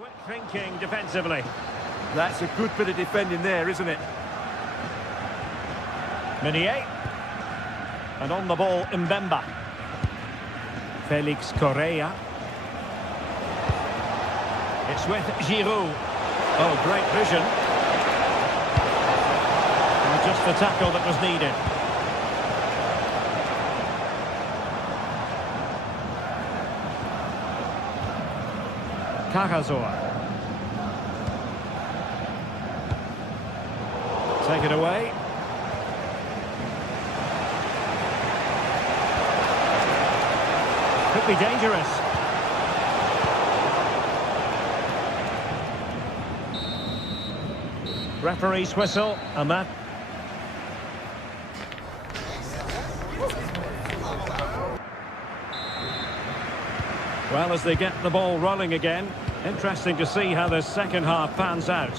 Quick thinking defensively. That's a good bit of defending there, isn't it? Meunier. And on the ball, Mbemba. Felix Correa. It's with Giroud. Oh, great vision. And just the tackle that was needed. Cagazor. Take it away. Could be dangerous. Referee's whistle, and that... Well, as they get the ball rolling again, interesting to see how the second half pans out.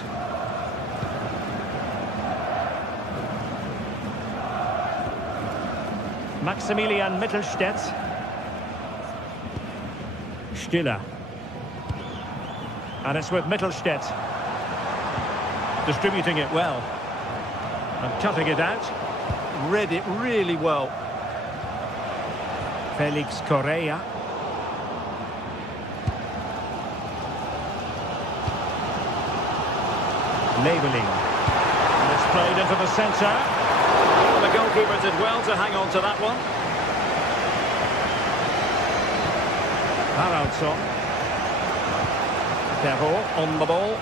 Maximilian Mittelstädt. Stiller. And it's with Mittelstädt. Distributing it well. And cutting it out. Read it really well. Felix Correa. Labeling. And it's played into the centre. The goalkeeper did well to hang on to that one. Haraldsson. Perrault on the ball.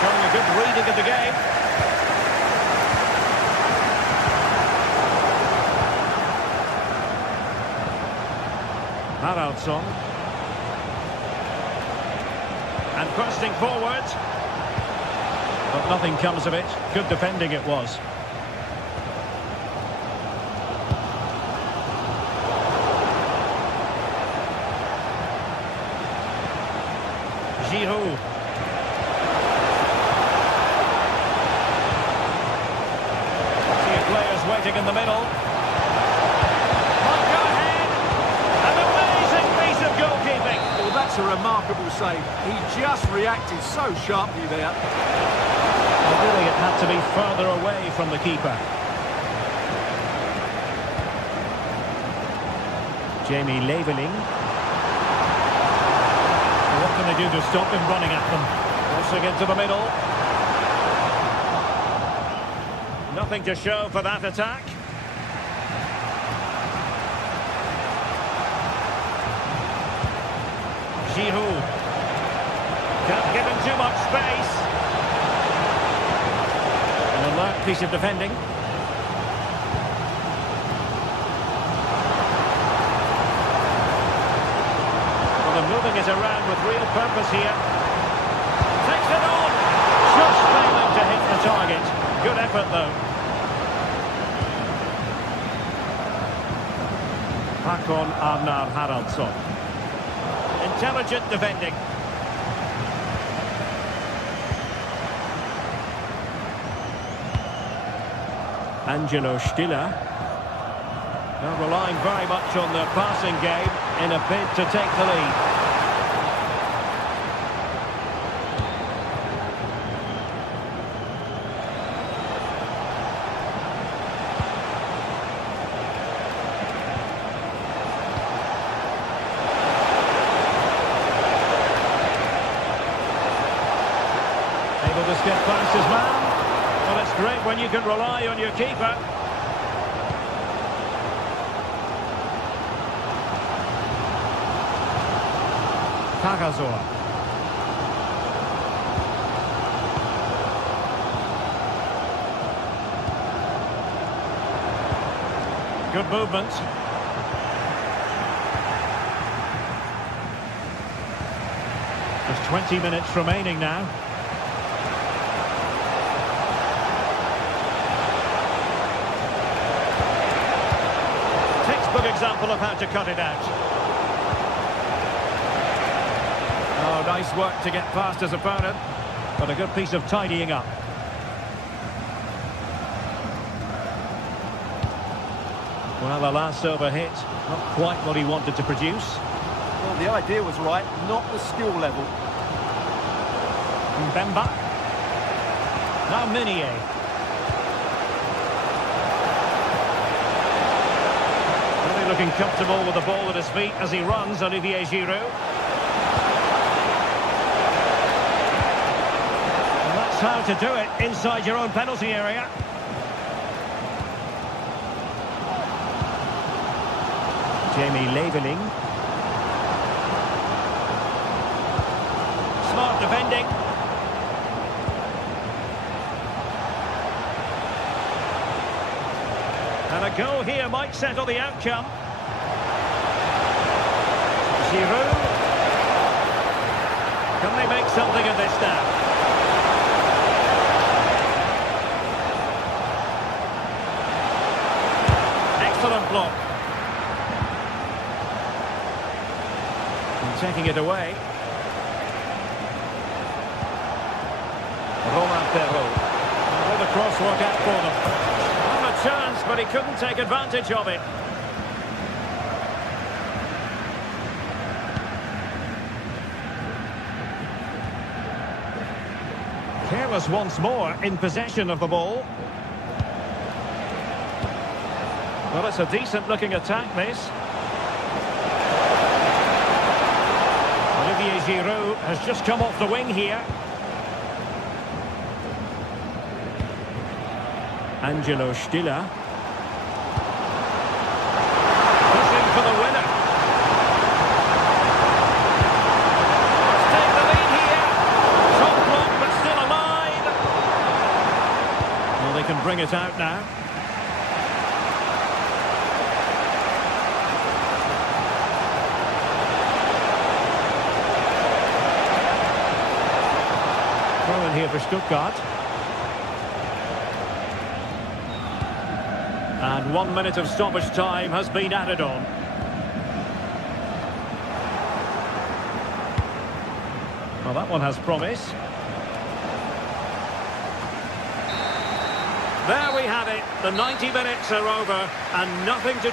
Showing a good reading of the game. Haraldsson. And thrusting forward. But nothing comes of it. Good defending it was. Giroud. See players waiting in the middle. Might go ahead. An amazing piece of goalkeeping. Well, that's a remarkable save. He just reacted so sharply there. Well, really, it had to be further away from the keeper. Jamie Labeling. What can they do to stop him running at them? Forcing into the middle. Nothing to show for that attack. Giroud. Can't give him too much space. An alert piece of defending. Moving it around with real purpose here. Takes it on. Just failing to hit the target. Good effort though. Håkon Arnar Haraldsson. Intelligent defending. Angelo Stiller. They're relying very much on their passing game in a bid to take the lead. Able to skip past his man. Well, it's great when you can rely on your keeper. Cagazor. Good movement. There's 20 minutes remaining now. Textbook example of how to cut it out. Oh, nice work to get past his opponent, but a good piece of tidying up. Well, the last over hit, not quite what he wanted to produce. Well, the idea was right, not the skill level. Mbemba. Now Meunier. Really looking comfortable with the ball at his feet as he runs, Olivier Giroud. And that's how to do it inside your own penalty area. Jamie Leveling. Smart defending. And a goal here might settle the outcome. Giroud. Can they make something of this now? Excellent block. And taking it away. Romain Perrault. Will the cross work out for them? Chance, but he couldn't take advantage of it. Careless once more in possession of the ball. Well, it's a decent looking attack, this. Olivier Giroud has just come off the wing here. Angelo Stiller. Pushing for the winner. Let's take the lead here. Top block, but still alive. Well, they can bring it out now. Throw in here for Stuttgart. And 1 minute of stoppage time has been added on. Well, that one has promise. There we have it. The 90 minutes are over and nothing to...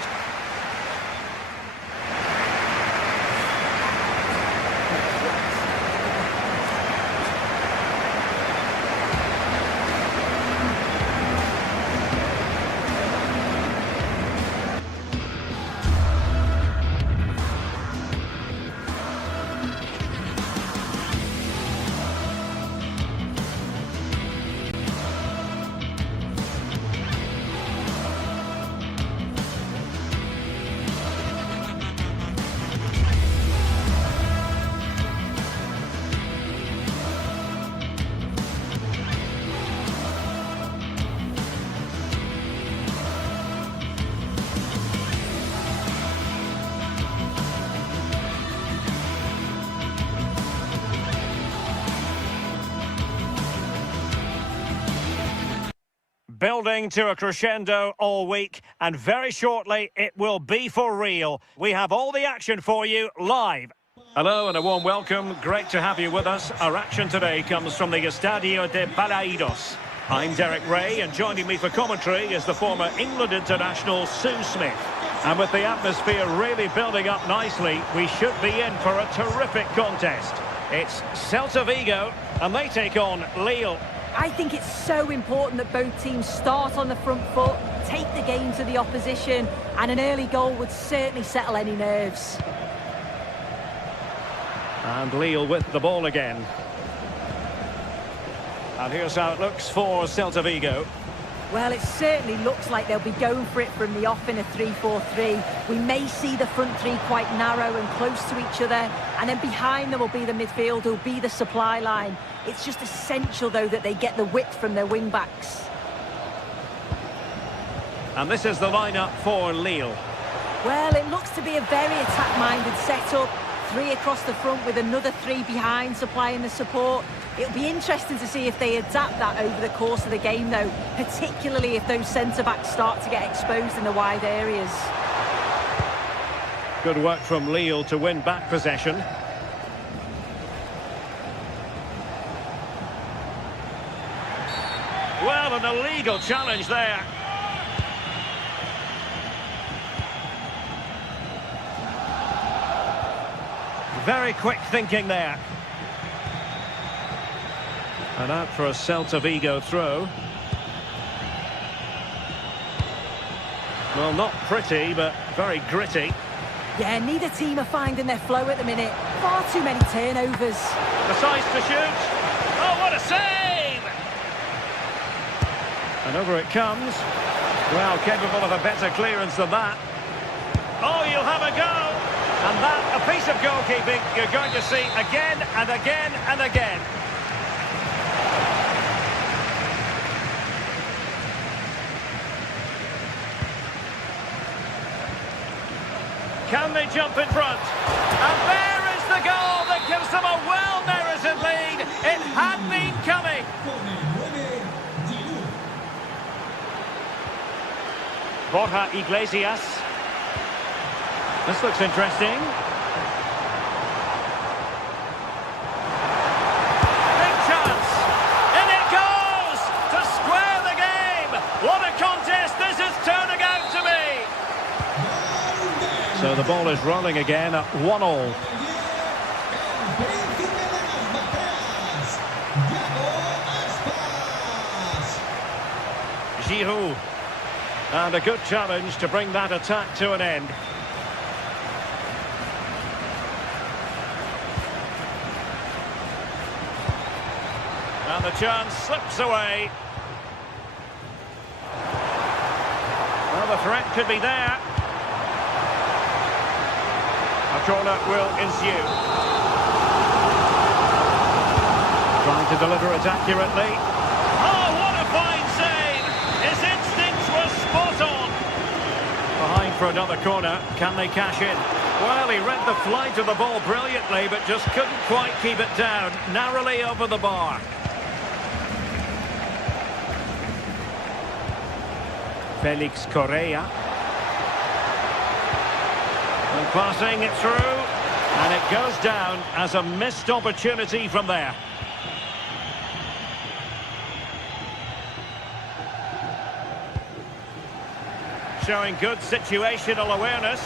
Building to a crescendo all week, and very shortly it will be for real. We have all the action for you live. Hello and a warm welcome. Great to have you with us. Our action today comes from the Estadio de Balaidos. I'm Derek Ray, and joining me for commentary is the former England international Sue Smith. And with the atmosphere really building up nicely, we should be in for a terrific contest. It's Celta Vigo, and they take on Lille. I think it's so important that both teams start on the front foot, take the game to the opposition, and an early goal would certainly settle any nerves. And Lille with the ball again. And here's how it looks for Celta Vigo. Well, it certainly looks like they'll be going for it from the off in a 3-4-3. We may see the front three quite narrow and close to each other, and then behind them will be the midfield, will be the supply line. It's just essential, though, that they get the width from their wing-backs. And this is the lineup for Lille. Well, it looks to be a very attack-minded setup. 3 across the front with another 3 behind supplying the support. It'll be interesting to see if they adapt that over the course of the game, though, particularly if those centre-backs start to get exposed in the wide areas. Good work from Lille to win back possession. Well, an illegal challenge there. Very quick thinking there. And out for a Celta Vigo throw. Well, not pretty, but very gritty. Yeah, neither team are finding their flow at the minute. Far too many turnovers. Decides to shoot. Oh, what a save! And over it comes. Well, capable of a better clearance than that. Oh, you'll have a go. And that, a piece of goalkeeping you're going to see again and again and again. Can they jump in front? And there is the goal that gives them a well-merited lead. It had been coming. Borja Iglesias. This looks interesting. Big chance. In it goes to square the game. What a contest this is turning out to be. So the ball is rolling again at 1-1. Giroud. And a good challenge to bring that attack to an end. And the chance slips away. Well, the threat could be there. A corner will ensue. Trying to deliver it accurately. Oh, what a fine save! His instincts were spot on. Behind for another corner. Can they cash in? Well, he read the flight of the ball brilliantly, but just couldn't quite keep it down. Narrowly over the bar. Felix Correa. And passing it through, and it goes down as a missed opportunity from there. Showing good situational awareness.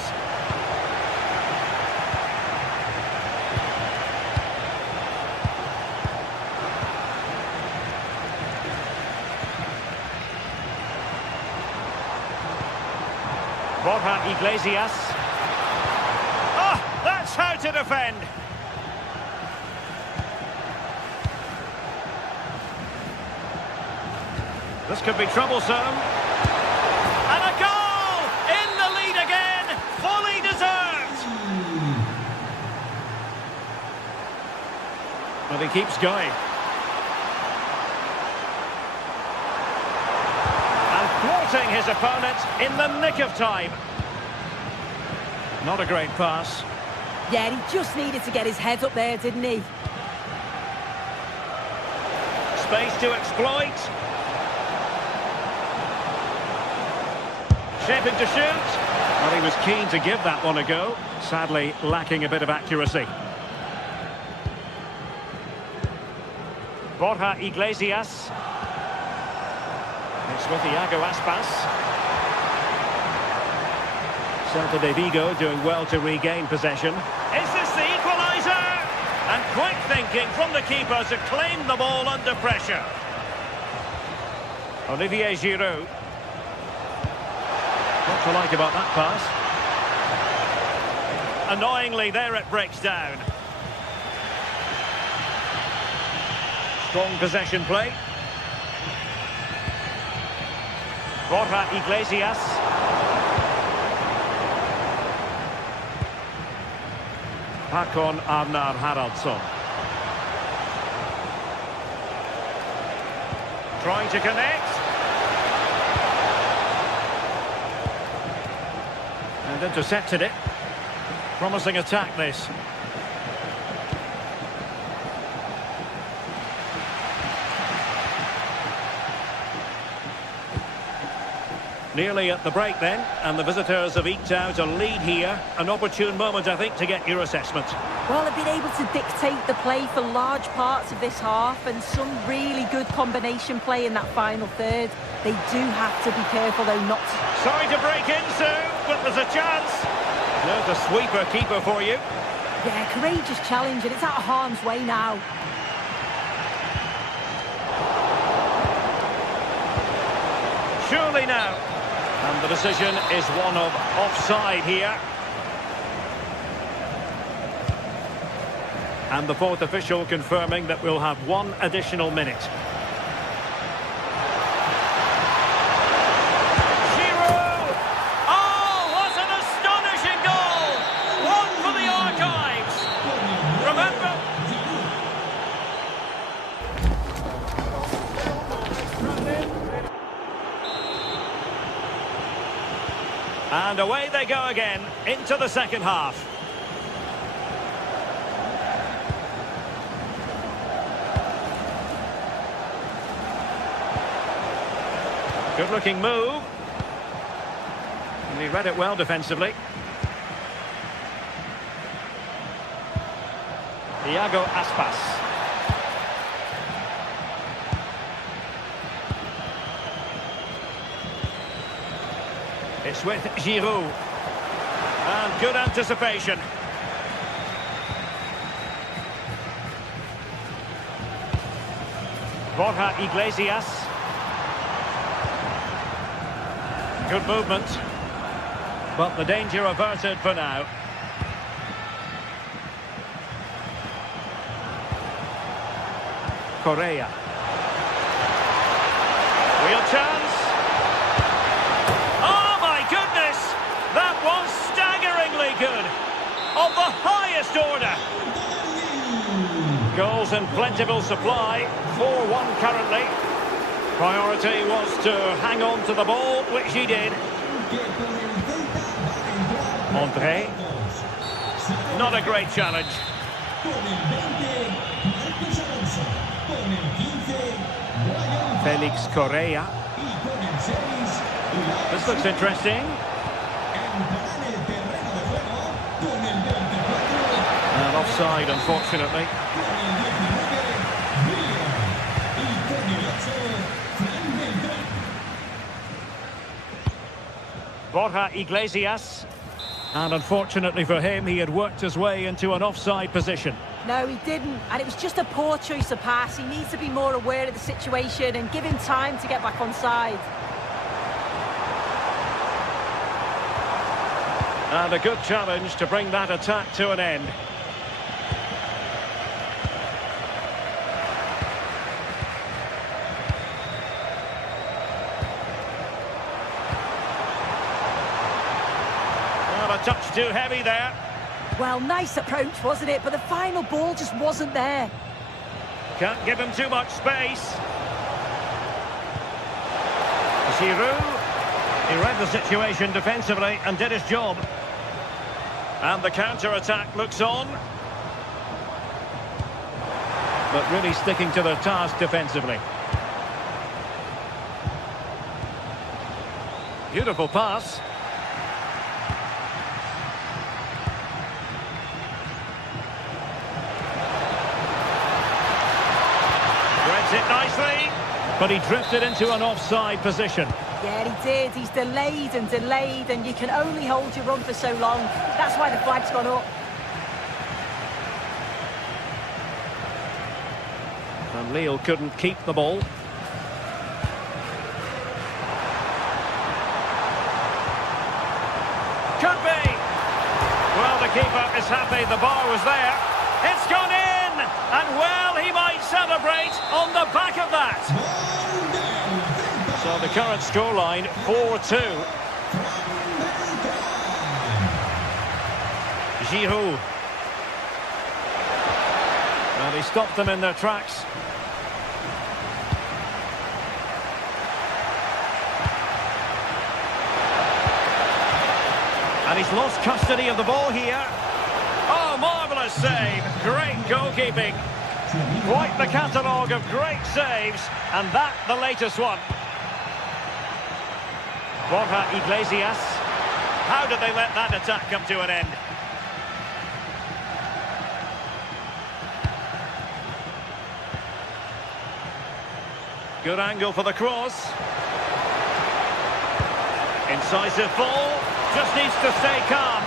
Borja Iglesias. That's how to defend. This could be troublesome. And a goal! In the lead again! Fully deserved! But he keeps going. And thwarting his opponent in the nick of time. Not a great pass. Yeah, he just needed to get his head up there, didn't he? Space to exploit. Shaping to shoot. Well, he was keen to give that one a go. Sadly, lacking a bit of accuracy. Borja Iglesias. It's with Iago Aspas. Celta de Vigo doing well to regain possession. Is this the equaliser? And quick thinking from the keeper to claim the ball under pressure. Olivier Giroud. What to like about that pass? Annoyingly, there it breaks down. Strong possession play. Borja Iglesias. Håkon Arnar Haraldsson. Trying to connect. And intercepted it. Promising attack this. Nearly at the break then, and the visitors have eked out a lead here. An opportune moment, I think, to get your assessment. Well, they've been able to dictate the play for large parts of this half, and some really good combination play in that final third. They do have to be careful, though, not to... Sorry to break in, Sue, but there's a chance. There's a sweeper keeper for you. Yeah, courageous challenge, and it's out of harm's way now. Surely now. And the decision is one of offside here. And the fourth official confirming that we'll have one additional minute. Giroud! Oh, what an astonishing goal! One for the archives. Remember... And away they go again into the second half. Good-looking move. And he read it well defensively. Iago Aspas. It's with Giroud. And good anticipation. Borja Iglesias. Good movement. But the danger averted for now. Correa. Real chance. Oh my goodness! That was staggeringly good. Of the highest order. Goals in plentiful supply. 4-1 currently. Priority was to hang on to the ball, which he did. Andre. Not a great challenge. Felix Correa. This looks interesting. And offside, unfortunately. Borja Iglesias. And unfortunately for him, he had worked his way into an offside position. No, he didn't. And it was just a poor choice of pass. He needs to be more aware of the situation and give him time to get back on side. And a good challenge to bring that attack to an end. Well, a touch too heavy there. Well, nice approach, wasn't it? But the final ball just wasn't there. Can't give him too much space. Giroud. He read the situation defensively and did his job. And the counter-attack looks on. But really sticking to their task defensively. Beautiful pass. Threads it nicely. But he drifted into an offside position. Yeah, he did. He's delayed, and you can only hold your run for so long. That's why the flag's gone up. And Lille couldn't keep the ball. Could be. Well, the keeper is happy the bar was there. It's gone in! And well, he might celebrate on the back of that. So the current scoreline, 4-2. Giroud. Well, he stopped them in their tracks. And he's lost custody of the ball here. Oh, marvellous save. Great goalkeeping. Quite the catalogue of great saves. And that, the latest one. Borja Iglesias. How did they let that attack come to an end? Good angle for the cross. Incisive ball. Just needs to stay calm.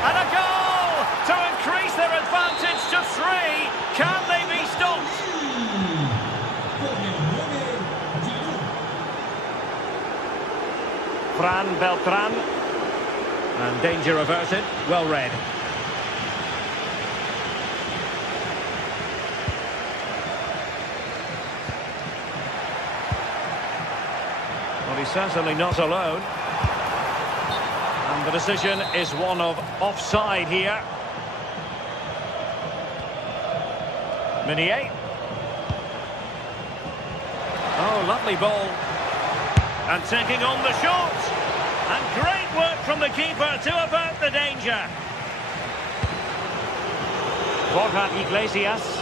And a goal to Ferran Beltran. And danger averted. Well read. Well, he's certainly not alone. And the decision is one of offside here. Meunier. Oh, lovely ball. And taking on the shot. And great work from the keeper to avert the danger. Borja Iglesias.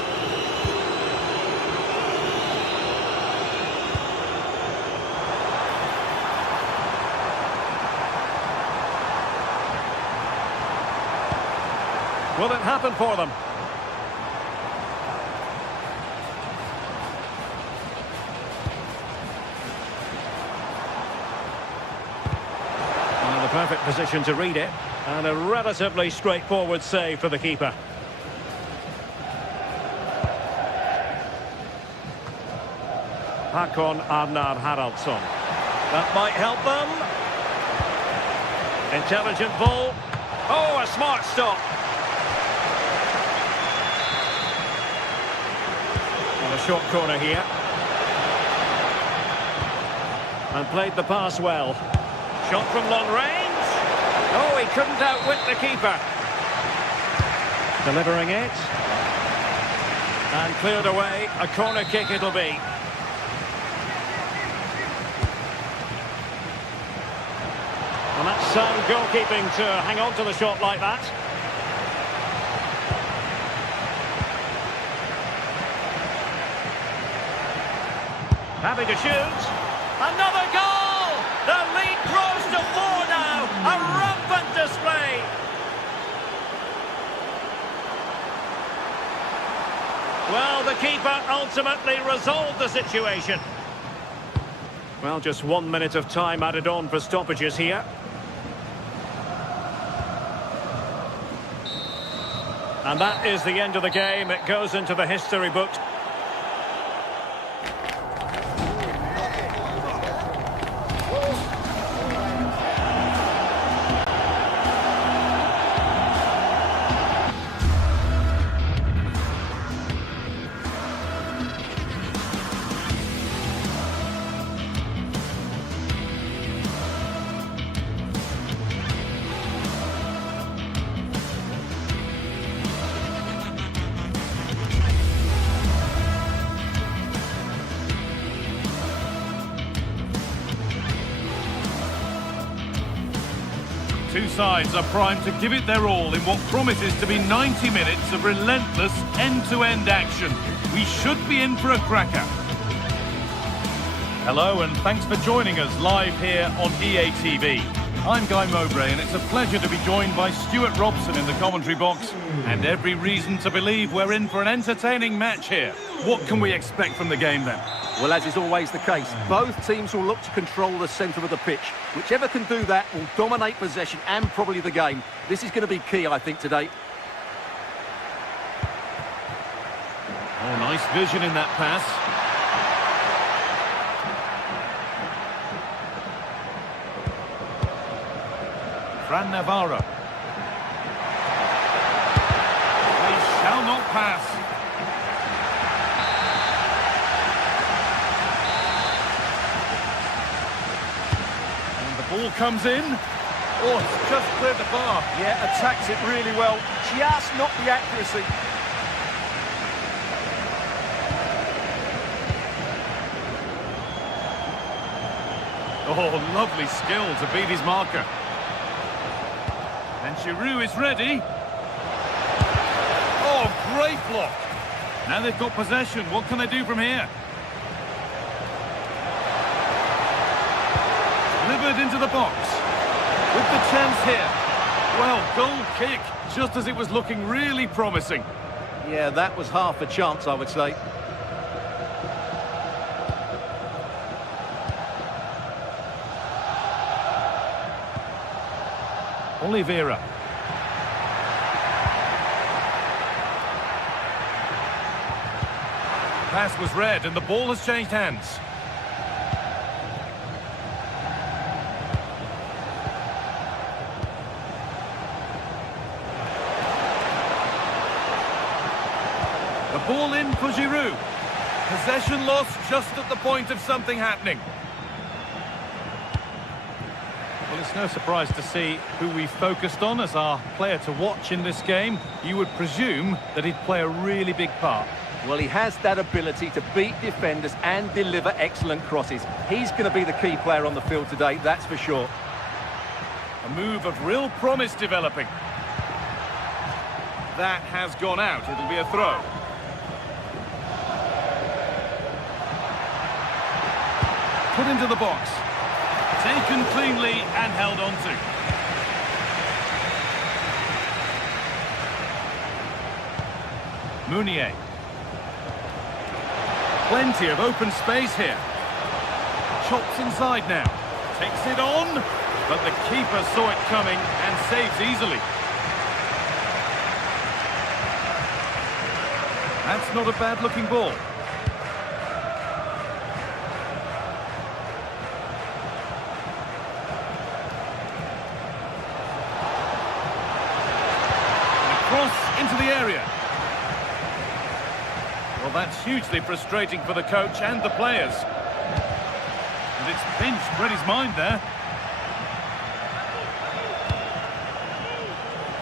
Will it happen for them? And the perfect position to read it. And a relatively straightforward save for the keeper. Håkon Arnar Haraldsson. That might help them. Intelligent ball. Oh, a smart stop. A short corner here. And played the pass well. Shot from long range. Oh, he couldn't outwit the keeper. Delivering it. And cleared away. A corner kick it'll be. And that's sound goalkeeping to hang on to the shot like that. Having to shoot. Another goal! The lead grows to 4 now. A rampant display. Well, the keeper ultimately resolved the situation. Well, just 1 minute of time added on for stoppages here. And that is the end of the game. It goes into the history books. Two sides are primed to give it their all in what promises to be 90 minutes of relentless end-to-end action. We should be in for a cracker. Hello and thanks for joining us live here on EA TV. I'm Guy Mowbray and it's a pleasure to be joined by Stuart Robson in the commentary box. And every reason to believe we're in for an entertaining match here. What can we expect from the game then? Well, as is always the case, both teams will look to control the centre of the pitch. Whichever can do that will dominate possession and probably the game. This is going to be key, I think, today. Oh, nice vision in that pass. Fran Navarro. They shall not pass. Ball comes in. Oh, it's just cleared the bar. Yeah, attacks it really well. Just not the accuracy. Oh, lovely skill to beat his marker. And Giroud is ready. Oh, great block. Now they've got possession. What can they do from here? Delivered into the box. With the chance here. Well, goal kick, just as it was looking really promising. Yeah, that was half a chance, I would say. Oliveira. Pass was read and the ball has changed hands. Ball in for Giroud. Possession lost just at the point of something happening. Well, it's no surprise to see who we focused on as our player to watch in this game. You would presume that he'd play a really big part. Well, he has that ability to beat defenders and deliver excellent crosses. He's going to be the key player on the field today, that's for sure. A move of real promise developing. That has gone out. It'll be a throw. Put into the box. Taken cleanly and held on to. Meunier. Plenty of open space here. Chops inside now. Takes it on, but the keeper saw it coming and saves easily. That's not a bad-looking ball. Cross into the area. Well, that's hugely frustrating for the coach and the players. And it's pinched Reddy's mind there.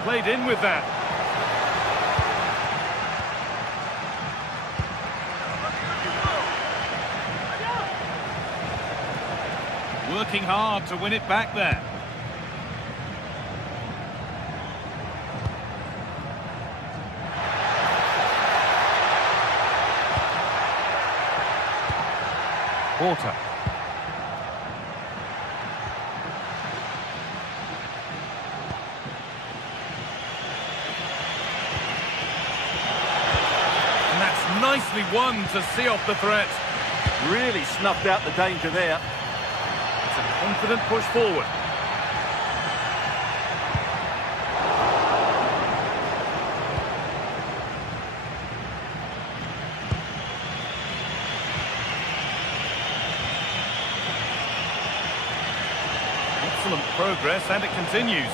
Played in with that. Working hard to win it back there. Porter. And that's nicely won to see off the threat. Really snuffed out the danger there. It's a confident push forward. Excellent progress, and it continues.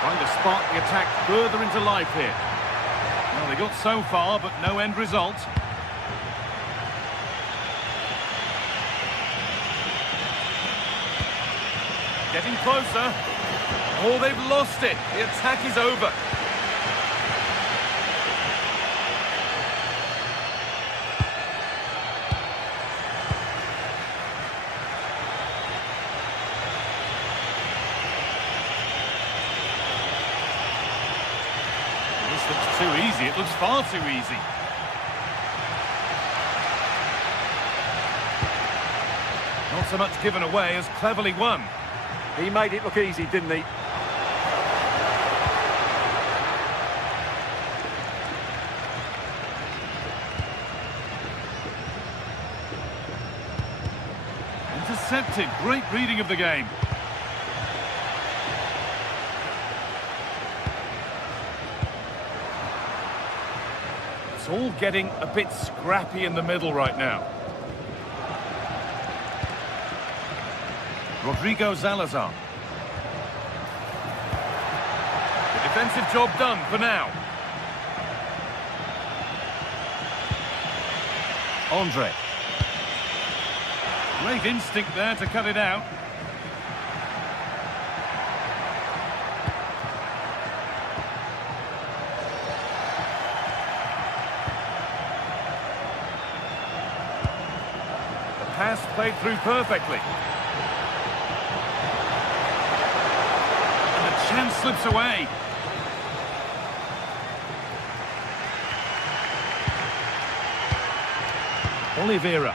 Trying to spark the attack further into life here. Well, they got so far, but no end result. Getting closer. Oh, they've lost it. The attack is over. This looks too easy. It looks far too easy. Not so much given away as cleverly won. He made it look easy, didn't he? Intercepted. Great reading of the game. It's all getting a bit scrappy in the middle right now. Rodrigo Salazar. The defensive job done for now. Andre. Great instinct there to cut it out. The pass played through perfectly. Chance slips away. Oliveira.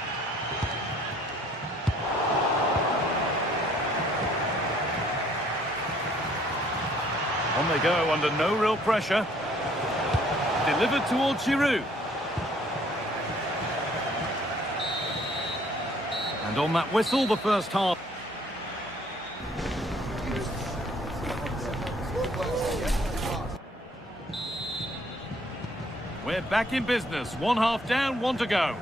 On they go under no real pressure. Delivered towards Giroud. And on that whistle, the first half. We're back in business. One half down, one to go.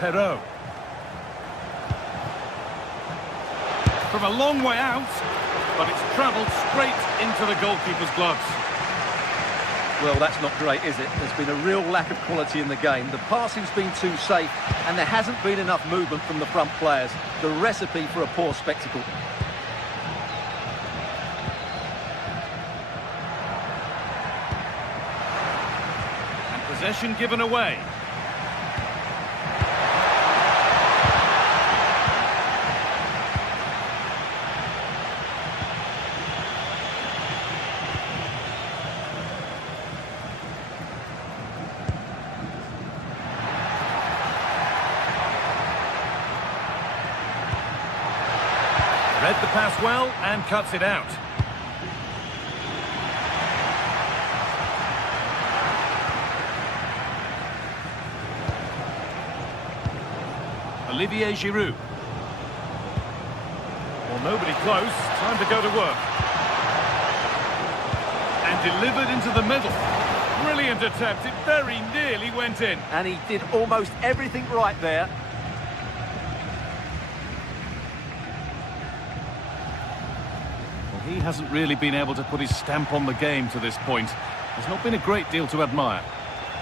Perot. From a long way out, but it's travelled straight into the goalkeeper's gloves. Well, that's not great, is it? There's been a real lack of quality in the game. The passing's been too safe, and there hasn't been enough movement from the front players. The recipe for a poor spectacle. And possession given away. Read the pass well and cuts it out. Olivier Giroud. Well, nobody close. Time to go to work. And delivered into the middle. Brilliant attempt. It very nearly went in. And he did almost everything right there. He hasn't really been able to put his stamp on the game to this point. There's not been a great deal to admire.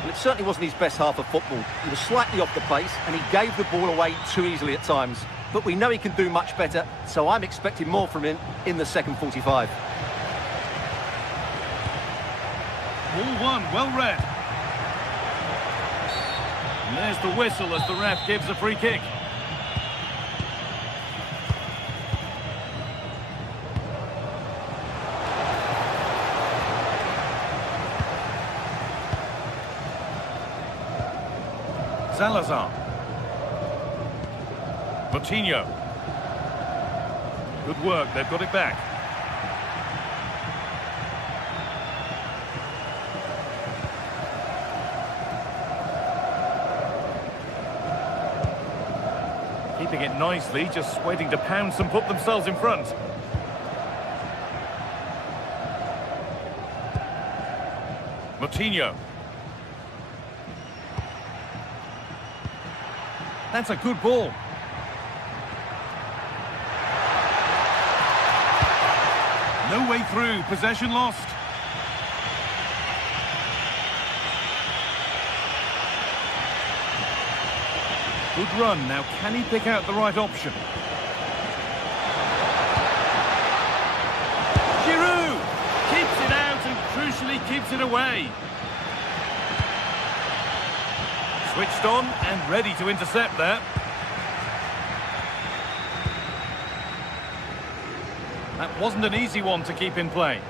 Well, it certainly wasn't his best half of football. He was slightly off the pace and he gave the ball away too easily at times. But we know he can do much better, so I'm expecting more from him in the second 45. Ball one, well read. And there's the whistle as the ref gives a free kick. Salazar. Coutinho. Good work, they've got it back. Keeping it nicely, just waiting to pounce and put themselves in front. Coutinho. That's a good ball. No way through, possession lost. Good run, now can he pick out the right option? Giroud keeps it out and crucially keeps it away. Switched on and ready to intercept there. That wasn't an easy one to keep in play.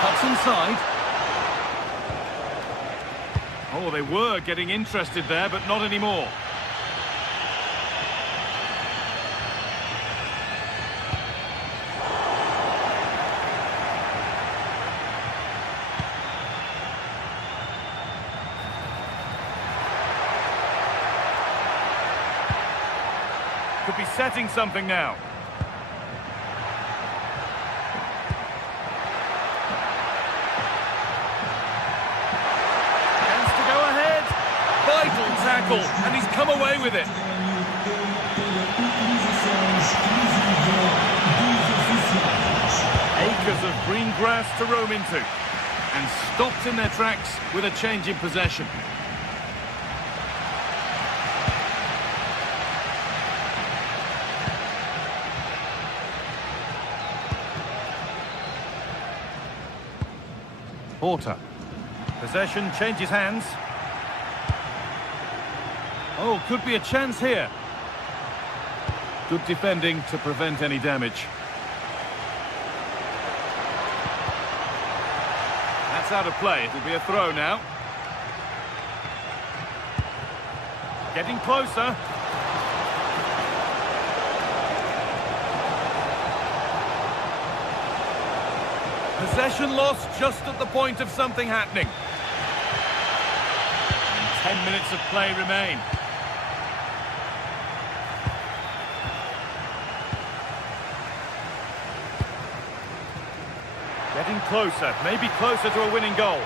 Cuts inside. Oh, they were getting interested there, but not anymore. Could be setting something now. Chance to go ahead. Vital tackle, and he's come away with it. Acres of green grass to roam into. And stopped in their tracks with a change in possession. Porter. Possession changes hands. Oh, could be a chance here. Good defending to prevent any damage. That's out of play. It'll be a throw now. Getting closer. Possession lost just at the point of something happening. And 10 minutes of play remain. Getting closer, maybe closer to a winning goal.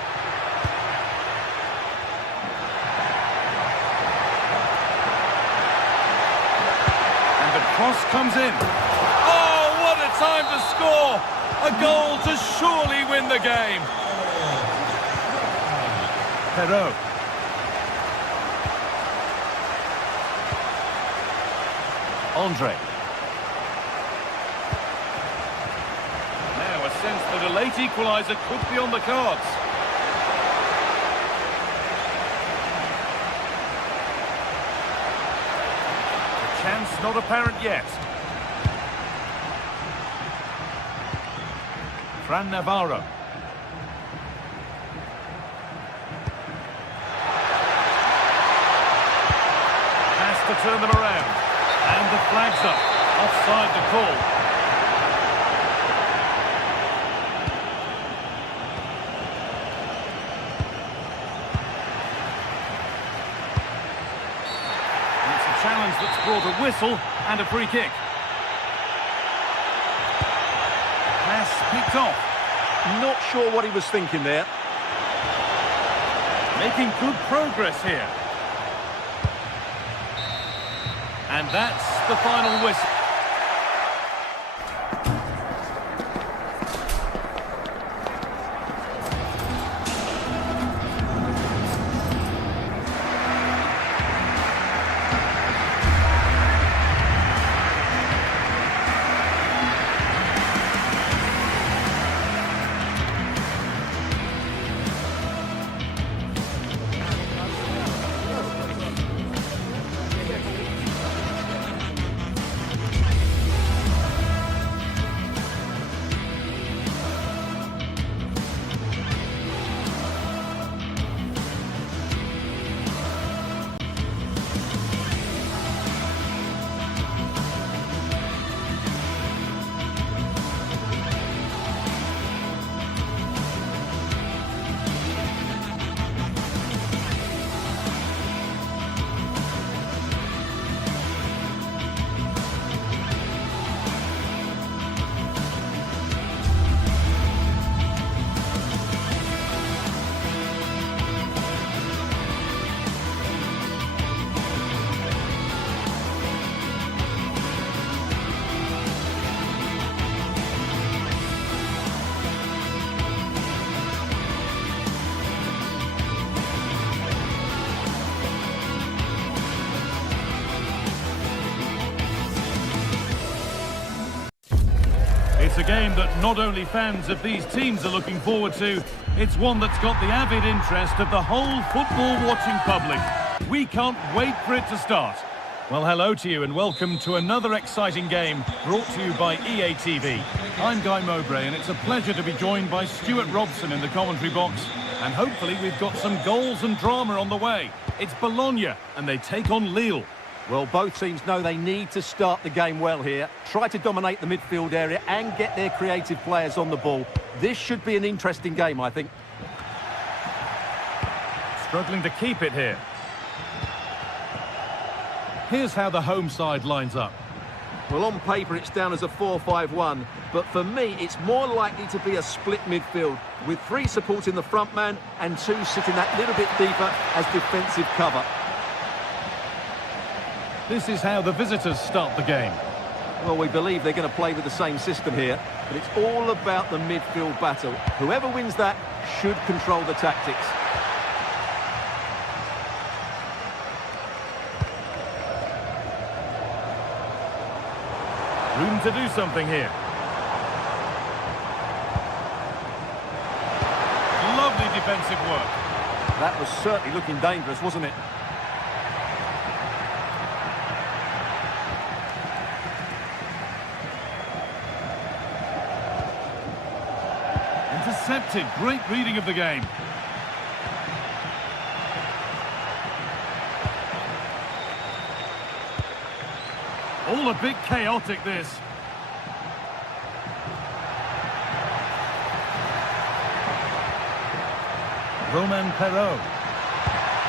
And the cross comes in. Oh, what a time to score! A goal to surely win the game. Perrault. Andre. Now a sense that a late equaliser could be on the cards. The chance not apparent yet. Fran Navarro. Has to turn them around. And the flag's up. Offside the call. And it's a challenge that's brought a whistle and a free kick. Pass picked off. Not sure what he was thinking there. Making good progress here. And that's the final whistle. It's a game that not only fans of these teams are looking forward to, it's one that's got the avid interest of the whole football-watching public. We can't wait for it to start. Well, hello to you and welcome to another exciting game brought to you by EA TV. I'm Guy Mowbray and it's a pleasure to be joined by Stuart Robson in the commentary box. And hopefully we've got some goals and drama on the way. It's Bologna and they take on Lille. Well, both teams know they need to start the game well here. Try to dominate the midfield area and get their creative players on the ball. This should be an interesting game, I think. Struggling to keep it here. Here's how the home side lines up. Well, on paper, it's down as a 4-5-1. But for me, it's more likely to be a split midfield, with 3 supporting the front man and 2 sitting that little bit deeper as defensive cover. This is how the visitors start the game. Well, we believe they're going to play with the same system here, but it's all about the midfield battle. Whoever wins that should control the tactics. Room to do something here. Lovely defensive work. That was certainly looking dangerous, wasn't it? Intercepted. Great reading of the game. All a bit chaotic, this. Romain Perrault.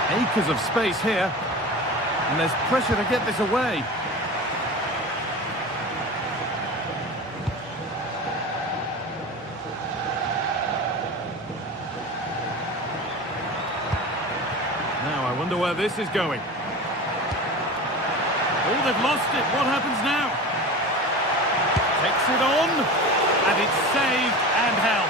Acres of space here. And there's pressure to get this away. Wonder where this is going. Oh, they've lost it. What happens now? Takes it on, and it's saved and held.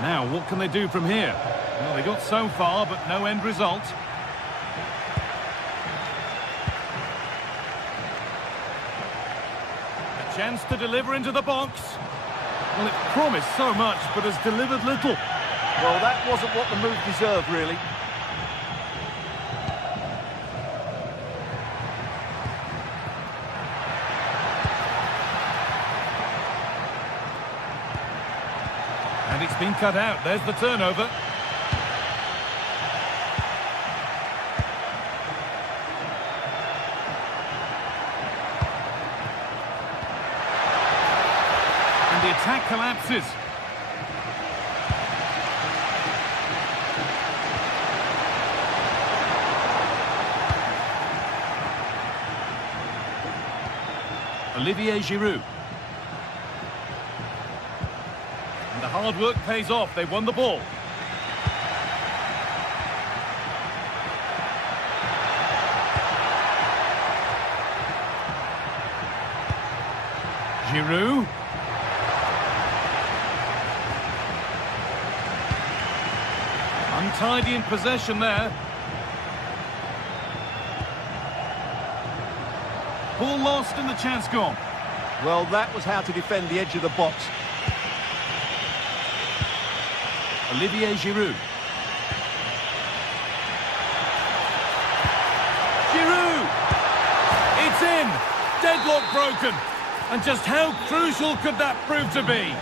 Now, what can they do from here? Well, they got so far, but no end result. A chance to deliver into the box. Well, it promised so much, but has delivered little. Well, that wasn't what the move deserved, really. And it's been cut out. There's the turnover. And the attack collapses. Olivier Giroud. And the hard work pays off. They won the ball. Giroud. Untidy in possession there. Ball lost and the chance gone. Well, that was how to defend the edge of the box. Olivier Giroud. Giroud! It's in! Deadlock broken. And just how crucial could that prove to be?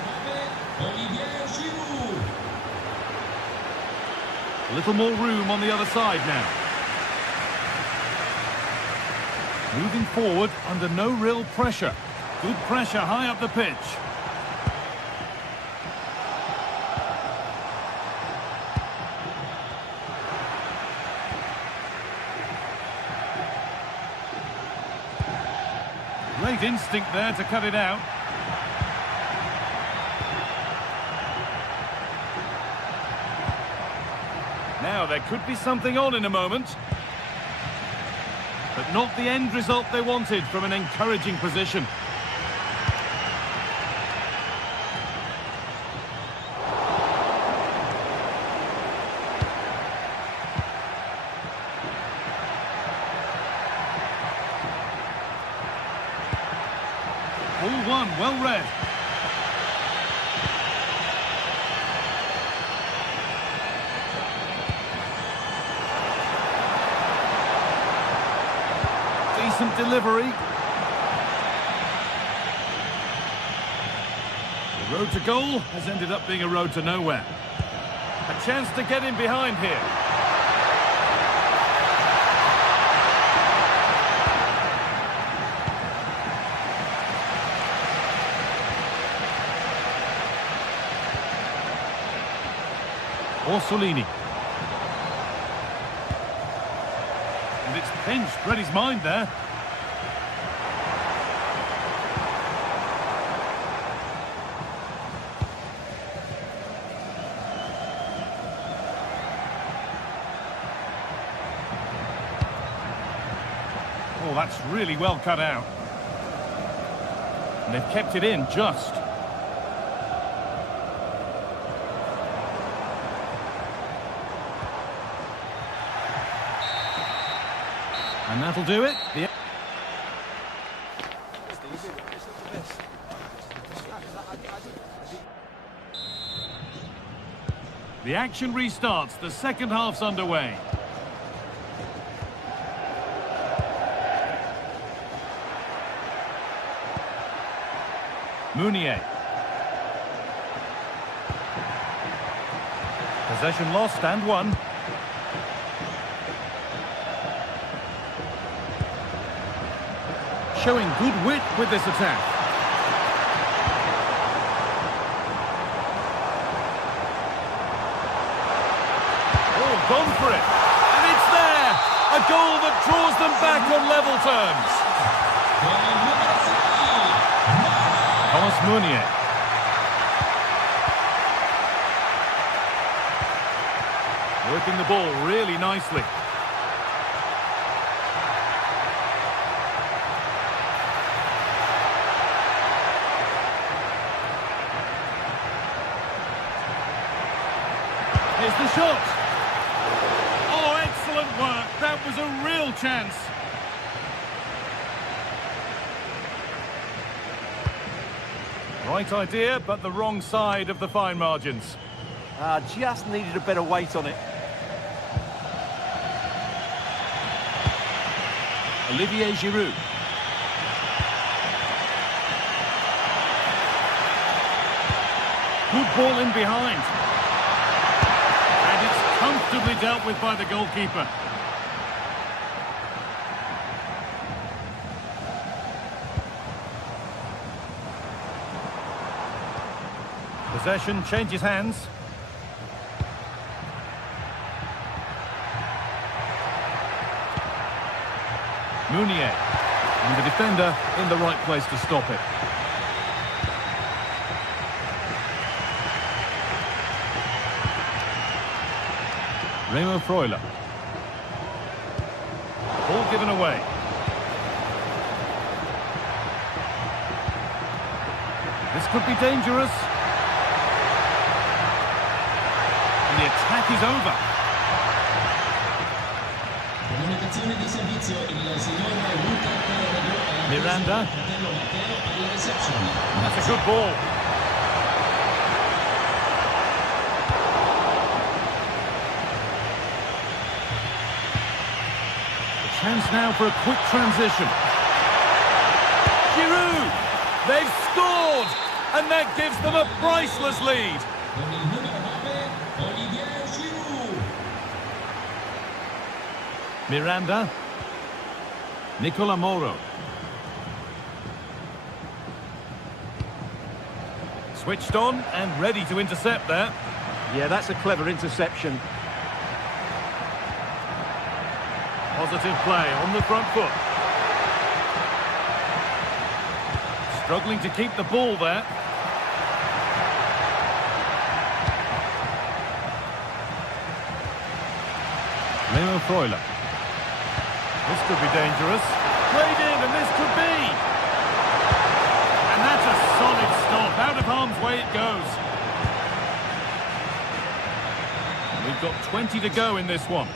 A little more room on the other side now. Moving forward under no real pressure. Good pressure high up the pitch. Great instinct there to cut it out. Now there could be something on in a moment. But not the end result they wanted from an encouraging position. Ball one, well read. Decent delivery. The road to goal has ended up being a road to nowhere. A chance to get in behind here. Orsolini. And it's pinched, read his mind there. Oh, that's really well cut out. And they've kept it in just. And that'll do it. The action restarts. The second half's underway. Mounier. Possession lost and won. Showing good wit with this attack. gone for it. And it's there! A goal that draws them back on level terms. Thomas Meunier. Working the ball really nicely. Here's the shot. Oh, excellent work. That was a real chance. Right idea, but the wrong side of the fine margins. Just needed a better weight on it. Olivier Giroud. Good ball in behind. And it's comfortably dealt with by the goalkeeper. Possession changes hands. Meunier. And the defender in the right place to stop it. Remo Freuler. Ball given away. This could be dangerous. And the attack is over. Miranda. That's a good ball. A chance now for a quick transition. Giroud! They've scored! And that gives them a priceless lead. Miranda. Nicola Moro. Switched on and ready to intercept there. Yeah, that's a clever interception. Positive play on the front foot. Struggling to keep the ball there. Remo Freuler. This could be dangerous. Played in, and this could be. And that's a solid stop. Out of harm's way it goes. We've got 20 to go in this one.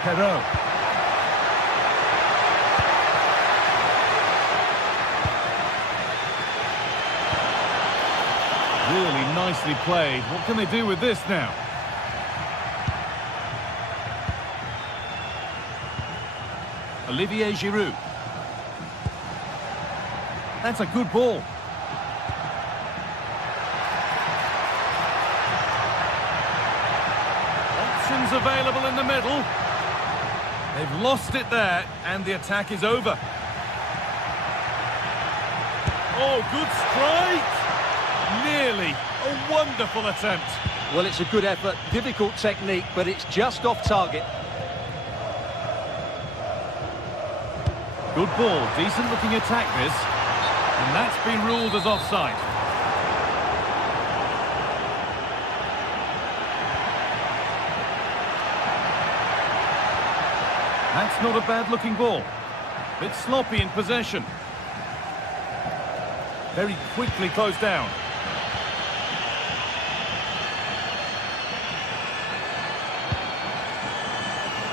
Perrault. Really nicely played. What can they do with this now? Olivier Giroud. That's a good ball. Options available in the middle. They've lost it there, and the attack is over. Oh, good strike! Nearly. A wonderful attempt. Well, it's a good effort, difficult technique, but it's just off target. Good ball, decent looking attack this. And that's been ruled as offside. That's not a bad looking ball. Bit sloppy in possession. Very quickly closed down.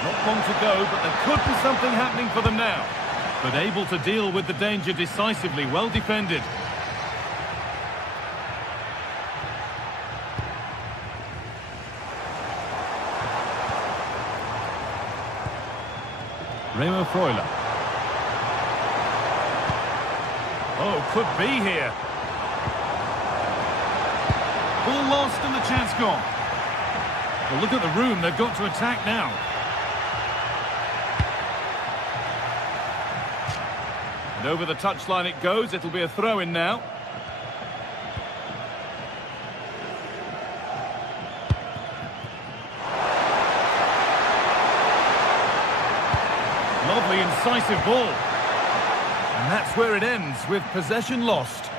Not long to go, but there could be something happening for them now. But able to deal with the danger decisively, well defended. Remo Freuler. Oh, could be here. Ball lost and the chance gone. Well, look at the room they've got to attack now. And over the touchline it goes. It'll be a throw-in now. Lovely, incisive ball. And that's where it ends, with possession lost.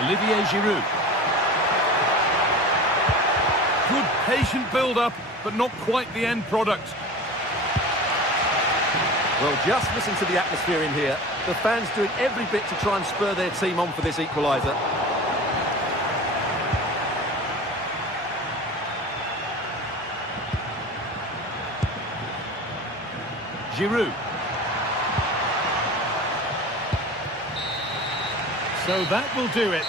Olivier Giroud. Good patient build-up, but not quite the end product. Well, just listen to the atmosphere in here. The fans doing every bit to try and spur their team on for this equaliser. Giroud. So that will do it.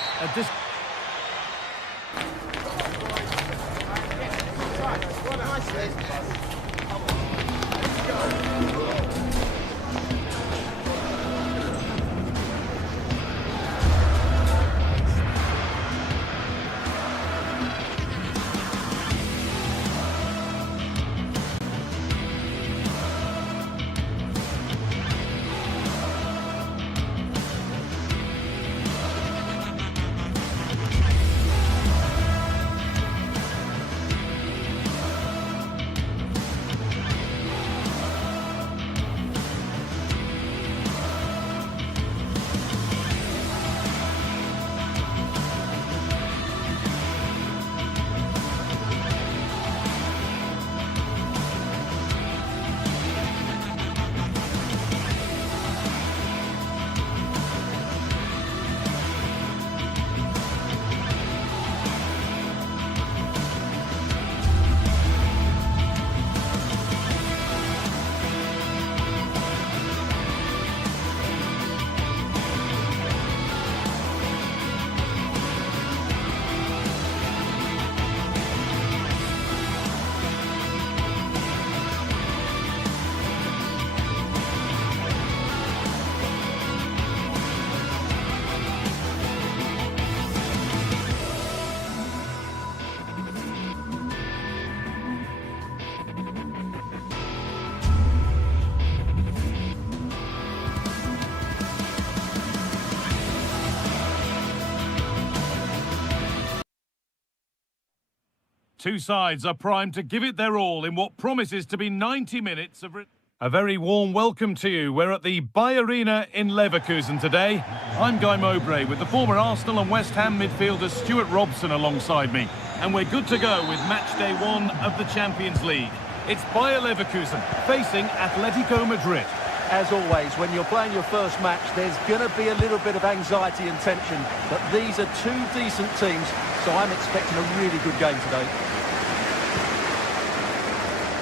Two sides are primed to give it their all in what promises to be 90 minutes of... A very warm welcome to you. We're at the Bayer Arena in Leverkusen today. I'm Guy Mowbray with the former Arsenal and West Ham midfielder Stuart Robson alongside me. And we're good to go with match day 1 of the Champions League. It's Bayer Leverkusen facing Atletico Madrid. As always, when you're playing your first match, there's going to be a little bit of anxiety and tension. But these are two decent teams, so I'm expecting a really good game today.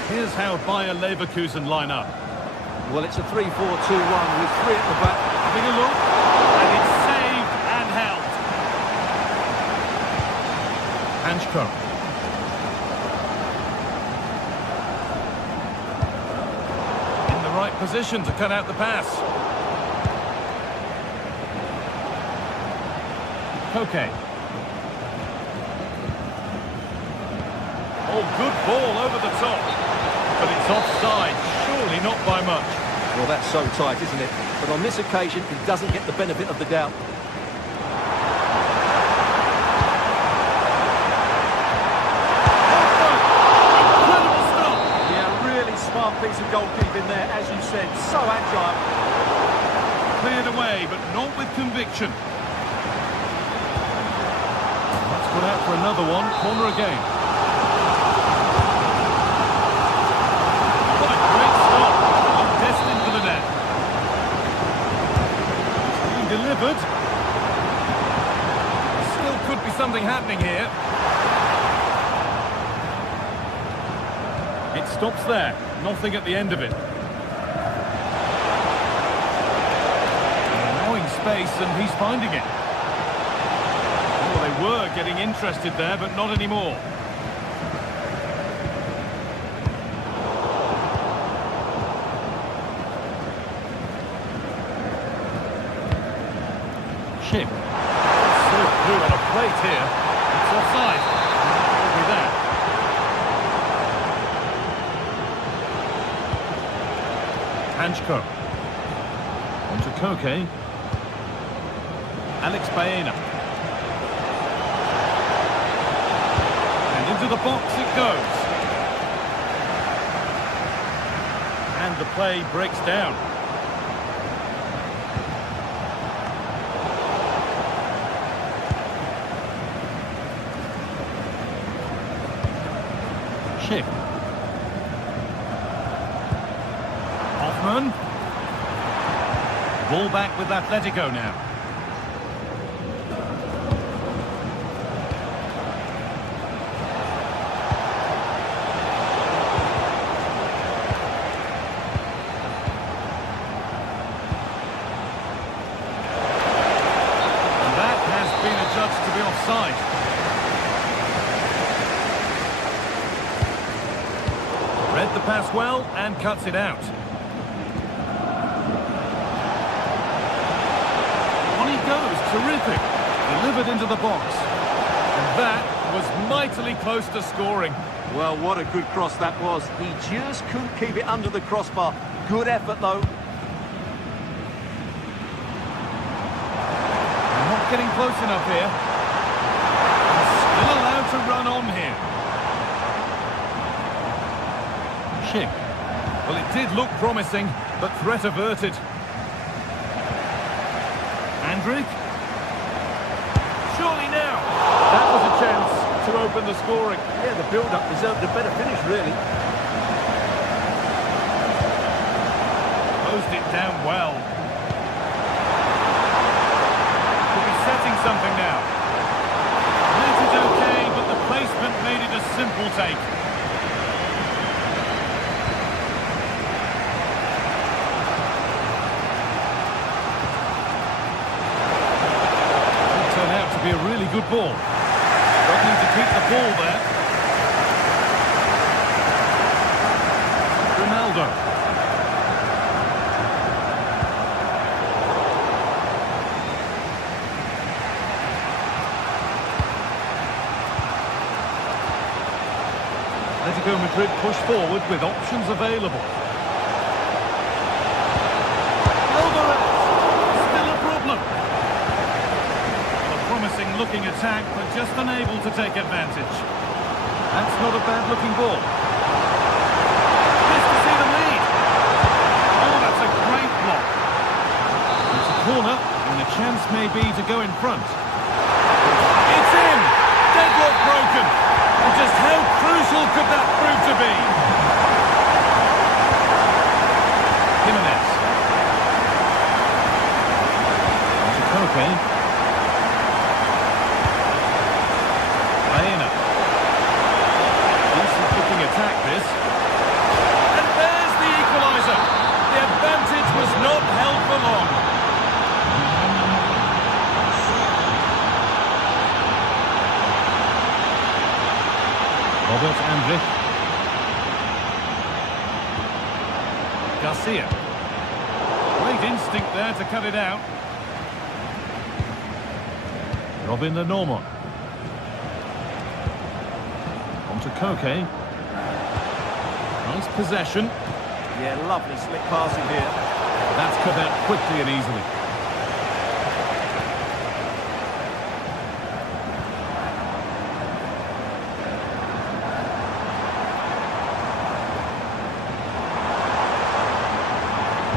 Here's how Bayer Leverkusen line up. Well, it's a 3-4-2-1 with 3 at the back. Having a look, and it's saved and held. Hanchko. In the right position to cut out the pass. Koke. Oh, good ball over the top. But it's offside, surely not by much. Well, that's so tight, isn't it? But on this occasion, he doesn't get the benefit of the doubt. Incredible stop! Yeah, really smart piece of goalkeeping there, as you said. So agile. Cleared away, but not with conviction. That's put out for another one. Corner again. Delivered. Still could be something happening here. It stops there. Nothing at the end of it. Allowing space and he's finding it. Oh, they were getting interested there, but not anymore. Ship. Slipped through on a plate here. It's offside. Will be there. Hanchko. Onto Koke. Alex Baena. And into the box it goes. And the play breaks down. Schick. Hoffman. Ball back with Atletico now. And that has been adjudged to be offside. Read the pass well and cuts it out. On he goes, terrific. Delivered into the box. And that was mightily close to scoring. Well, what a good cross that was. He just couldn't keep it under the crossbar. Good effort, though. They're not getting close enough here. Still allowed to run on here. Schick. Well, it did look promising, but threat averted. Andrick. Surely now. That was a chance to open the scoring. Yeah, the build-up deserved a better finish, really. Closed it down well. Could be setting something now. That is okay, but the placement made it a simple take. Be a really good ball. Don't need to keep the ball there. Ronaldo. Atletico Madrid push forward with options available. Looking attack, but just unable to take advantage. That's not a bad looking ball. Nice to see them lead. Oh, that's a great block. It's a corner, and a chance may be to go in front. It's in! Deadlock broken. And just how crucial could that prove to be? Jimenez. To Koke. Attack this. And there's the equaliser. The advantage was not held for long. Robert Andrick. Garcia. Great instinct there to cut it out. Robin the Normand. On to Koke. Nice possession. Yeah, lovely slick passing here. That's cut out quickly and easily.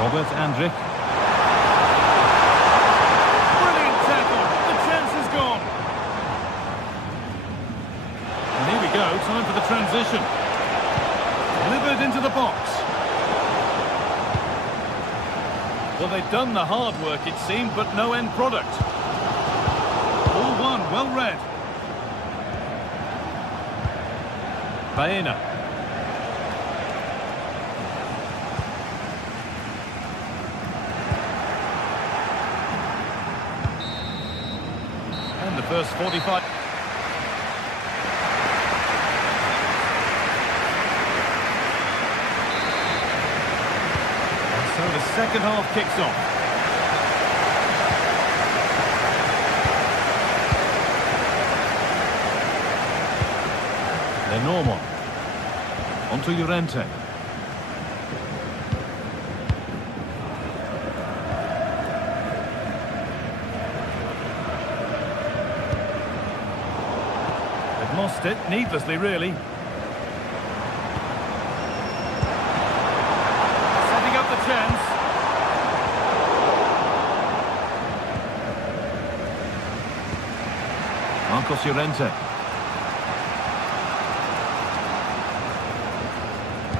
Robert Andrick. Brilliant tackle. The chance is gone. And here we go. Time for the transition. Delivered into the box. Well, they'd done the hard work, it seemed, but no end product. All one, well read. Baena. And the first 45... So the second half kicks off. Lenormand. On to Llorente. Lost it, needlessly really. Setting up the chance. Marcos Llorente.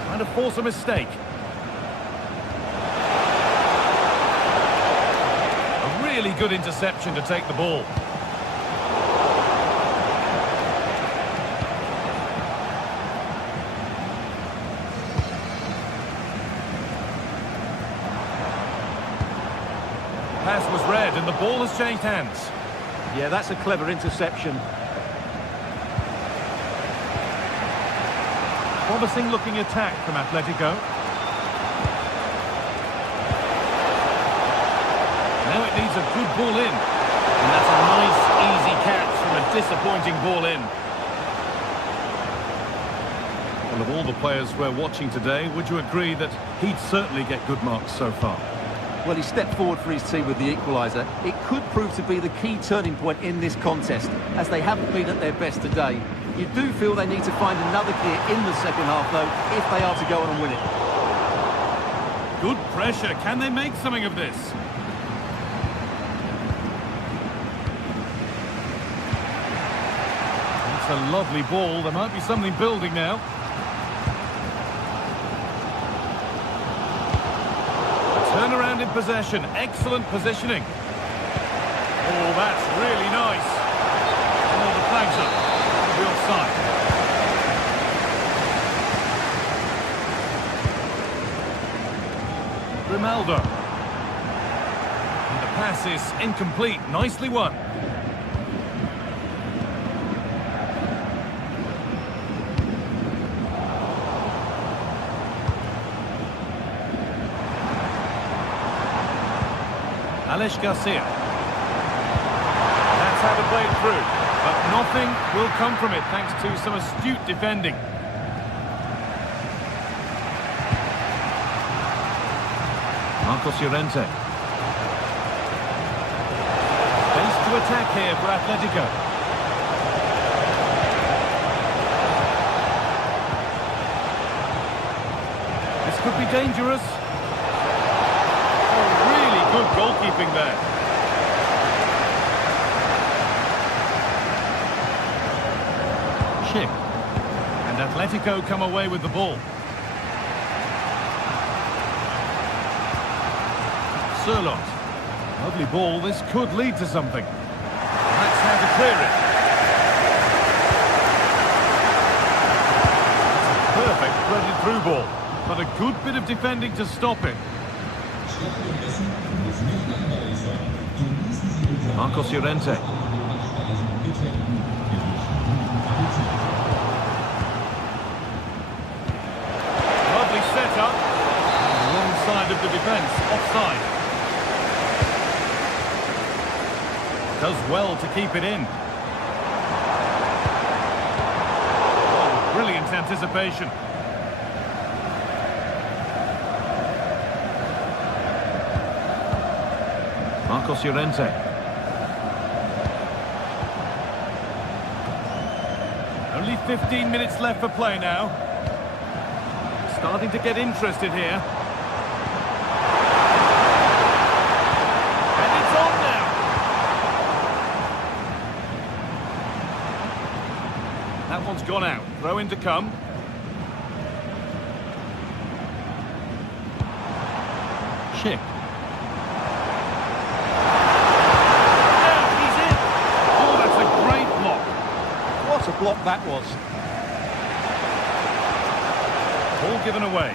Trying to force a mistake. A really good interception to take the ball. Pass was read and the ball has changed hands. Yeah, that's a clever interception. Promising looking attack from Atletico. Now it needs a good ball in. And that's a nice, easy catch from a disappointing ball in. Well, of all the players we're watching today, would you agree that he'd certainly get good marks so far? Well, he stepped forward for his team with the equaliser. It could prove to be the key turning point in this contest, as they haven't been at their best today. You do feel they need to find another gear in the second half, though, if they are to go on and win it. Good pressure. Can they make something of this? It's a lovely ball. There might be something building now. Turnaround in possession, excellent positioning. Oh, that's really nice. Oh, the flag's up. The offside. Grimaldo. And the pass is incomplete, nicely won. Alex Garcia. That's how to play it through. But nothing will come from it thanks to some astute defending. Marcos Llorente. Space to attack here for Atletico. This could be dangerous. Good goalkeeping there. Schick. And Atletico come away with the ball. Surlot. Lovely ball. This could lead to something. That's how to clear it. That's a perfect threaded through ball. But a good bit of defending to stop it. Marcos Llorente. Lovely setup. Wrong side of the defence, offside. Does well to keep it in. Oh, brilliant anticipation. Marcos Llorente. Only 15 minutes left for play now. Starting to get interested here. And it's on now. That one's gone out. Throw in to come. Schick. What a block that was. Ball given away.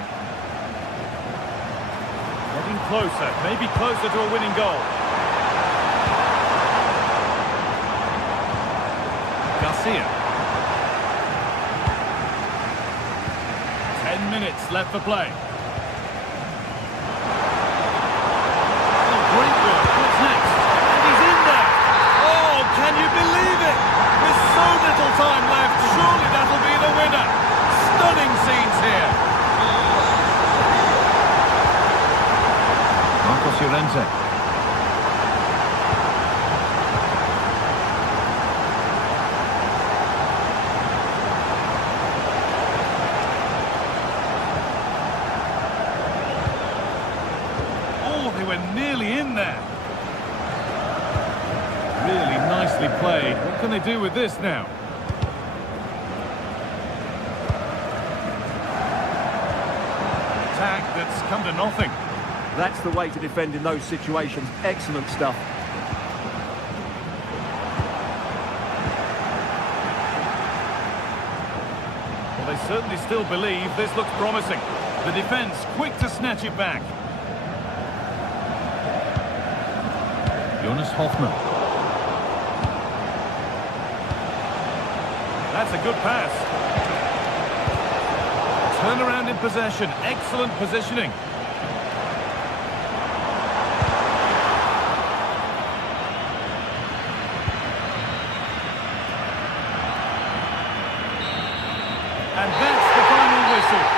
Getting closer, maybe closer to a winning goal. Garcia. 10 minutes left for play. Oh, great work. What's next? And he's in there. Oh, can you believe it? With so little time left, surely that'll be the winner. Stunning scenes here. Marcos Llorente. Nicely played. What can they do with this now? Attack that's come to nothing. That's the way to defend in those situations. Excellent stuff. Well, they certainly still believe this looks promising. The defence quick to snatch it back. Jonas Hoffmann. That's a good pass. Turn around in possession. Excellent positioning. And that's the final whistle.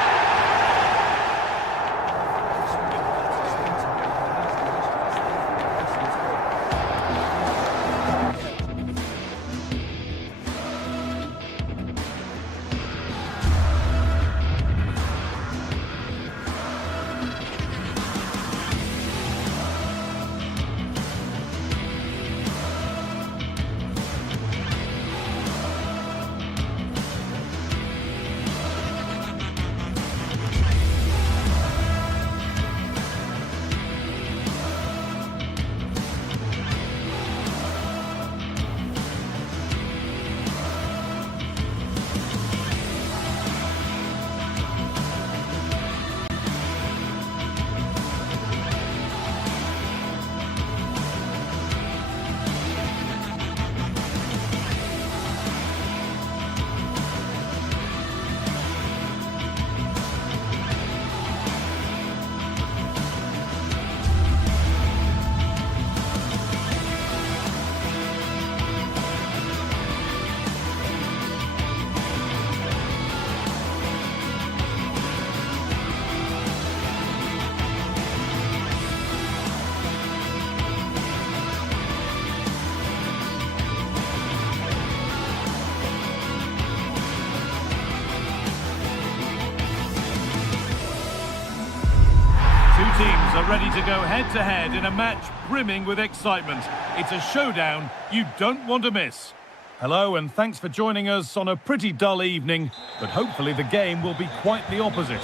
Two teams are ready to go head-to-head in a match brimming with excitement. It's a showdown you don't want to miss. Hello and thanks for joining us on a pretty dull evening, but hopefully the game will be quite the opposite.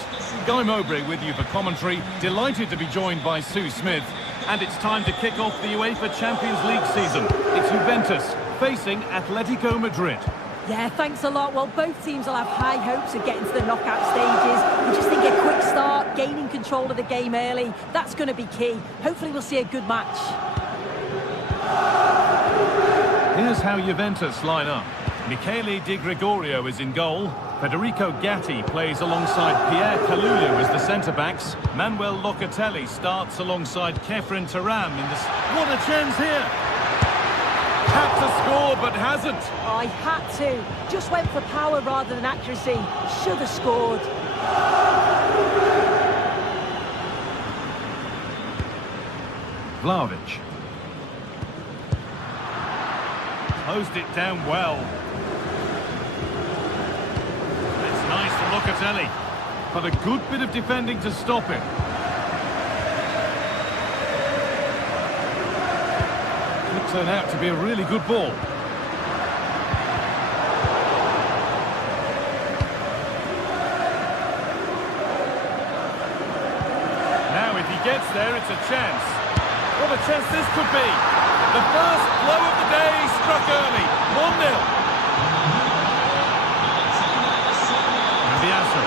Guy Mowbray with you for commentary, delighted to be joined by Sue Smith. And it's time to kick off the UEFA Champions League season. It's Juventus facing Atletico Madrid. Yeah, thanks a lot. Well, both teams will have high hopes of getting to the knockout stages. We just think a quick start, gaining control of the game early, that's going to be key. Hopefully we'll see a good match. Here's how Juventus line up. Michele Di Gregorio is in goal. Federico Gatti plays alongside Pierre Kalulu as the centre-backs. Manuel Locatelli starts alongside Kefren Turam in this... What a chance here! Had to score, but hasn't. Oh, he had to. Just went for power rather than accuracy. Should have scored. Vlahovic. Closed it down well. It's nice from Locatelli. But a good bit of defending to stop it. Could turn out to be a really good ball. Now if he gets there, it's a chance. What a chance this could be. The first blow of the day struck early. 1-0. Cambiasso.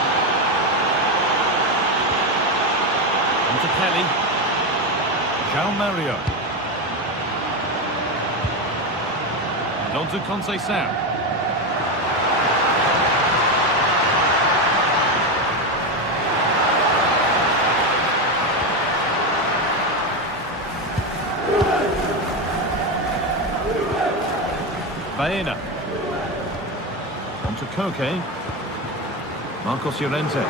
On to Kelly. João Mario. And on to Conceição. Baena. On to Koke. Marcos Llorente.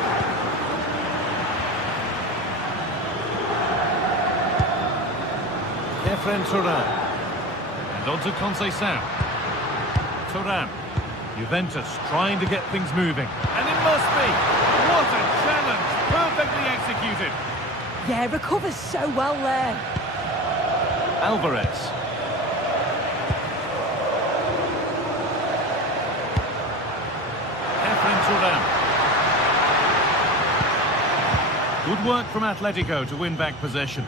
Kefren Turam. And on to Conceição. Turam. Juventus trying to get things moving. And it must be. What a challenge. Perfectly executed. Yeah, recovers so well there. Alvarez. Good work from Atletico to win back possession.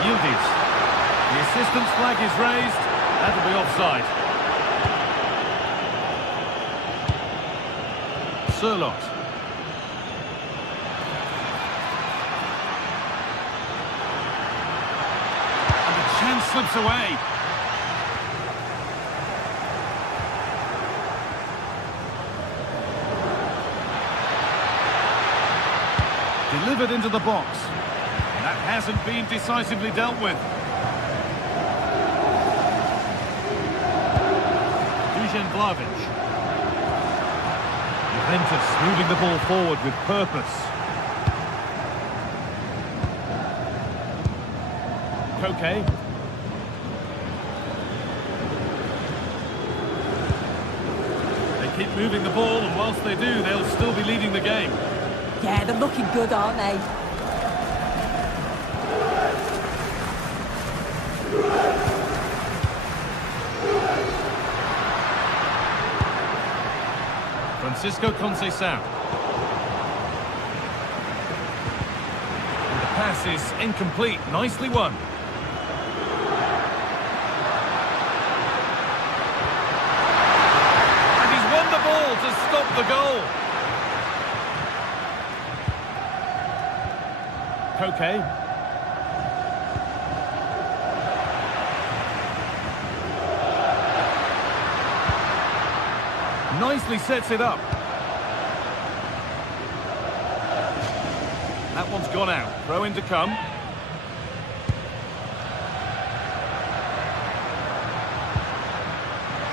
Yildiz. The assistant's flag is raised. That'll be offside. Sirlot. And the chance slips away. Delivered into the box. That hasn't been decisively dealt with. Dusan Vlahovic. Juventus moving the ball forward with purpose. Koke. They keep moving the ball, and whilst they do, they'll still be leading the game. Yeah, they're looking good, aren't they? Francisco Conceição. And the pass is incomplete. Nicely won. And he's won the ball to stop the goal. Koke. Nicely sets it up. That one's gone out. Throw in to come.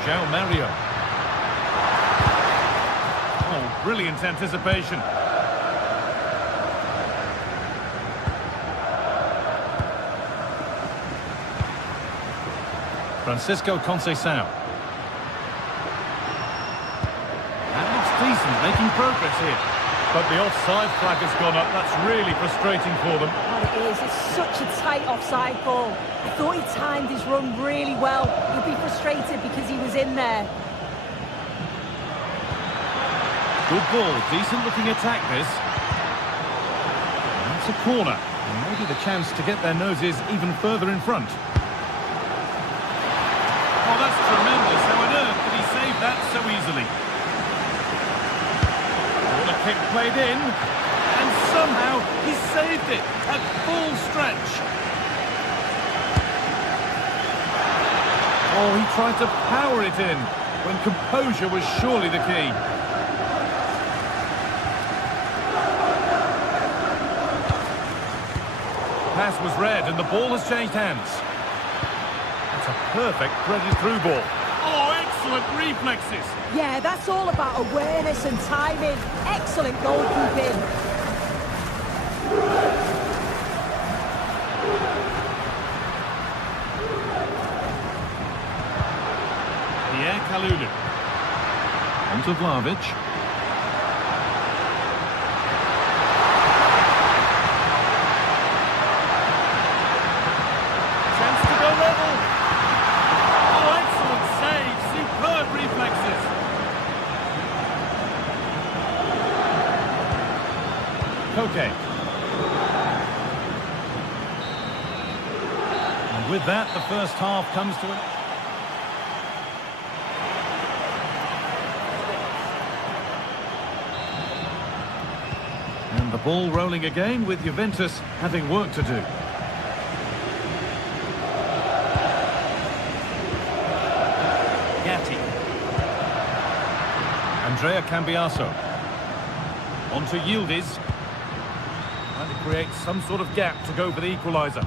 João Mario. Oh, brilliant anticipation. Francisco Conceição. Decent, making progress here. But the offside flag has gone up. That's really frustrating for them. Well, it is. It's such a tight offside ball. I thought he timed his run really well. He'll be frustrated because he was in there. Good ball. Decent looking attack, this. And that's a corner. And maybe the chance to get their noses even further in front. Oh, that's tremendous. How on earth did he save that so easily? Kick played in, and somehow he saved it at full stretch. Oh, he tried to power it in when composure was surely the key. Pass was read and the ball has changed hands. That's a perfect threaded through ball. Oh, excellent reflexes. Yeah, that's all about awareness and timing. Excellent goalkeeping. Pierre Kalulu. On to Vlahovic. Chance to go level. Oh, excellent save. Superb reflexes. Koke. And with that, the first half comes to an end. And the ball rolling again with Juventus having work to do. Gatti. Andrea Cambiaso. On to Yildiz. Trying to create some sort of gap to go for the equaliser.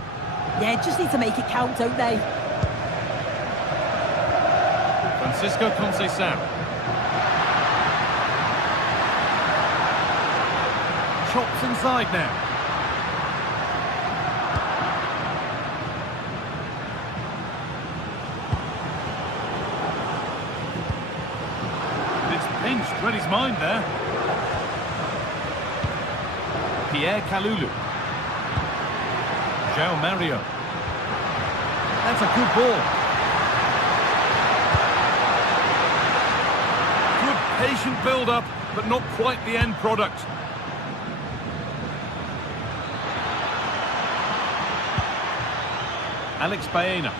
Yeah, just need to make it count, don't they? Francisco Conceição. Chops inside now. It's pinched, read his mind there. Pierre Kalulu. João Mario. That's a good ball. Good patient build-up, but not quite the end product. Alex Baena.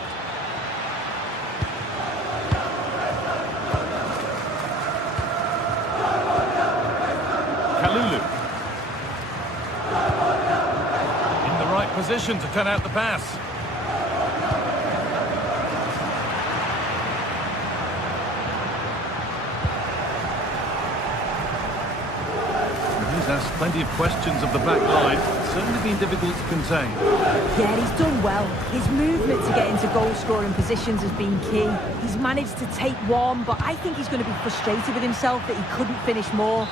Kalulu. In the right position to cut out the pass. He's asked plenty of questions of the back line. It's certainly been difficult to contain. Yeah, he's done well. His movement to get into goal-scoring positions has been key. He's managed to take one, but I think he's going to be frustrated with himself that he couldn't finish more.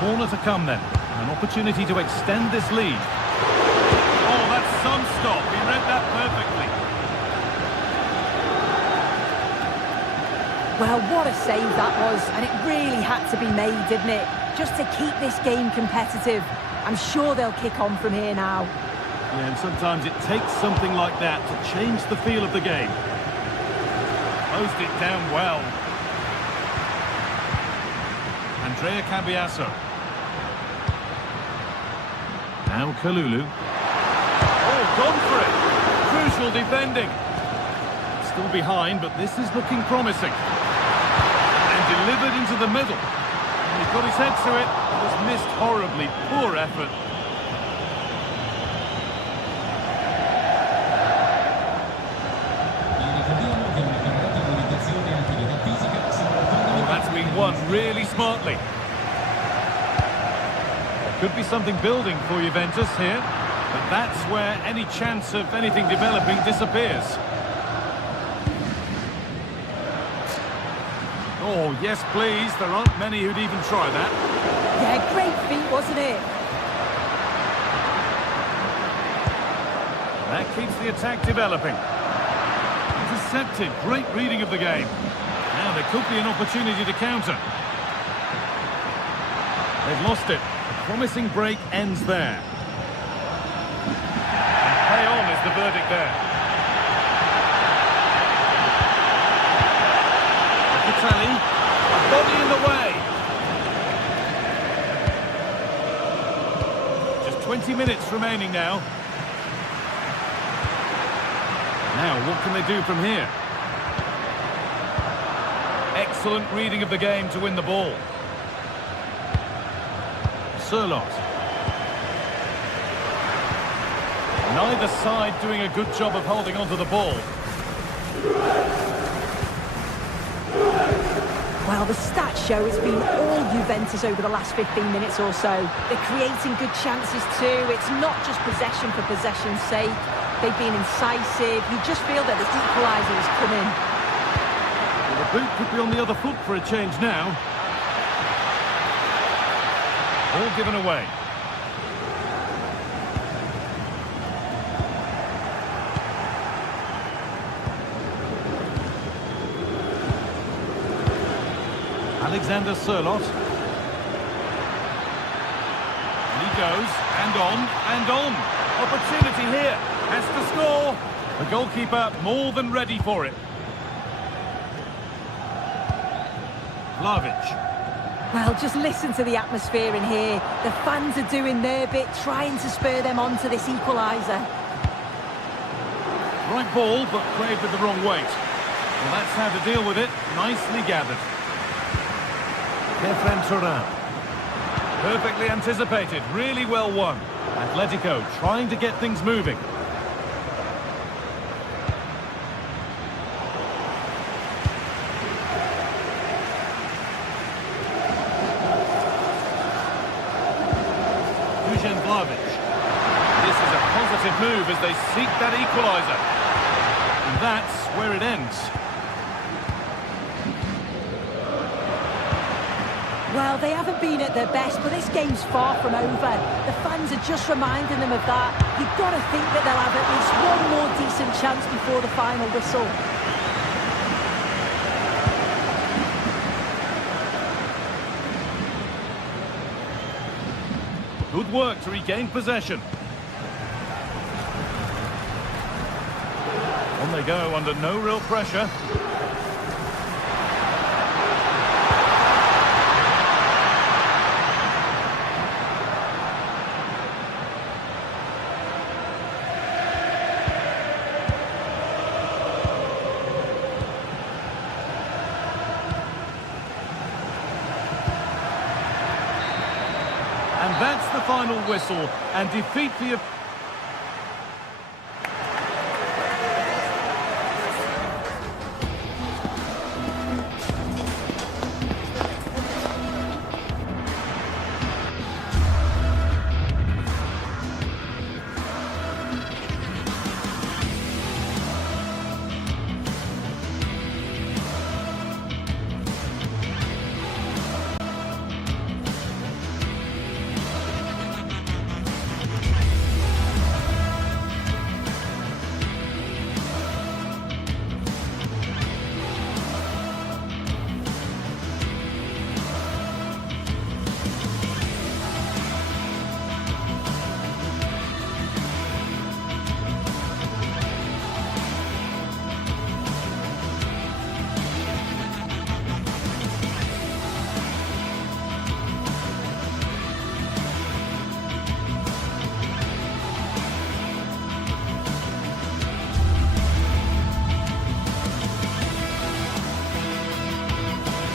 Corner to come then. An opportunity to extend this lead. Oh, that's some stop. He read that perfectly. Well, what a save that was, and it really had to be made, didn't it? Just to keep this game competitive. I'm sure they'll kick on from here now. Yeah, and sometimes it takes something like that to change the feel of the game. Closed it down well. Andrea Cambiasso. Now Kalulu. Oh, gone for it. Crucial defending. Still behind, but this is looking promising. And delivered into the middle. He got his head to it, but was missed horribly. Poor effort. Oh, that's been won really smartly. There could be something building for Juventus here, but that's where any chance of anything developing disappears. Oh, yes, please. There aren't many who'd even try that. Yeah, great feat, wasn't it? That keeps the attack developing. Intercepted. Great reading of the game. Now there could be an opportunity to counter. They've lost it. A promising break ends there. And play on is the verdict there. Italy, a body in the way. Just 20 minutes remaining now. Now, what can they do from here? Excellent reading of the game to win the ball. Sirlot. Neither side doing a good job of holding onto the ball. Well, the stats show it's been all Juventus over the last 15 minutes or so. They're creating good chances too. It's not just possession for possession's sake. They've been incisive. You just feel that the equaliser is coming. Well, the boot could be on the other foot for a change now. All given away. Alexander Sirlot. And he goes, and on. Opportunity here. Has to score. The goalkeeper more than ready for it. Vlahovic. Well, just listen to the atmosphere in here. The fans are doing their bit, trying to spur them on to this equaliser. Right ball, but played with the wrong weight. Well, that's how to deal with it. Nicely gathered. Kefren Turan. Perfectly anticipated, really well won. Atletico trying to get things moving. Dusan Vlahovic. This is a positive move as they seek that equaliser. And that's where it ends. Well, they haven't been at their best, but this game's far from over. The fans are just reminding them of that. You've got to think that they'll have at least one more decent chance before the final whistle. Good work to regain possession. On they go under no real pressure. And that's the final whistle, and defeat the...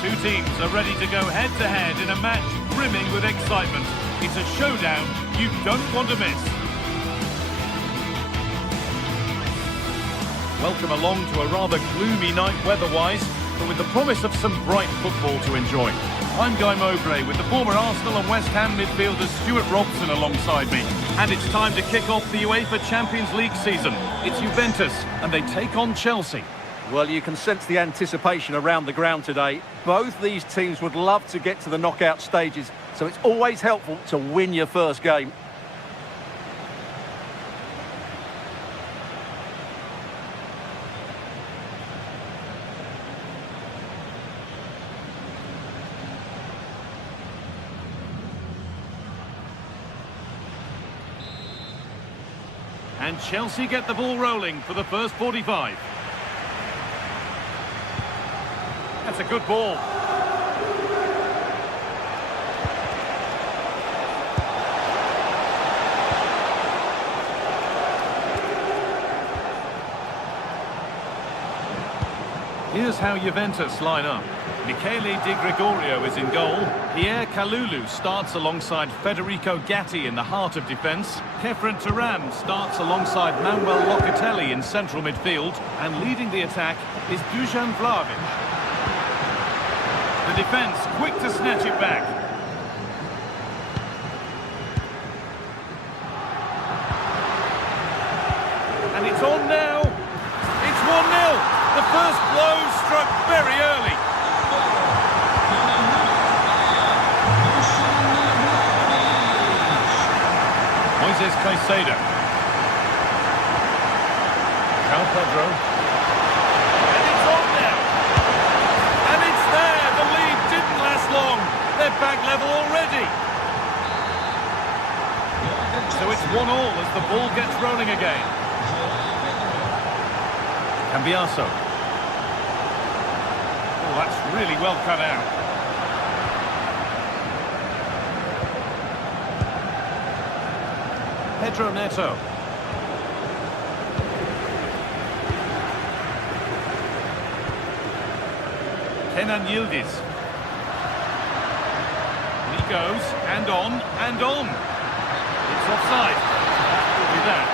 Two teams are ready to go head-to-head in a match brimming with excitement. It's a showdown you don't want to miss. Welcome along to a rather gloomy night weather-wise, but with the promise of some bright football to enjoy. I'm Guy Mowbray with the former Arsenal and West Ham midfielder Stuart Robson alongside me. And it's time to kick off the UEFA Champions League season. It's Juventus, and they take on Chelsea. Well, you can sense the anticipation around the ground today. Both these teams would love to get to the knockout stages, so it's always helpful to win your first game. And Chelsea get the ball rolling for the first 45. That's a good ball. Here's how Juventus line up. Michele Di Gregorio is in goal. Pierre Kalulu starts alongside Federico Gatti in the heart of defence. Kefren Turam starts alongside Manuel Locatelli in central midfield. And leading the attack is Dusan Vlahovic. The defence quick to snatch it back. And it's on now. It's 1-0. The first blow struck very early. Moises Caicedo. João Pedro. And it's on now. And it's there. The lead didn't last long. They're back level already. So it's 1-1 as the ball gets rolling again. Cambiaso. Oh, that's really well cut out. Pedro Neto. Kenan Yildiz. He goes, and on, and on. It's offside. That will be that.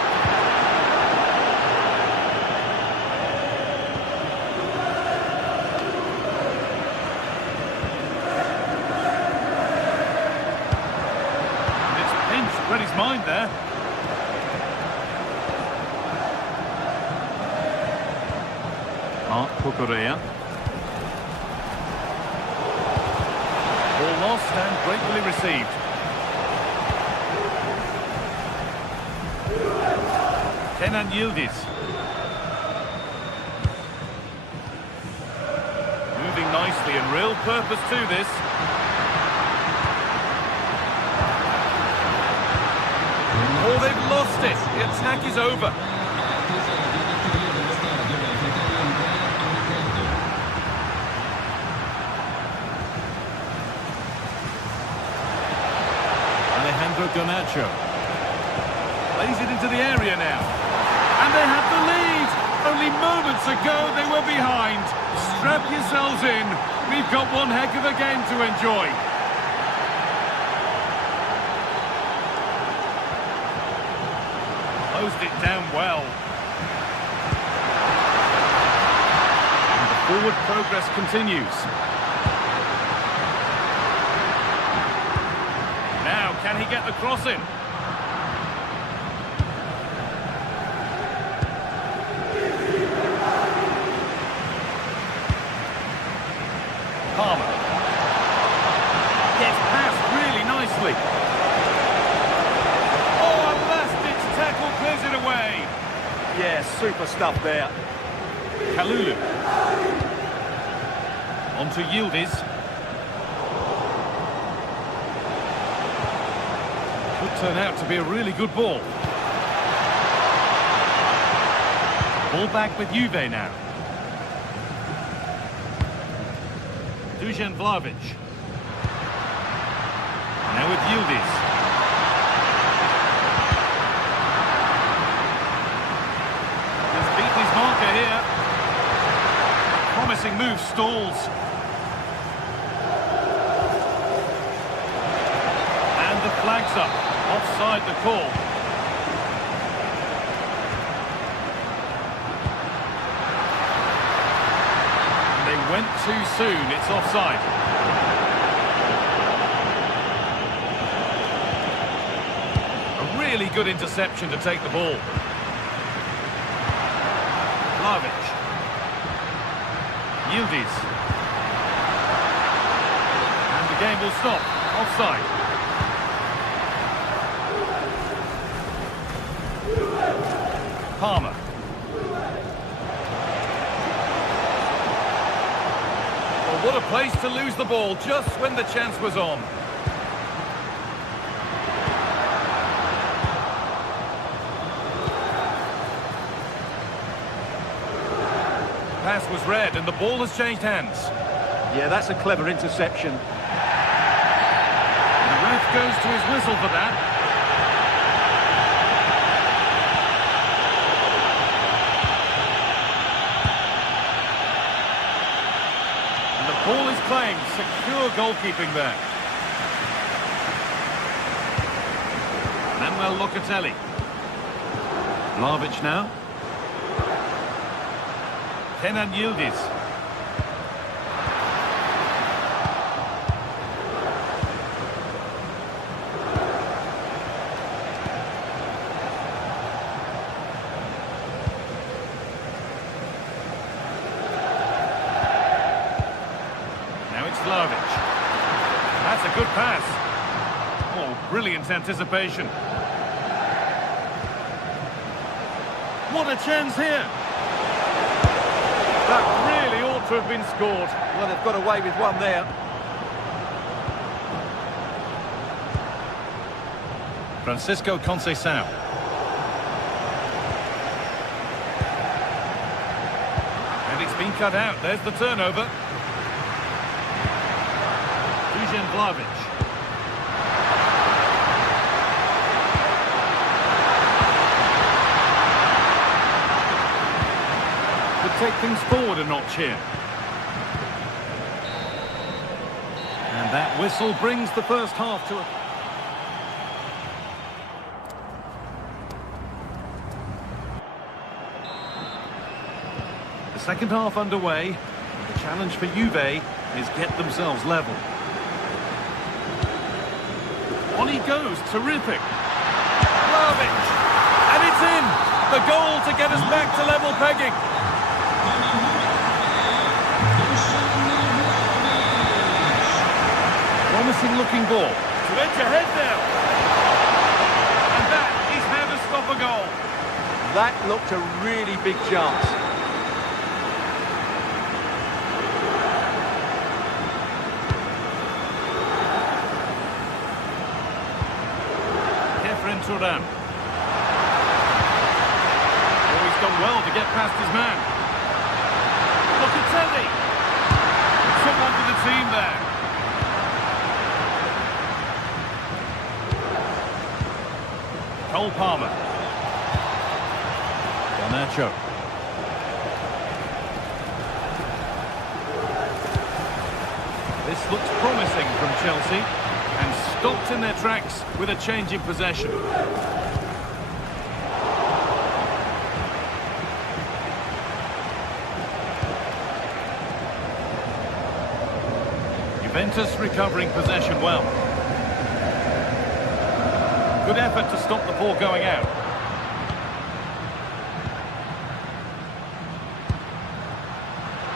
And it's pinched, read his mind there. Marc Cucurella. Ball lost and gratefully received. Kenan Yildiz. Moving nicely and real purpose to this. Oh, they've lost it. The attack is over. Garnacho. Plays it into the area now. And they have the lead. Only moments ago they were behind. Strap yourselves in. We've got one heck of a game to enjoy. Closed it down well. And the forward progress continues. Now, can he get the cross in? Palmer. Gets past really nicely. Oh, a last-ditch tackle clears it away. Yeah, super stuff there. Kalulu. On to Yildiz. Could turn out to be a really good ball. Ball back with Juve now. Dusan Vlahovic. Now with Yildiz. He's beaten his marker here. Promising move stalls. And the flag's up. Offside the call. Went too soon, it's offside. A really good interception to take the ball. Vlahovic. Yildiz. And the game will stop. Offside. Palmer. What a place to lose the ball just when the chance was on. Pass was read and the ball has changed hands. Yeah, that's a clever interception. And the ref goes to his whistle for that. Ball is claimed, secure goalkeeping there. Manuel Locatelli. Vlahovic now. Kenan Yildiz. Vlahovic. That's a good pass. Oh, brilliant anticipation. What a chance here. That really ought to have been scored. Well, they've got away with one there. Francisco Conceição. And it's been cut out. There's the turnover. Dusan Vlahovic. Could take things forward a notch here. And that whistle brings the first half to a... The second half underway. The challenge for Juve is get themselves level. On he goes, terrific. Vlahovic, and it's in. The goal to get us back to level pegging. Promising looking ball. To edge ahead now. And that is how to stop a goal. That looked a really big chance. Turan. Oh, he's done well to get past his man. Locatelli. Someone for the team there. Cole Palmer. Garnacho. This looks promising from Chelsea, and stopped in their tracks with a change in possession. Juventus recovering possession well. Good effort to stop the ball going out.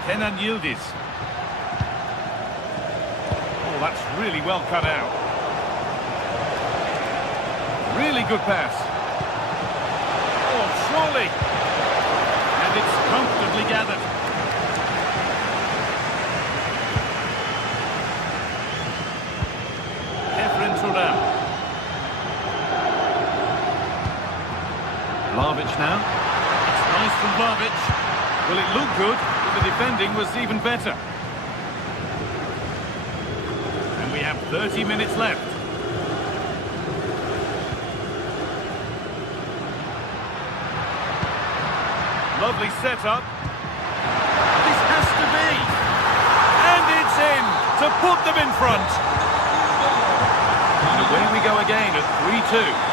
Kenan Yildiz. Oh, that's really well cut out. Really good pass. Oh, surely. And it's comfortably gathered. Vlahovic now. It's nice from Vlahovic. Well, it looked good, but the defending was even better. And we have 30 minutes left. Lovely setup. This has to be. And it's in to put them in front. And away we go again at 3-2.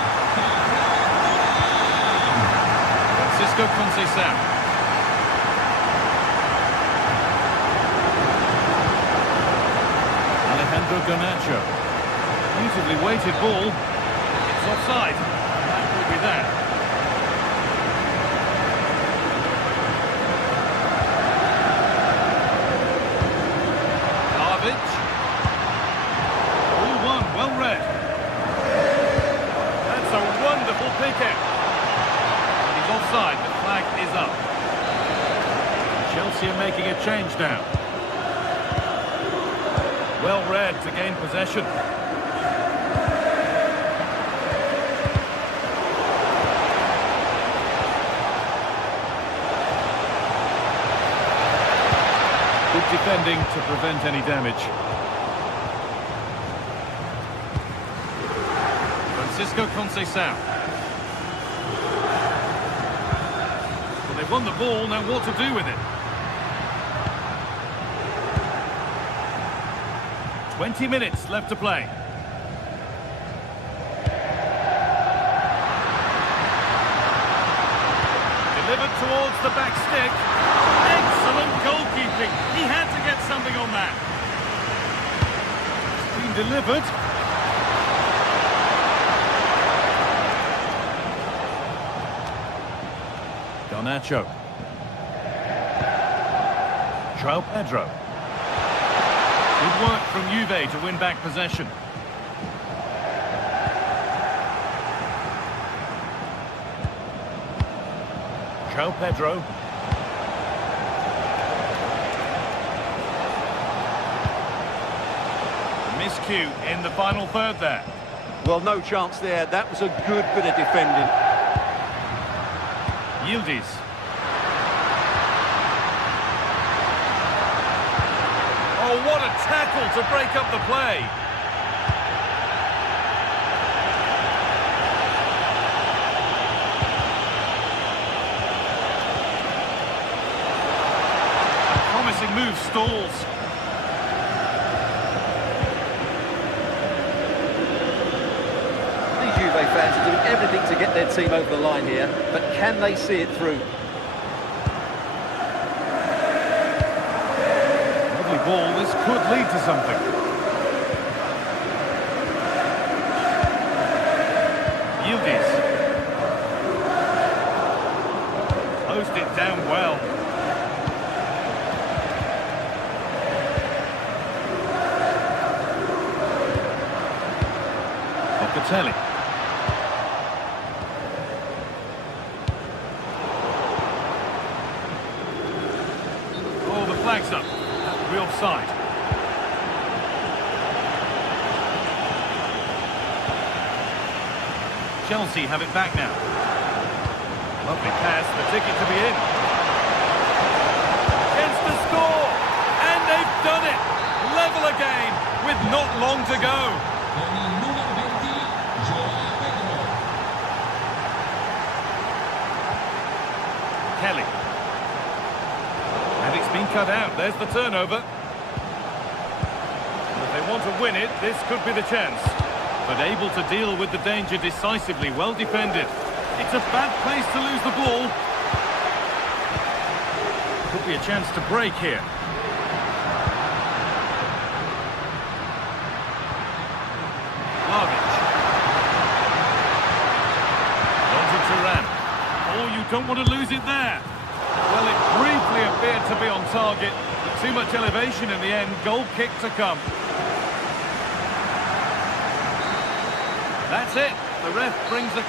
Conceição. Alejandro Garnacho. Beautifully weighted ball. It's offside. That will be that. Vlahovic. All one, well read. That's a wonderful pick out. Offside, the flag is up. Chelsea are making a change now. Well read to gain possession. Good defending to prevent any damage. Francisco Conceição. They've won the ball, now what to do with it? 20 minutes left to play. Delivered towards the back stick. Excellent goalkeeping. He had to get something on that. It's been delivered. Garnacho. João Pedro. Good work from Juve to win back possession. João Pedro. Miscue in the final third there. Well, no chance there. That was a good bit of defending. Yildiz. Oh, what a tackle to break up the play. A promising move stalls. Juve fans are doing everything to get their team over the line here, but can they see it through? Lovely ball, this could lead to something. Yildiz. Closed it down well. Locatelli. Flags up. Real offside. Chelsea have it back now. Lovely pass, the ticket to be in. Chance to score! And they've done it! Level again, with not long to go. cut out. There's the turnover. If they want to win it, this could be the chance. But able to deal with the danger decisively, well defended. It's a bad place to lose the ball. Could be a chance to break here. Vlahovic. Onto Turan. Oh, you don't want to lose it there. Well, it briefly appeared to be on target, but too much elevation in the end. Goal kick to come. That's it. The ref brings the...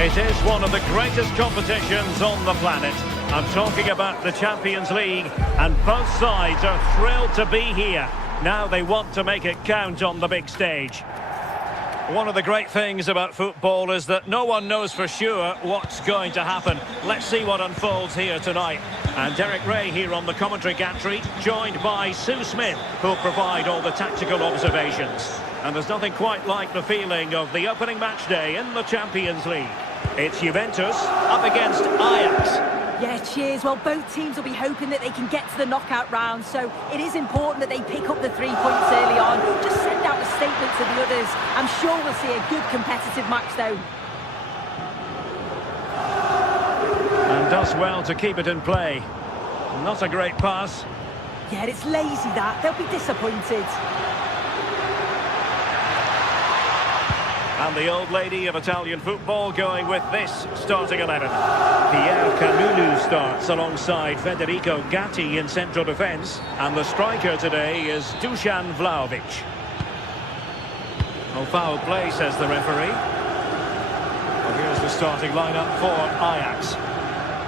It is one of the greatest competitions on the planet. I'm talking about the Champions League, and both sides are thrilled to be here. Now they want to make it count on the big stage. One of the great things about football is that no one knows for sure what's going to happen. Let's see what unfolds here tonight. And Derek Ray here on the commentary gantry, joined by Sue Smith, who'll provide all the tactical observations. And there's nothing quite like the feeling of the opening match day in the Champions League. It's Juventus up against Ajax. Yeah, cheers. Well, both teams will be hoping that they can get to the knockout round, so it is important that they pick up the 3 points early on. Just send out a statement to the others. I'm sure we'll see a good competitive match, though. And does well to keep it in play. Not a great pass. Yeah, it's lazy, that. They'll be disappointed. And the old lady of Italian football going with this starting 11. Pierre Canulu starts alongside Federico Gatti in central defence. And the striker today is Dusan Vlahovic. Oh, foul play, says the referee. Well, here's the starting lineup for Ajax.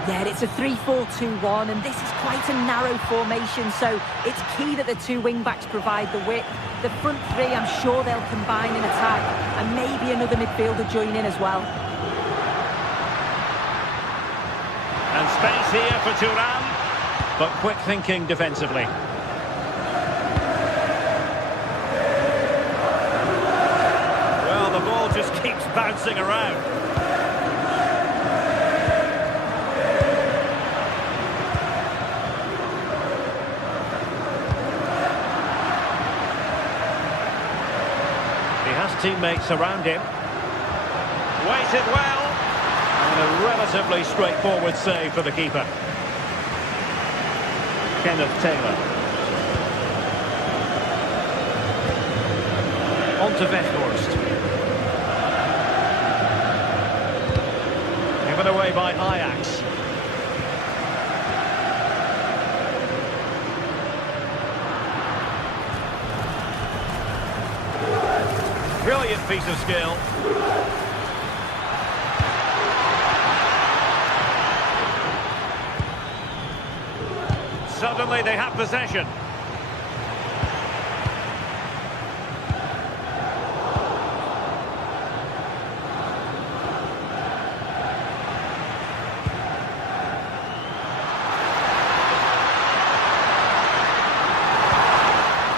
Yeah, it's a 3-4-2-1, and this is quite a narrow formation, so it's key that the two wing-backs provide the width. The front three, I'm sure they'll combine in attack, and maybe another midfielder join in as well. And space here for Turan, but quick thinking defensively. Well, the ball just keeps bouncing around. He has teammates around him. Waited well. And a relatively straightforward save for the keeper. Kenneth Taylor. On to Weghorst. Given away by Ajax. Brilliant piece of skill. Suddenly they have possession.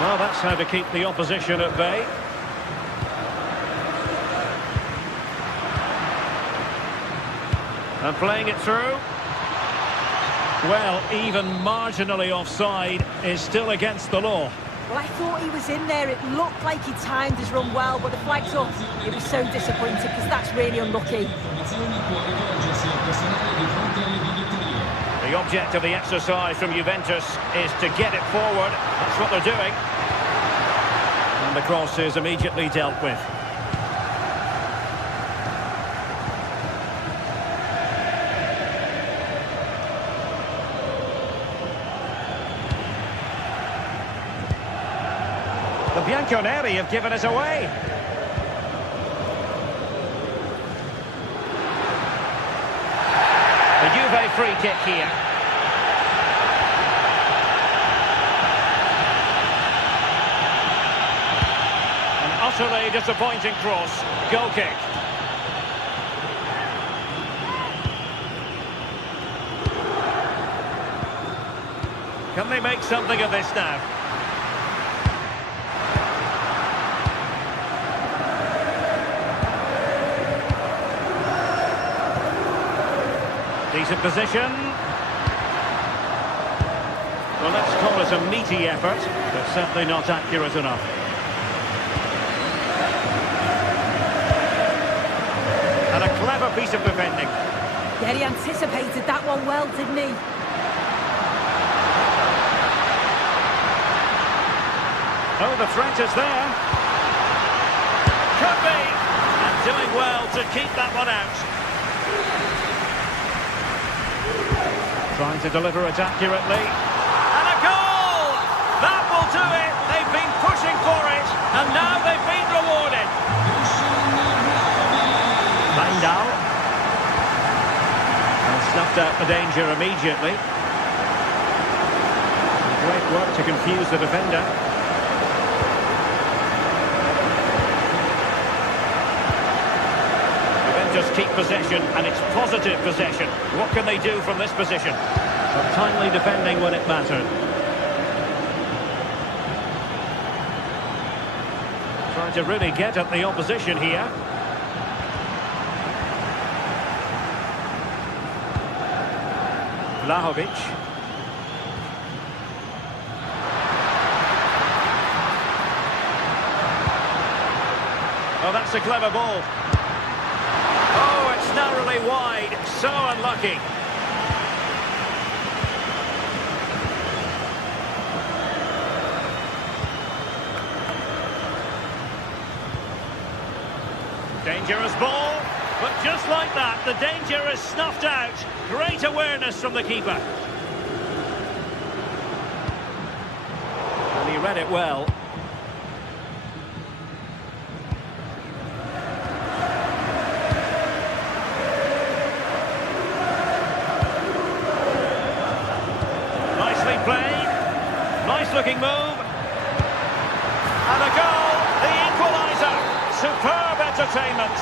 Well, that's how to keep the opposition at bay. And playing it through. Well, even marginally offside is still against the law. Well, I thought he was in there. It looked like he timed his run well, but the flag's up. It was so disappointing because that's really unlucky. The object of the exercise from Juventus is to get it forward. That's what they're doing. And the cross is immediately dealt with. The Bianconeri have given us away. The Juve free kick here. An utterly disappointing cross. Goal kick. Can they make something of this now? Decent position. Well, let's call it a meaty effort, but certainly not accurate enough. And a clever piece of defending. Yeah, he anticipated that one well, didn't he? Oh, the threat is there. Could be. And doing well to keep that one out. Trying to deliver it accurately. And a goal! That will do it! They've been pushing for it, and now they've been rewarded. Vandal. And snuffed out the danger immediately. Great work to confuse the defender. Just keep possession, and it's positive possession. What can they do from this position? But timely defending when it mattered. Trying to really get at the opposition here. Vlahovic. Oh, that's a clever ball. Narrowly wide, so unlucky. Dangerous ball, but just like that, the danger is snuffed out. Great awareness from the keeper. And he read it well. Looking move, and a goal, the equaliser. Superb entertainment.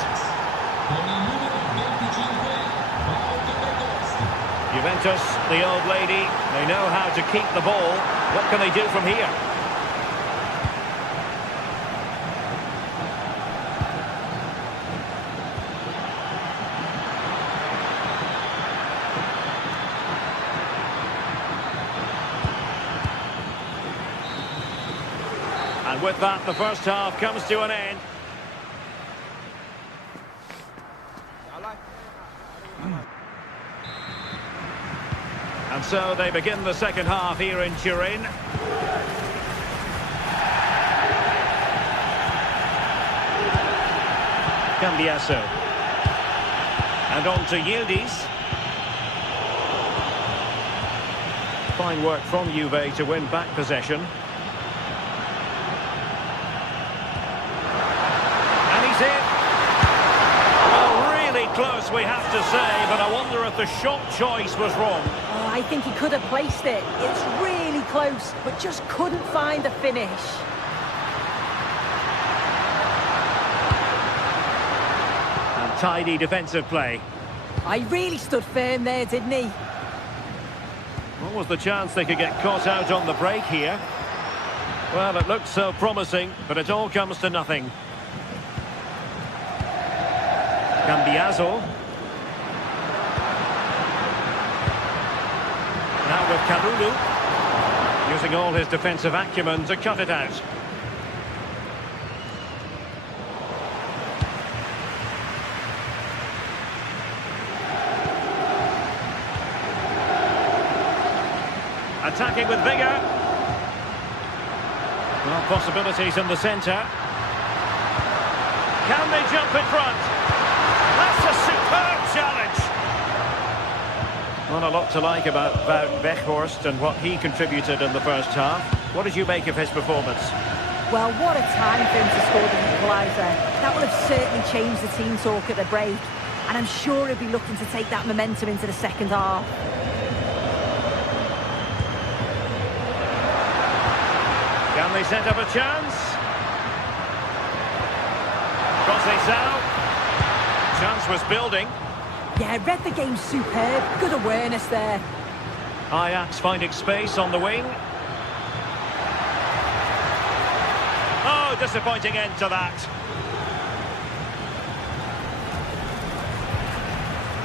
Juventus, the old lady, they know how to keep the ball. What can they do from here? And with that, the first half comes to an end. And so they begin the second half here in Turin. Cambiasso. And on to Yildiz. Fine work from Juve to win back possession. Close, we have to say, but I wonder if the shot choice was wrong. Oh, I think he could have placed it. It's really close, but just couldn't find the finish. And tidy defensive play. I really stood firm there, didn't he? What was the chance they could get caught out on the break here? Well, it looked so promising, but it all comes to nothing. Cambiasso. Kalulu, using all his defensive acumen to cut it out. Attacking with vigour. Well, possibilities in the centre. Can they jump in front? That's a superb challenge. Not a lot to like about Wout Weghorst and what he contributed in the first half. What did you make of his performance? Well, what a time for him to score the equaliser. That will have certainly changed the team talk at the break. And I'm sure he'll be looking to take that momentum into the second half. Can they set up a chance? Conceição. Chance was building. Yeah, read the game superb. Good awareness there. Ajax finding space on the wing. Oh, disappointing end to that.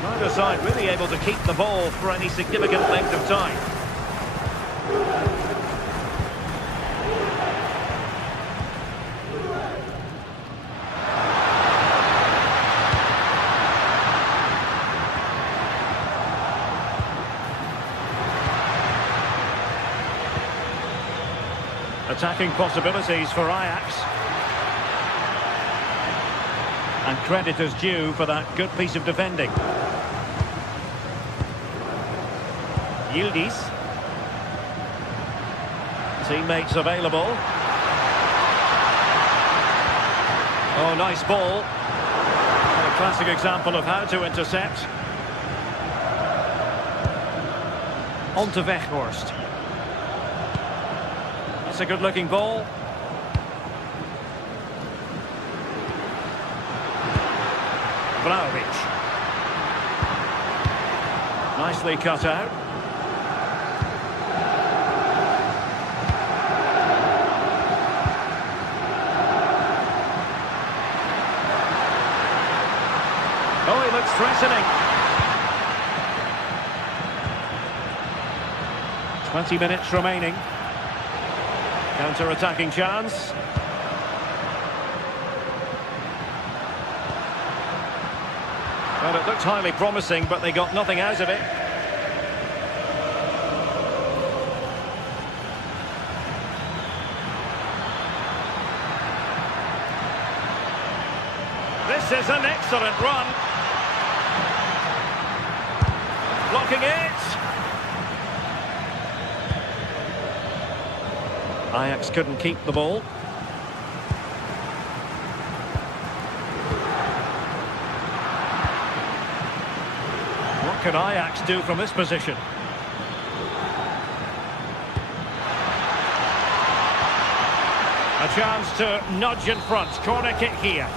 Neither side really able to keep the ball for any significant length of time. Attacking possibilities for Ajax. And credit is due for that good piece of defending. Yildiz. Teammates available. Oh, nice ball. A classic example of how to intercept. On to Weghorst. That's a good-looking ball. Vlahovic. Nicely cut out. Oh, he looks threatening. 20 minutes remaining. Counter-attacking chance. Well, it looked highly promising, but they got nothing out of it. This is an excellent run. Blocking it. Ajax couldn't keep the ball. What can Ajax do from this position? A chance to nudge in front. Corner kick here.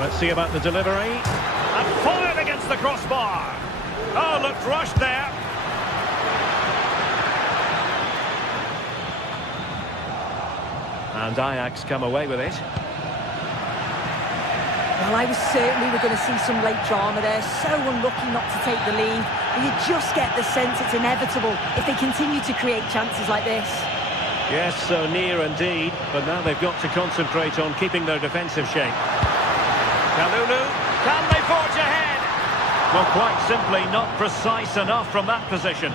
Let's see about the delivery. And fired against the crossbar. Oh, looked rushed there. And Ajax come away with it. Well, I was certain we were going to see some late drama there. So unlucky not to take the lead. But you just get the sense it's inevitable if they continue to create chances like this. Yes, so near indeed. But now they've got to concentrate on keeping their defensive shape. Kalulu, can they forge ahead? Well, quite simply not precise enough from that position.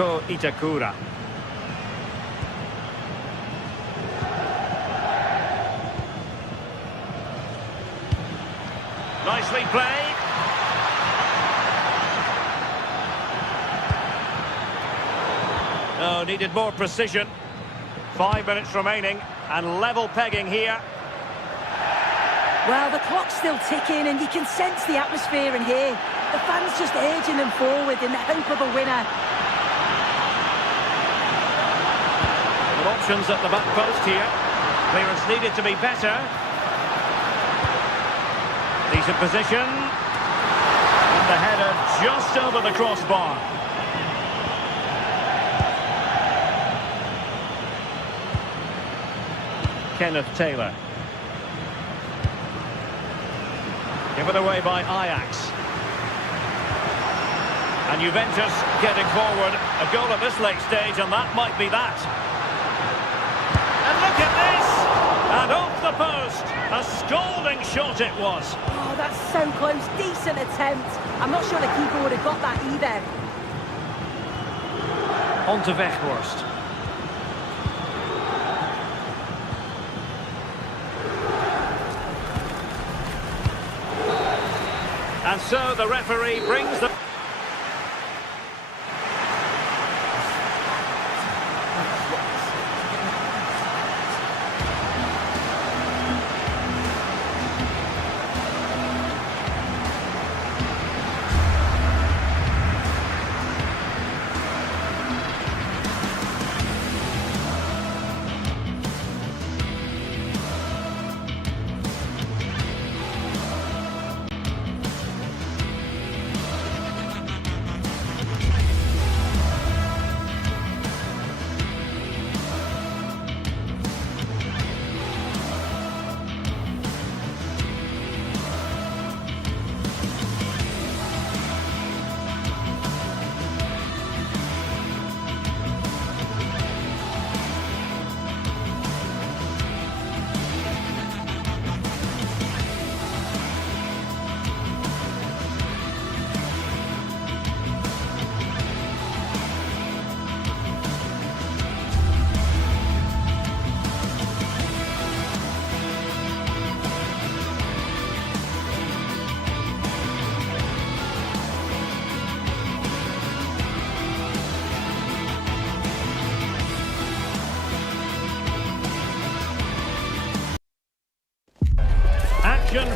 Itakura. Nicely played. Oh, needed more precision. 5 minutes remaining and level pegging here. Well, the clock's still ticking and you can sense the atmosphere in here. The fans just urging them forward in the hope of a winner. Options at the back post here. Clearance needed to be better. Decent position. And the header just over the crossbar. Kenneth Taylor. Given away by Ajax. And Juventus getting forward. A goal at this late stage, and that might be that. And look at this! And off the post. A scalding shot it was. Oh, that's so close. Decent attempt. I'm not sure the keeper would have got that either. On to Weghorst. And so the referee brings the...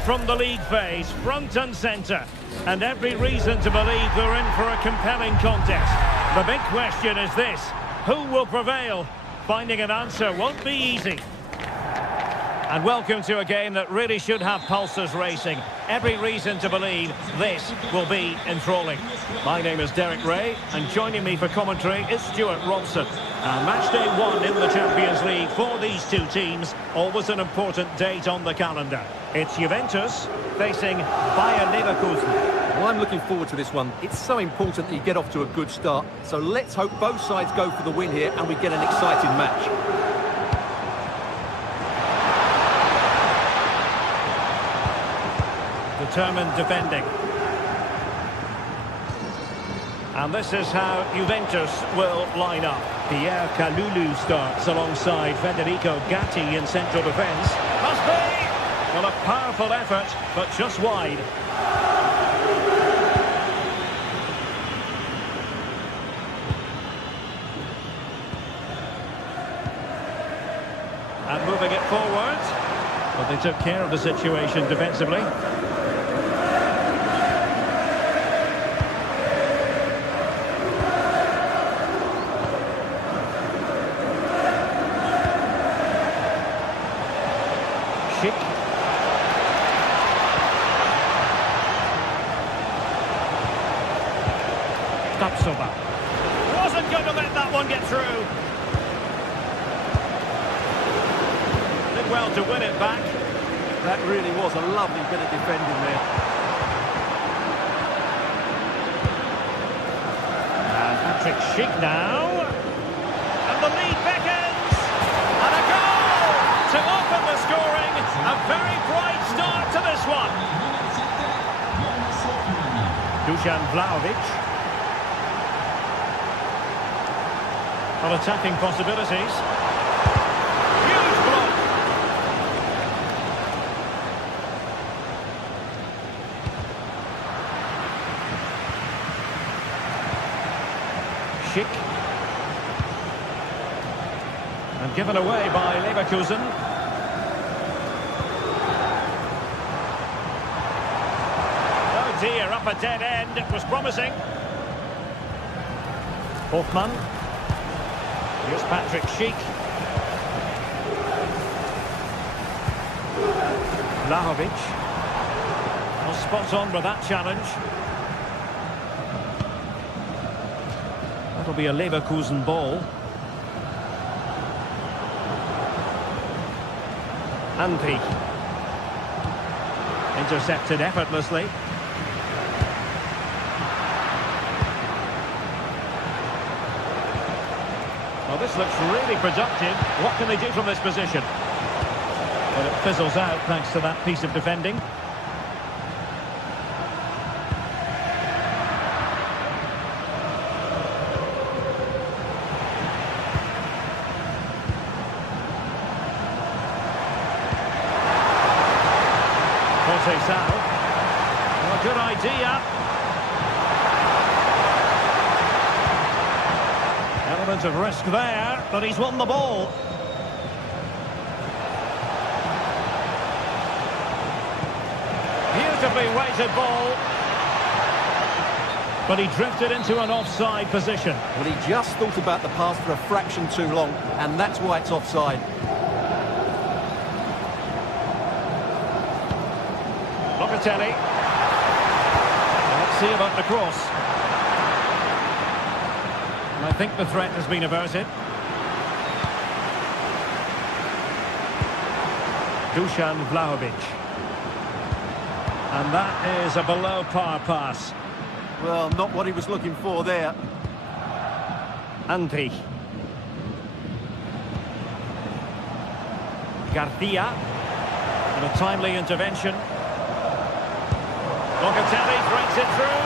From the league phase, front and centre, and every reason to believe they're in for a compelling contest. The big question is this: who will prevail? Finding an answer won't be easy. And welcome to a game that really should have pulses racing. Every reason to believe this will be enthralling. My name is Derek Ray, and joining me for commentary is Stuart Robson. And match day 1 in the Champions League for these two teams, always an important date on the calendar. It's Juventus facing Bayer Leverkusen. Well, I'm looking forward to this one. It's so important that you get off to a good start. So let's hope both sides go for the win here and we get an exciting match. Determined defending. And this is how Juventus will line up. Pierre Kalulu starts alongside Federico Gatti in central defence. Must be! Well, a powerful effort, but just wide. And moving it forward. But they took care of the situation defensively. Wasn't going to let that one get through. Did well to win it back. That really was a lovely bit of defending there. And Patrick Schick now. And the lead beckons. And a goal to open the scoring. A very bright start to this one. Dusan Vlahovic. On attacking possibilities. Huge block. Schick. And given away by Leverkusen. Oh dear, up a dead end. It was promising. Hoffmann. Here's Patrick Schick. Vlahovic. Well, spot on with that challenge. That'll be a Leverkusen ball. Anpi. Intercepted effortlessly. Well, this looks really productive. What can they do from this position? Well, it fizzles out thanks to that piece of defending. Well, good idea. Element of risk there, but he's won the ball. Beautifully weighted ball. But he drifted into an offside position. Well, he just thought about the pass for a fraction too long, and that's why it's offside. Locatelli. Let's see about the cross. I think the threat has been averted. Dusan Vlahovic. And that is a below-par pass. Well, not what he was looking for there. Andri. Garcia. And a timely intervention. Locatelli brings it through.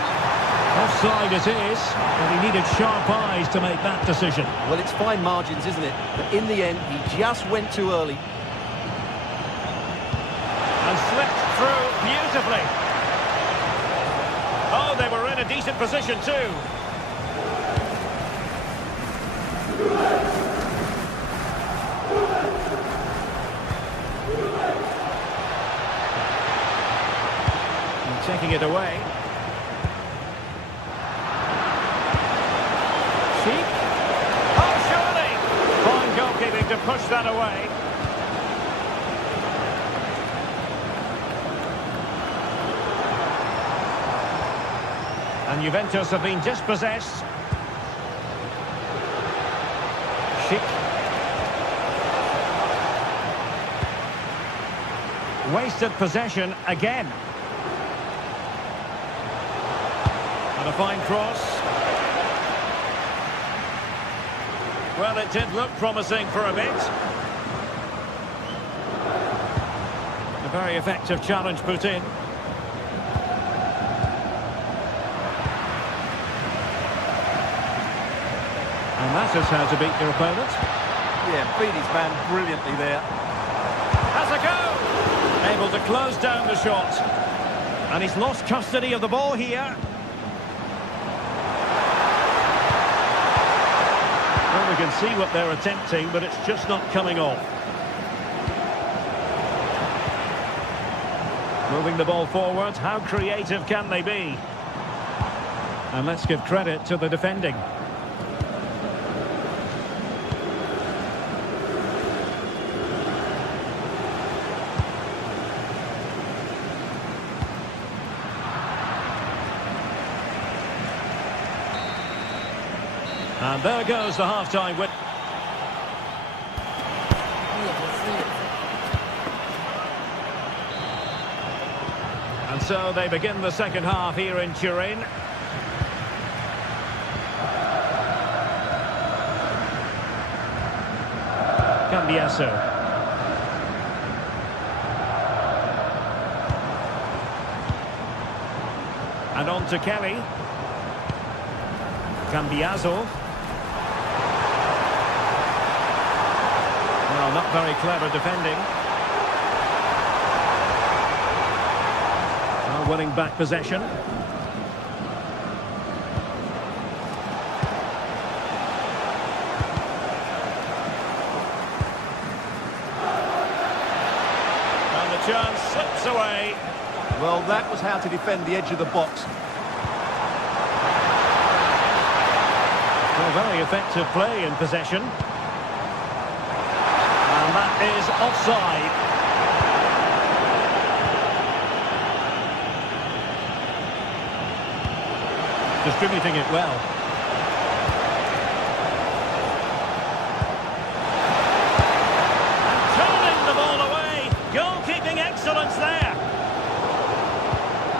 Offside it is, but he needed sharp eyes to make that decision. Well, it's fine margins, isn't it? But in the end, he just went too early. And slipped through beautifully. Oh, they were in a decent position too. And taking it away. Oh, surely! Fine goalkeeping to push that away. And Juventus have been dispossessed. Schick. Wasted possession again. And a fine cross. Well, it did look promising for a bit. A very effective challenge put in. And that is how to beat your opponent. Yeah, beat his man brilliantly there. Has a go! Able to close down the shot. And he's lost custody of the ball here. Well, we can see what they're attempting, but it's just not coming off. Moving the ball forward, how creative can they be? And let's give credit to the defending. And there goes the half-time win. And so they begin the second half here in Turin. Cambiaso. And on to Kelly. Cambiaso. Well, not very clever defending. Well, winning back possession. And the chance slips away. Well, that was how to defend the edge of the box. Well, very effective play in possession. And that is offside. Distributing it well. And turning the ball away. Goalkeeping excellence there.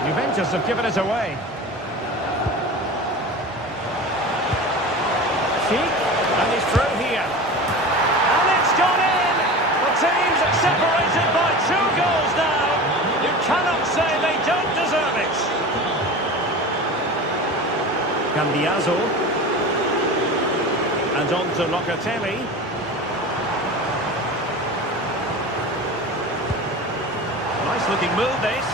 Juventus have given it away. Sheik, and he's through here. And it's gone in! The team's separated by 2 goals now. You cannot say they don't deserve it. Cambiaso. And on to Locatelli. Nice looking move, this.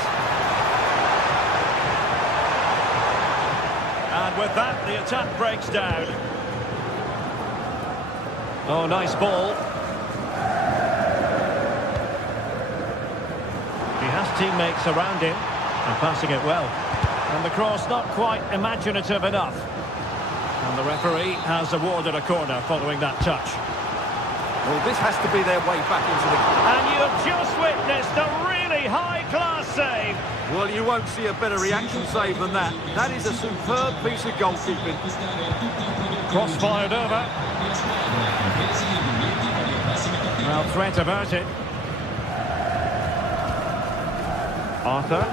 And with that, the attack breaks down. Oh, nice ball. He has teammates around him and passing it well. And the cross not quite imaginative enough. And the referee has awarded a corner following that touch. Well, this has to be their way back into the... And you've just witnessed a really high-class save. Well, you won't see a better reaction save than that. That is a superb piece of goalkeeping. Cross fired over. Well, threat averted. Arthur.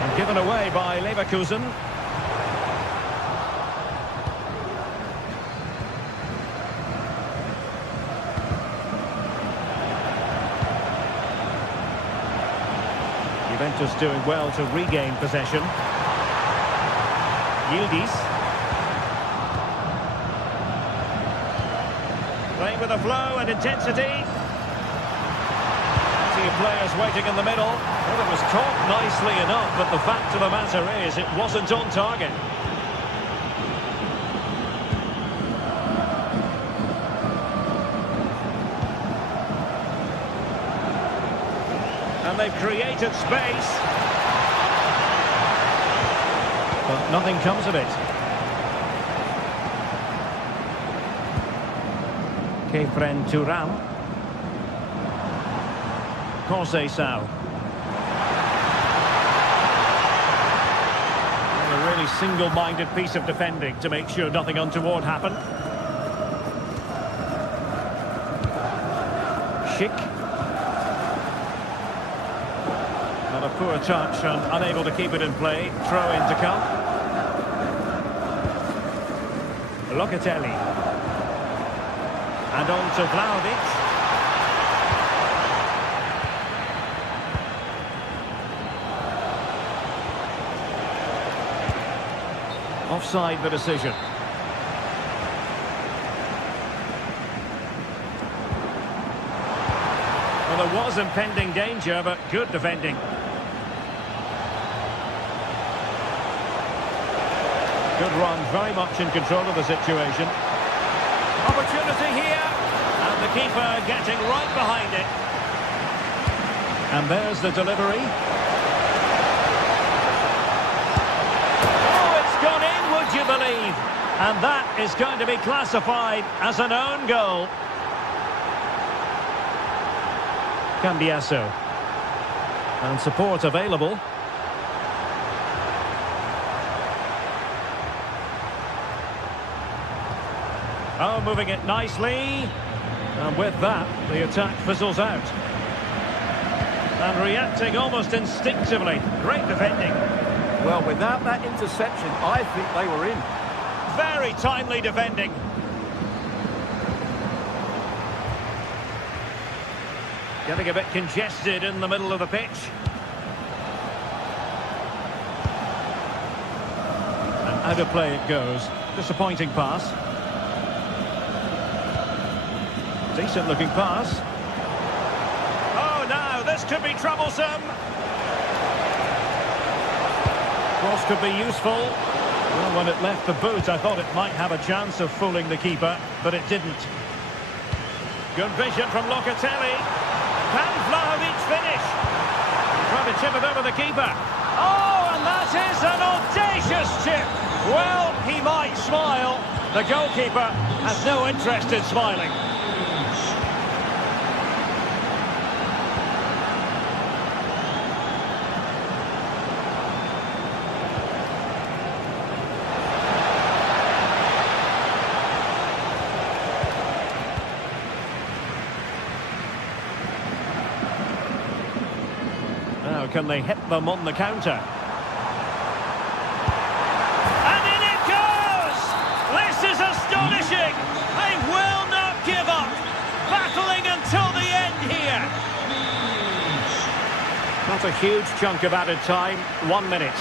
And given away by Leverkusen. Juventus doing well to regain possession. Yildiz. Playing with a flow and intensity. Plenty of players waiting in the middle. Well, it was caught nicely enough, but the fact of the matter is it wasn't on target. And they've created space. But nothing comes of it. Kefren Turam. Conceição. A really single-minded piece of defending to make sure nothing untoward happened. Schick. Not a poor touch and unable to keep it in play. Throw in to come. Locatelli. And on to Vlahovic. Offside the decision. Well, there was impending danger, but good defending. Good run, very much in control of the situation. Opportunity here, and the keeper getting right behind it. And there's the delivery. Oh, it's gone in, would you believe? And that is going to be classified as an own goal. Cambiaso. And support available. Oh, moving it nicely. And with that, the attack fizzles out. And reacting almost instinctively. Great defending. Well, without that interception, I think they were in. Very timely defending. Getting a bit congested in the middle of the pitch. And out of play it goes. Disappointing pass. Decent looking pass. Oh, now this could be troublesome. Cross could be useful. Well, when it left the boot, I thought it might have a chance of fooling the keeper, but it didn't. Good vision from Locatelli. Can Vlahovic finish? Trying to chip it over the keeper. Oh, and that is an audacious chip. Well, he might smile. The goalkeeper has no interest in smiling. Now, can they hit them on the counter? And in it goes! This is astonishing! They will not give up! Battling until the end here! Not a huge chunk of added time, 1 minute.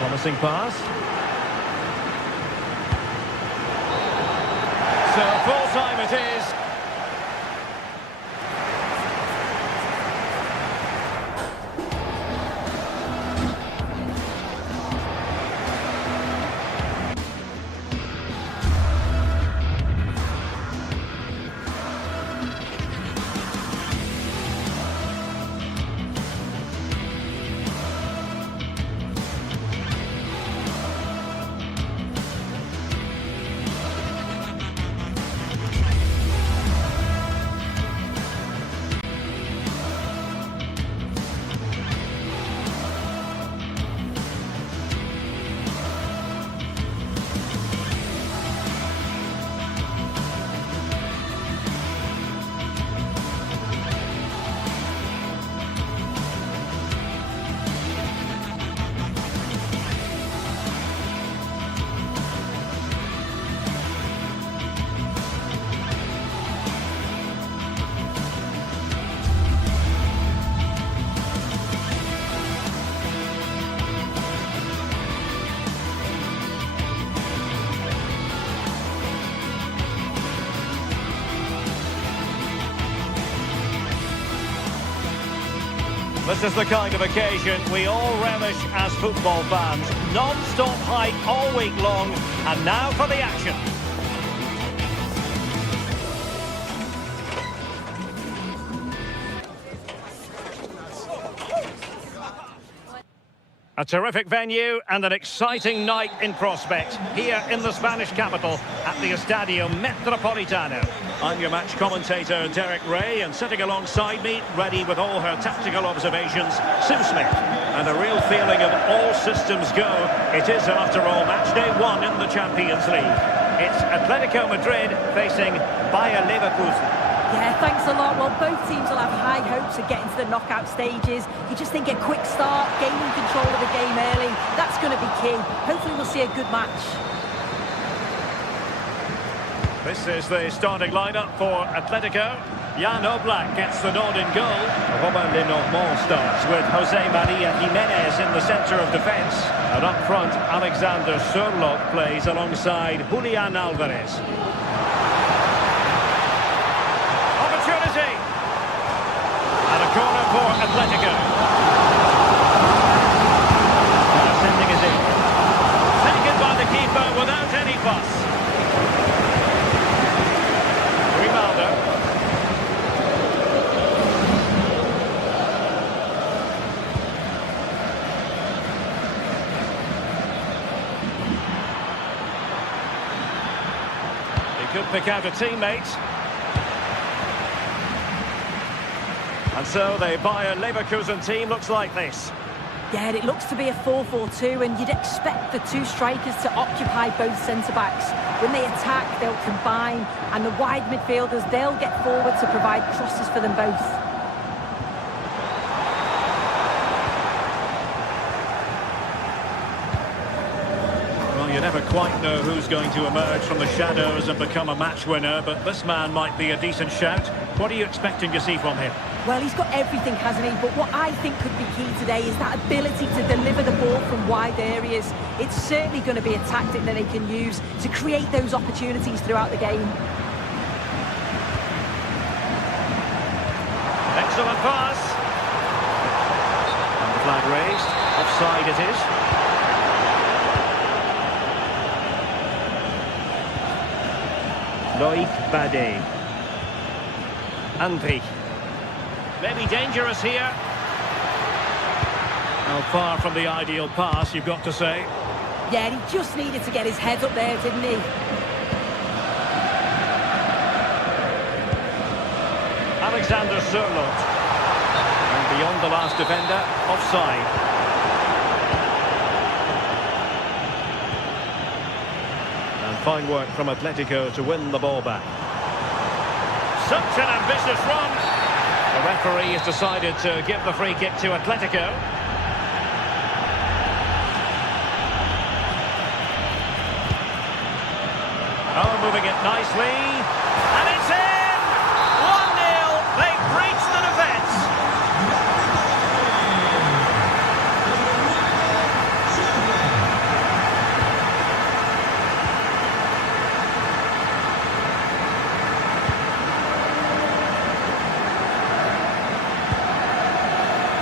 Promising pass. So full time it is. This is the kind of occasion we all relish as football fans. Non-stop hype all week long, and now for the action. A terrific venue and an exciting night in prospect here in the Spanish capital at the Estadio Metropolitano. I'm your match commentator, Derek Ray, and sitting alongside me, ready with all her tactical observations, Sim Smith. And a real feeling of all systems go. It is, after all, match day 1 in the Champions League. It's Atletico Madrid facing Bayer Leverkusen. Yeah, thanks a lot. Well, both teams will have high hopes of getting to the knockout stages. You just think a quick start, gaining control of the game early, that's going to be key. Hopefully we'll see a good match. This is the starting lineup for Atletico. Jan Oblak gets the nod in goal. Robin Lenormand starts with Jose Maria Jimenez in the centre of defence. And up front, Alexander Sørloth plays alongside Julian Alvarez. And a corner for Atletico. Sending us in. Taken by the keeper without any fuss. Grimaldo. He could pick out a teammate. And so the Bayer Leverkusen team looks like this. Yeah, it looks to be a 4-4-2, and you'd expect the two strikers to occupy both centre-backs. When they attack, they'll combine, and the wide midfielders, they'll get forward to provide crosses for them both. Well, you never quite know who's going to emerge from the shadows and become a match winner, but this man might be a decent shout. What are you expecting to see from him? Well, he's got everything, hasn't he? But what I think could be key today is that ability to deliver the ball from wide areas. It's certainly going to be a tactic that they can use to create those opportunities throughout the game. Excellent pass. And the flag raised. Offside it is. Loïc Badet. Andri. Maybe dangerous here. Well, far from the ideal pass, you've got to say. Yeah, he just needed to get his head up there, didn't he? Alexander Sørloth. And beyond the last defender, offside. And fine work from Atletico to win the ball back. Such an ambitious run. The referee has decided to give the free kick to Atletico. Oh, moving it nicely. And it's in! 1-0. They've breached the defence.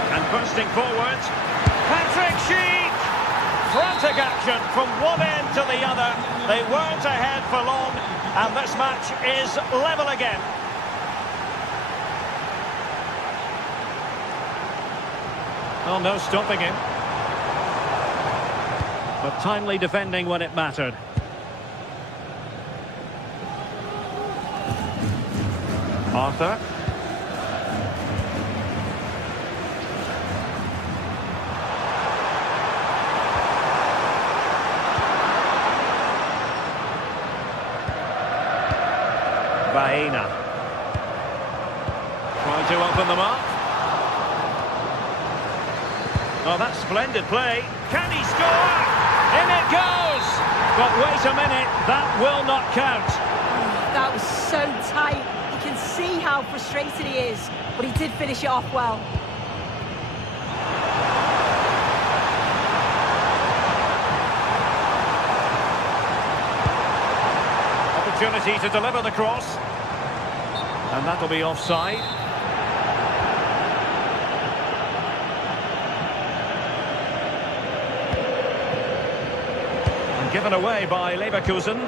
And bursting forward. Patrick Schick! Frantic action from one end to the other. They weren't ahead for long, and this match is level again. Oh, no stopping him. But timely defending when it mattered. Arthur. Baena. Trying to open them up. Oh, that's splendid play. Can he score? In it goes! But wait a minute, that will not count. That was so tight. You can see how frustrated he is, but he did finish it off well. Opportunity to deliver the cross. And that'll be offside. And given away by Leverkusen.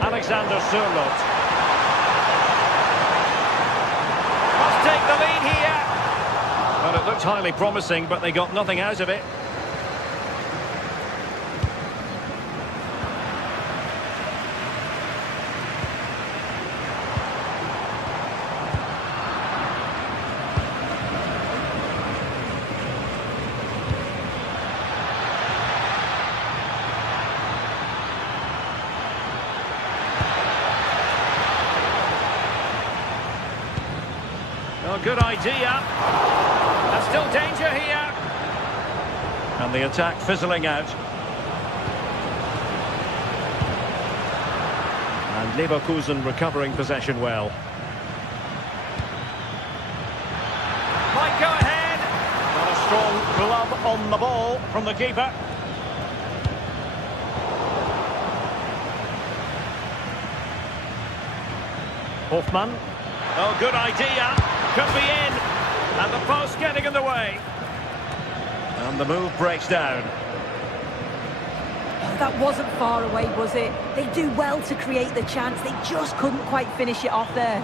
Alexander Sørloth. Take the lead here. Well, it looked highly promising, but they got nothing out of it. Well, good idea. There's still danger here. And the attack fizzling out. And Leverkusen recovering possession well. Might go ahead. Got a strong glove on the ball from the keeper. Hoffmann. Oh, good idea. Could be in. And the post getting in the way. And the move breaks down. That wasn't far away, was it? They do well to create the chance. They just couldn't quite finish it off there.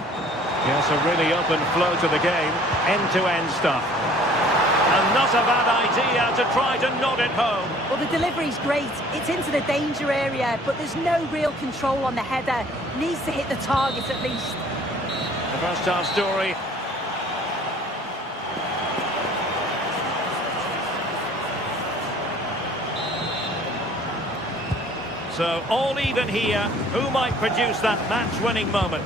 Yes, a really open flow to the game. End-to-end stuff. And not a bad idea to try to nod it home. Well, the delivery's great. It's into the danger area, but there's no real control on the header. Needs to hit the target at least. The first half story. So all even here. Who might produce that match-winning moment?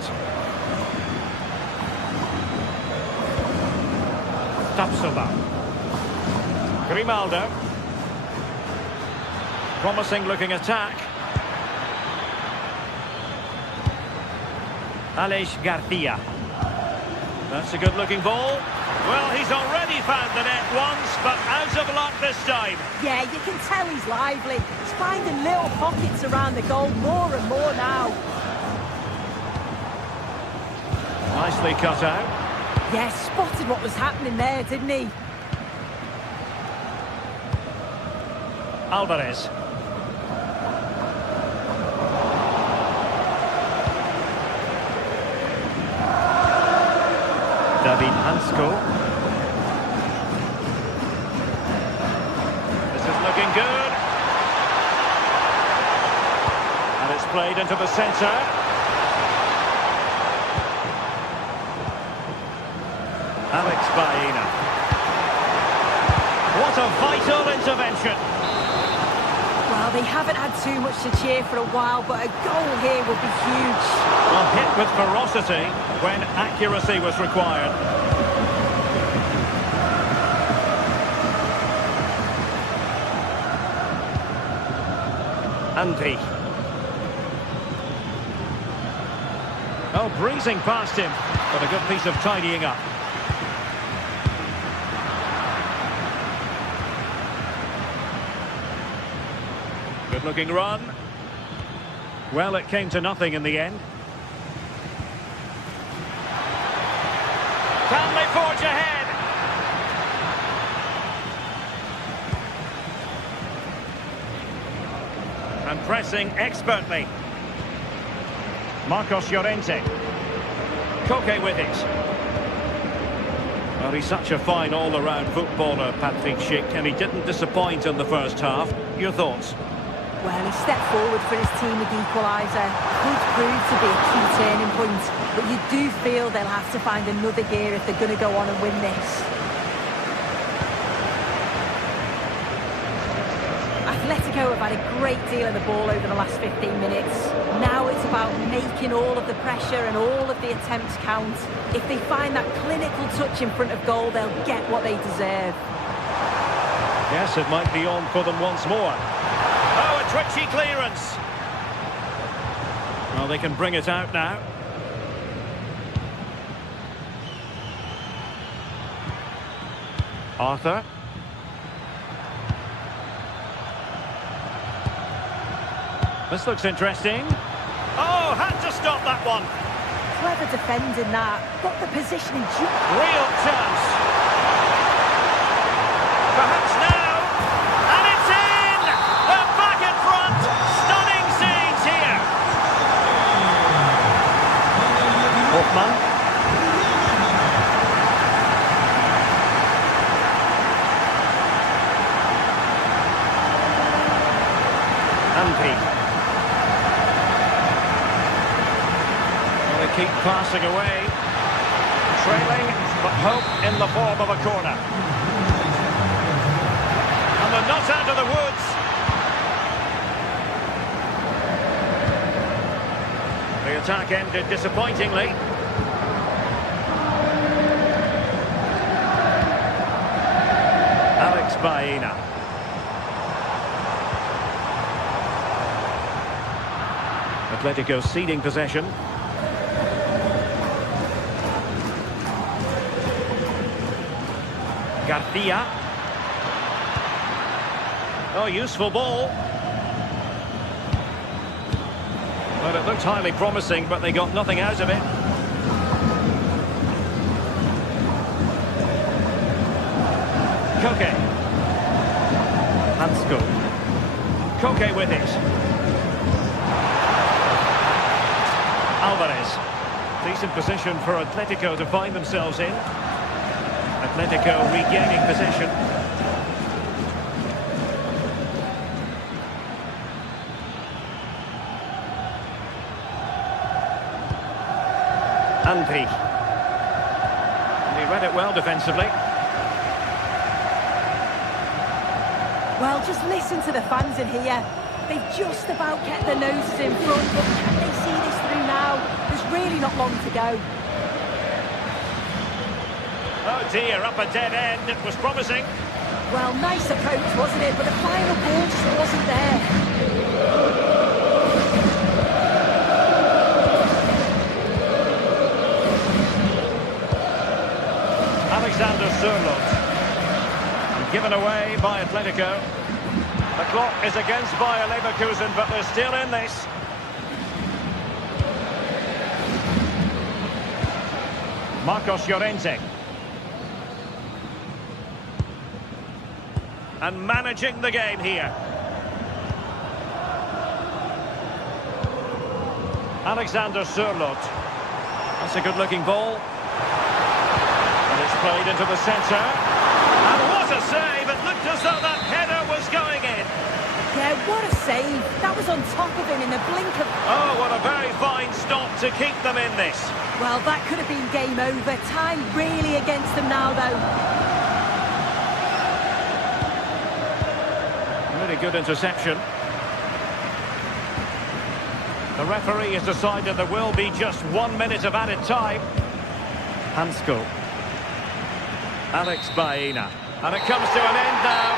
Tapsoba. Grimaldo. Promising looking attack. Aleix Garcia. That's a good looking ball. Well, he's already found the net once, but out of luck this time. Yeah, you can tell he's lively. He's finding little pockets around the goal more and more now. Nicely cut out. Yeah, spotted what was happening there, didn't he? Alvarez. David Hansko. This is looking good. And it's played into the centre. Alex Baena. What a vital intervention. Well, they haven't had too much to cheer for a while, but a goal here would be huge. Well, hit with ferocity when accuracy was required. Andy. Oh, breezing past him, but a good piece of tidying up. Good-looking run. Well, it came to nothing in the end. Can they forge ahead? And pressing expertly. Marcos Llorente. Koke with it. Well, he's such a fine all-around footballer, Patrick Schick, and he didn't disappoint in the first half. Your thoughts? Well, he stepped forward for his team with the equaliser. Could prove to be a key turning point, but you do feel they'll have to find another gear if they're going to go on and win this. Atletico have had a great deal of the ball over the last 15 minutes. Now it's about making all of the pressure and all of the attempts count. If they find that clinical touch in front of goal, they'll get what they deserve. Yes, it might be on for them once more. Oh, a twitchy clearance. Well, they can bring it out now. Arthur. This looks interesting. Oh, had to stop that one. Clever defending that. Got the position in real chance. Perhaps now. And it's in! They're back in front. Stunning scenes here. Hoffman. Andy. Keep passing away, trailing, but hope in the form of a corner. And they're not out of the woods. The attack ended disappointingly. Alex Baena. Atletico ceding possession. Garcia. Oh, useful ball. Well, it looked highly promising, but they got nothing out of it. Koke. Hansko. Koke with it. Alvarez. Decent position for Atletico to find themselves in. Atletico regaining possession. Andy. And he read it well defensively. Well, just listen to the fans in here. They've just about kept their noses in front, but can they see this through now? There's really not long to go. Oh dear, up a dead end. It was promising. Well, nice approach, wasn't it? But the final ball just wasn't there. Alexander Sørloth. Given away by Atletico. The clock is against Bayer Leverkusen, but they're still in this. Marcos Llorente. And managing the game here. Alexander Sørloth. That's a good-looking ball. And it's played into the centre. And what a save! It looked as though that header was going in. Yeah, what a save. That was on top of him in the blink of... Oh, what a very fine stop to keep them in this. Well, that could have been game over. Time really against them now, though. Really good interception. The referee has decided there will be just 1 minute of added time. Hansko. Alex Baena. And it comes to an end now.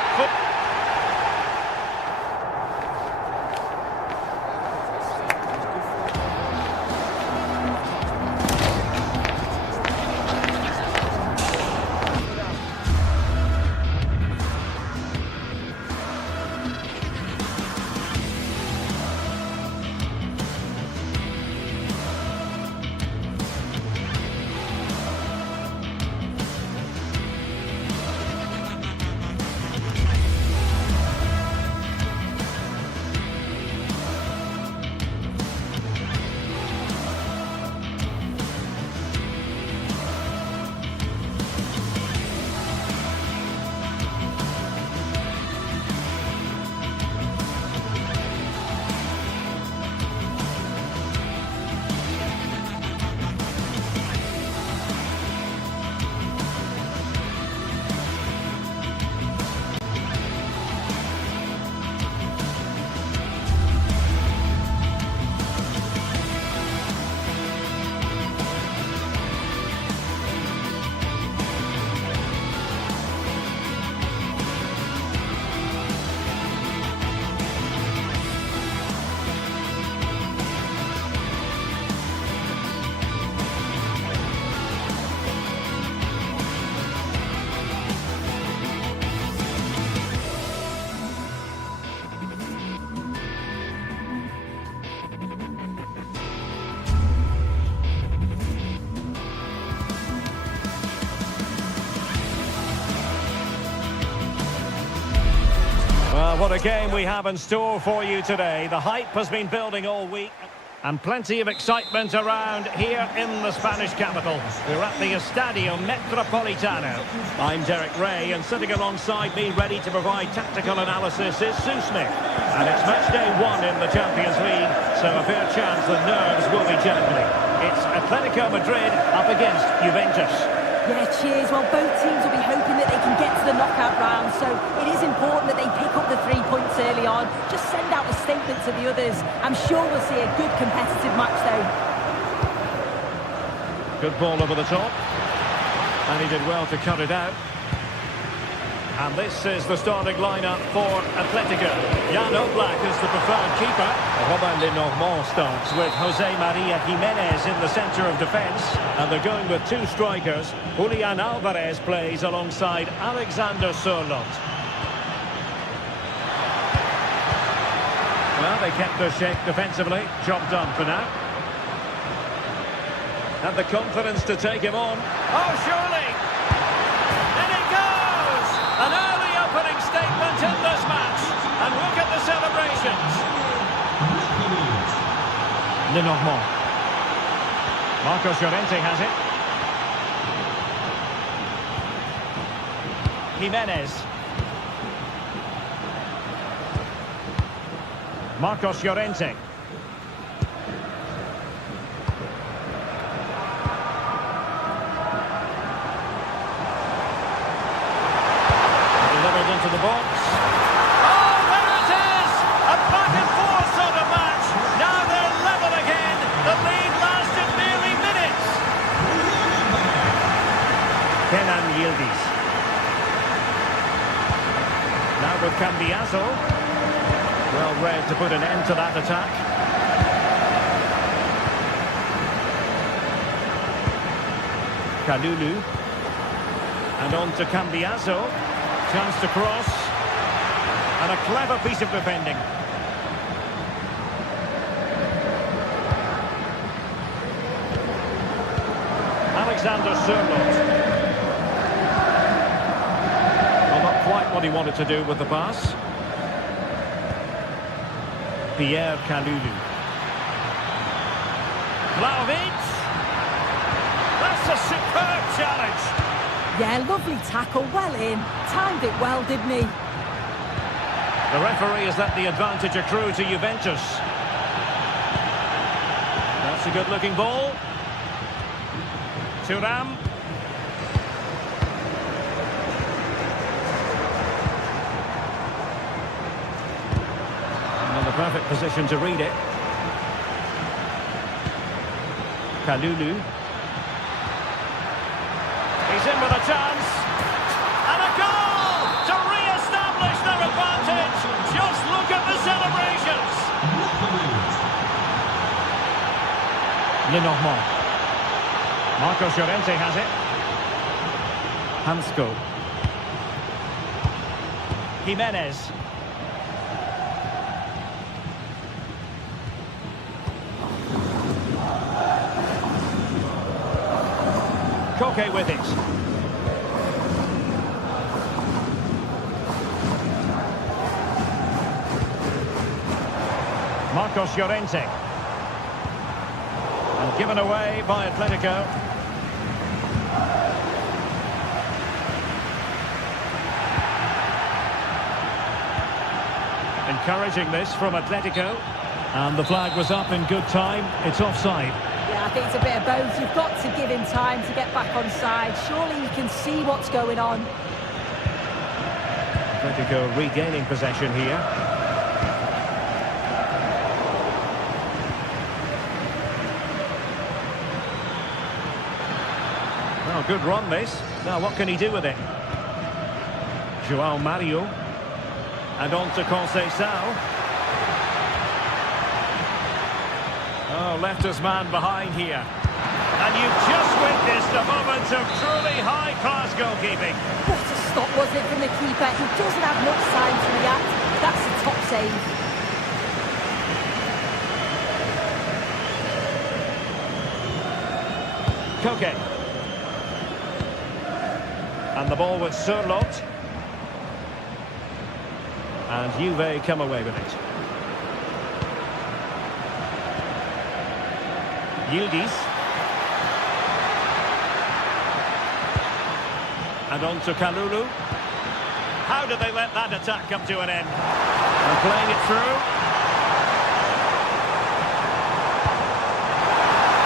Well, what a game we have in store for you today. The hype has been building all week and plenty of excitement around here in the Spanish capital. We're at the Estadio Metropolitano. I'm Derek Ray, and sitting alongside me ready to provide tactical analysis is Sue Smith. And it's match day 1 in the Champions League, so a fair chance the nerves will be jangling. It's Atletico Madrid up against Juventus. Yeah, cheers. Well, both teams will be hoping that they can get to the knockout round, so it is important that they pick up the 3 points early on. Just send out a statement to the others. I'm sure we'll see a good competitive match, though. Good ball over the top. And he did well to cut it out. And this is the starting lineup for Atletico. Jan Oblak is the preferred keeper. Robin Lenormand starts with Jose Maria Jimenez in the centre of defence. And they're going with 2 strikers. Julian Alvarez plays alongside Alexander Sørloth. Well, they kept their shape defensively. Job done for now. And the confidence to take him on. Oh, surely! And it goes! An early opening statement in this match. And look at the celebrations. Lenormand. Marcos Llorente has it. Jimenez. Marcos Llorente. Delivered into the box. Oh, there it is! A back and forth sort of match. Now they're level again. The lead lasted nearly minutes. Kenan Yildiz. Now with Cambiaso. Well read to put an end to that attack. Kalulu. And on to Cambiaso. Chance to cross. And a clever piece of defending. Alexander Sørloth. Well, not quite what he wanted to do with the pass. Pierre Kalulu. Vlahovic. That's a superb challenge. Yeah, lovely tackle, well in. Timed it well, didn't he? The referee has let the advantage accrue to Juventus. That's a good-looking ball. Thuram. perfect position to read it. Kalulu. He's in with a chance. And a goal to re-establish their advantage. Just look at the celebrations. Lenormand. Marcos Llorente has it. Hansko. Jimenez. Koke with it. Marcos Llorente. And given away by Atletico. Encouraging this from Atletico. And the flag was up in good time. It's offside. Yeah, I think it's a bit of both. You've got to give him time to get back on side. Surely you can see what's going on. Atletico regaining possession here. Oh, good run this. Now what can he do with it? João Mario. And on to Conceição. Oh, left his man behind here. And you've just witnessed a moment of truly high-class goalkeeping. What a stop was it from the keeper. He doesn't have much time to react. That's a top save. Koke. And the ball with Sørloth. And Juve come away with it. Yildiz. And on to Kalulu. How did they let that attack come to an end? And playing it through.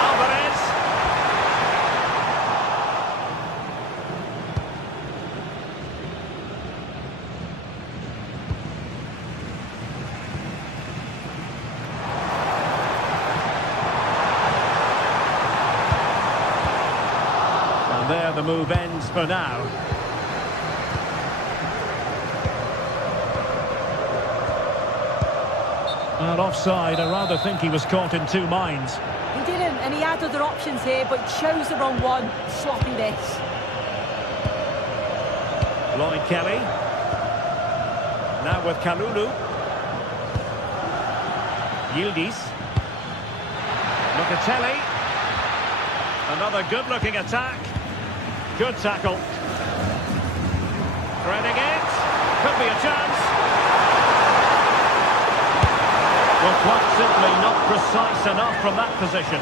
Alvarez. There the move ends for now. And offside, I rather think he was caught in two minds. He didn't, and he had other options here, but chose the wrong one. Sloppy this. Lloyd Kelly. Now with Kalulu. Yildiz. Locatelli. Another good-looking attack. Good tackle. Threading it. Could be a chance. Well, quite simply not precise enough from that position.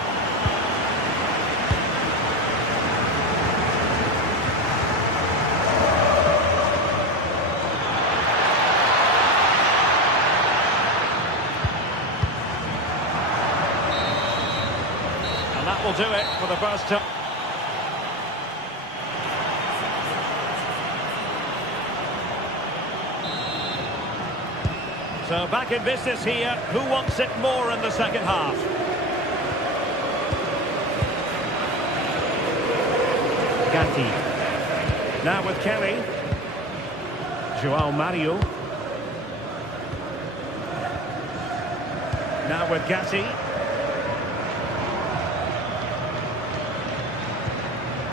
And that will do it for the first time. So back in business here. Who wants it more in the second half? Gatti. Now with Kelly. João Mario. Now with Gatti.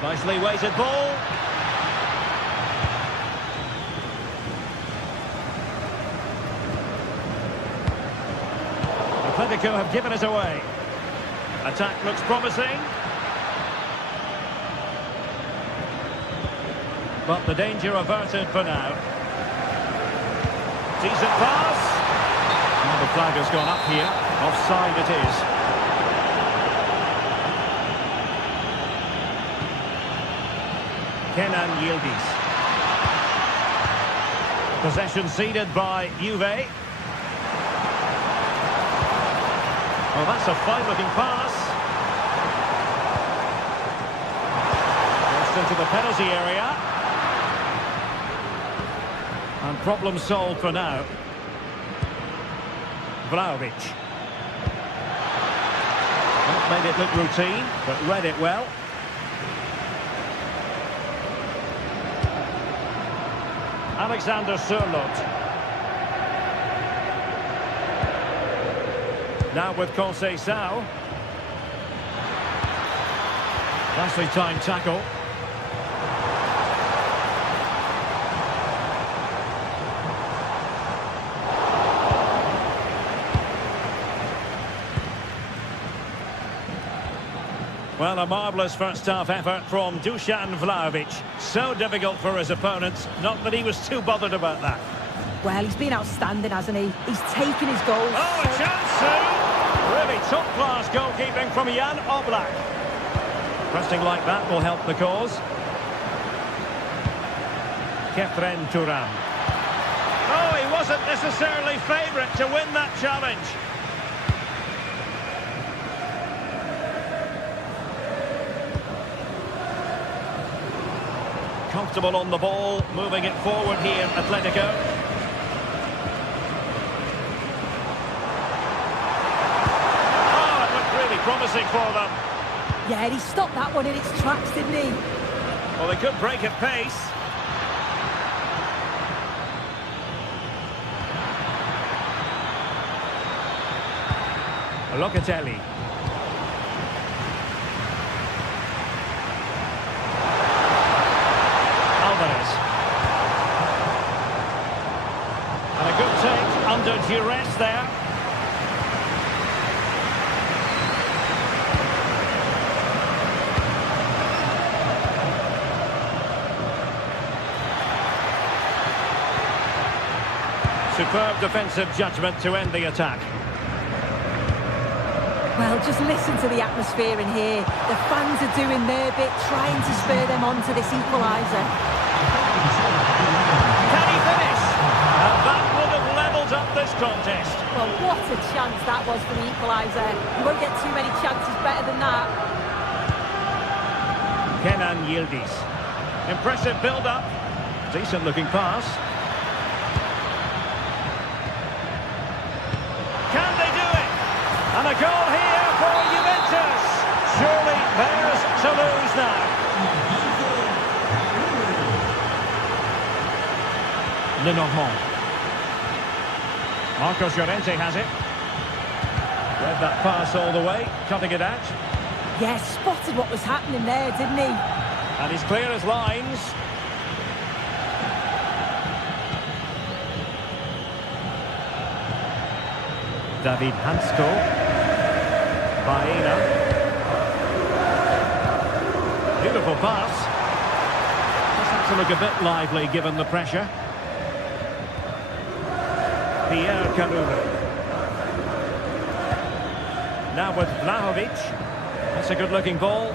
Nicely weighted ball. Atletico have given it away. Attack looks promising. But the danger averted for now. Decent pass. Now the flag has gone up here. Offside it is. Kenan Yildiz. Possession ceded by Juve. Well, that's a fine-looking pass. Just into the penalty area. And problem solved for now. Vlahovic. Not made it look routine, but read it well. Alexander Sørloth. Now with Conceição. Nicely timed tackle. Well, a marvellous first-half effort from Dusan Vlahovic. So difficult for his opponents. Not that he was too bothered about that. Well, he's been outstanding, hasn't he? He's taken his goals. Oh, a chance soon! Really top-class goalkeeping from Jan Oblak. Pressing like that will help the cause. Kefren Turan. Oh, he wasn't necessarily favourite to win that challenge. Comfortable on the ball, moving it forward here, Atletico. Oh, it looked really promising for them. Yeah, he stopped that one in its tracks, didn't he? Well, they could break at pace. Locatelli. And a good take under duress there. Superb defensive judgment to end the attack. Well, just listen to the atmosphere in here. The fans are doing their bit, trying to spur them on to this equaliser. Can he finish? And that would have levelled up this contest. Well, what a chance that was for the equaliser. You won't get too many chances better than that. Kenan Yildiz. Impressive build-up. Decent-looking pass. Can they do it? And a goal here for Juventus. Surely theirs to lose now. Lenormand. Marcos Llorente has it. Read that pass all the way, cutting it out. Yeah, spotted what was happening there, didn't he? And he's clear as lines. David Hansko. Baena. Beautiful pass. Just has to look a bit lively given the pressure. Pierre Kalulu. Now with Vlahovic. That's a good-looking ball.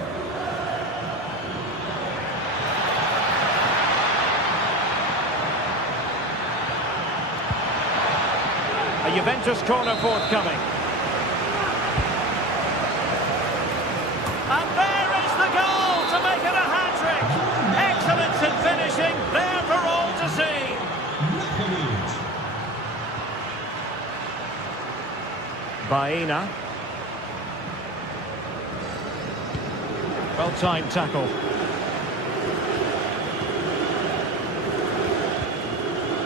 A Juventus corner forthcoming. And there is the goal to make it a hat-trick. Excellence in finishing, there for all to see. Baena. Well-timed tackle.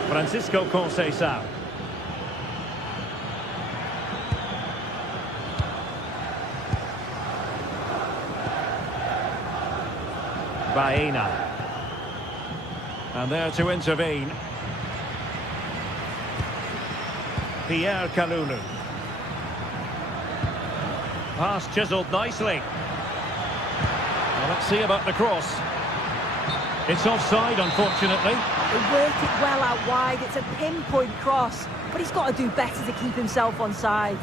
Francisco Conceição. Baena. And there to intervene. Pierre Kalulu. Pass chiselled nicely. Well, let's see about the cross. It's offside, unfortunately. They work it well out wide. It's a pinpoint cross. But he's got to do better to keep himself onside.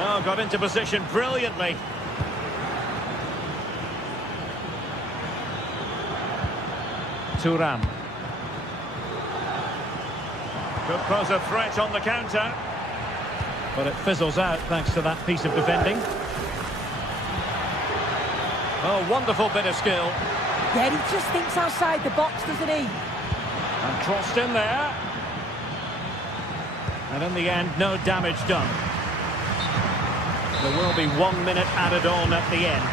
Oh, got into position brilliantly. Turan. Could pose a threat on the counter. But it fizzles out thanks to that piece of defending. Oh, wonderful bit of skill. Yeah, he just thinks outside the box, doesn't he? And crossed in there. And in the end, no damage done. There will be 1 minute added on at the end.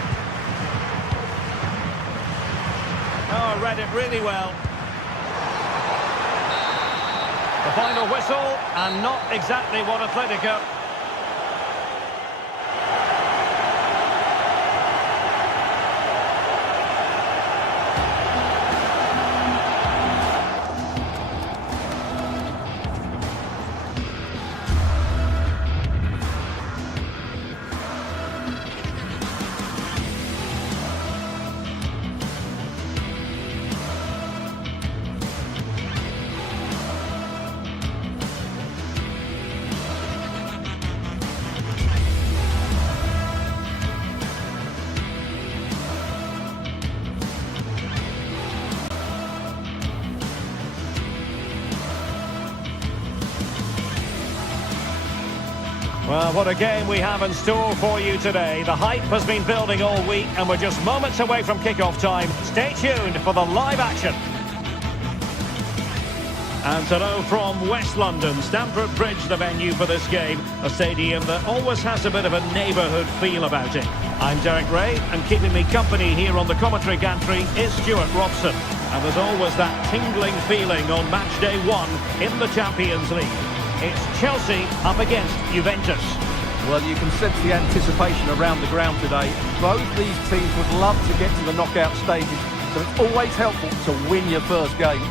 Oh, read it really well. The final whistle, and not exactly what Atletico... Well, what a game we have in store for you today. The hype has been building all week and we're just moments away from kick-off time. Stay tuned for the live action. And hello from West London, Stamford Bridge, the venue for this game. A stadium that always has a bit of a neighbourhood feel about it. I'm Derek Ray, and keeping me company here on the commentary gantry is Stuart Robson. And there's always that tingling feeling on match day 1 in the Champions League. It's Chelsea up against Juventus. Well, you can sense the anticipation around the ground today. Both these teams would love to get to the knockout stages, so it's always helpful to win your first game.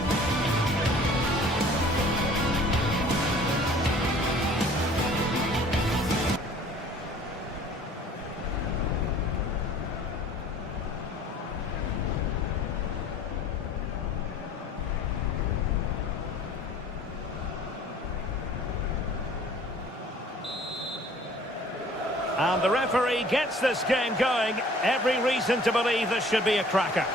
And the referee gets this game going. Every reason to believe this should be a cracker.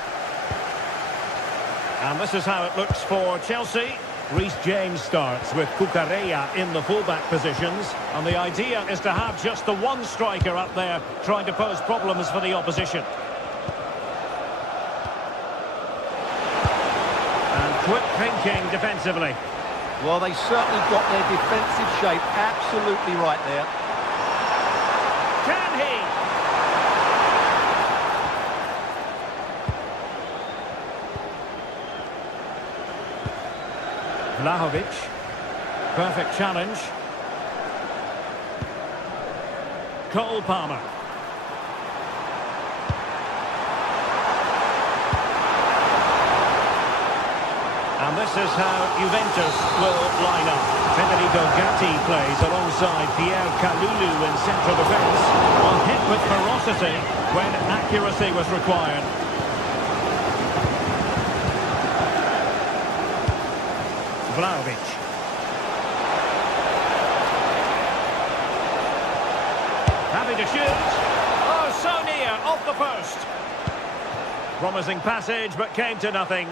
And this is how it looks for Chelsea. Reece James starts with Cucurella in the fullback positions. And the idea is to have just the one striker up there trying to pose problems for the opposition. And quick thinking defensively. Well, they certainly got their defensive shape absolutely right there. Can he? Vlahovic. Perfect challenge. Cole Palmer. And this is how Juventus will line up. Federico Gatti plays alongside Pierre Kalulu in central defence. Well, hit with ferocity when accuracy was required. Vlahovic. Happy to shoot. Oh, so near, off the post. Promising passage, but came to nothing.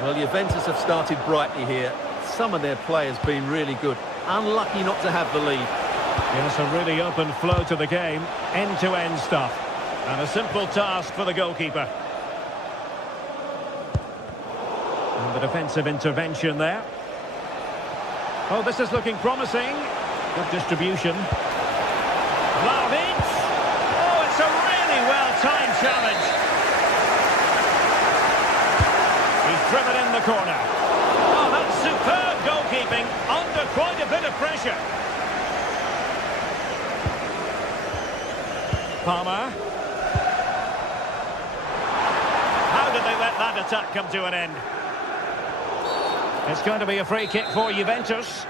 Well, Juventus have started brightly here. Some of their players been really good. Unlucky not to have the lead. Yes, a really open flow to the game. End-to-end stuff. And a simple task for the goalkeeper. And the defensive intervention there. Oh, this is looking promising. Good distribution. Vlahovic! Oh, it's a really well-timed challenge. He's driven in the corner. Oh, that's superb goalkeeping under quite a bit of pressure. Palmer. How did they let that attack come to an end? It's going to be a free kick for Juventus.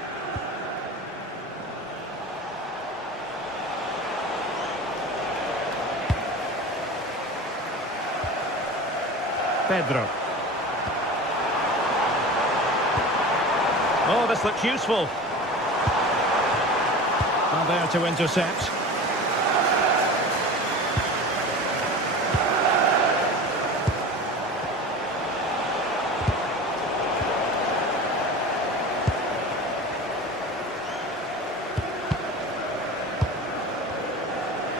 Pedro. Oh, this looks useful. And there to intercept.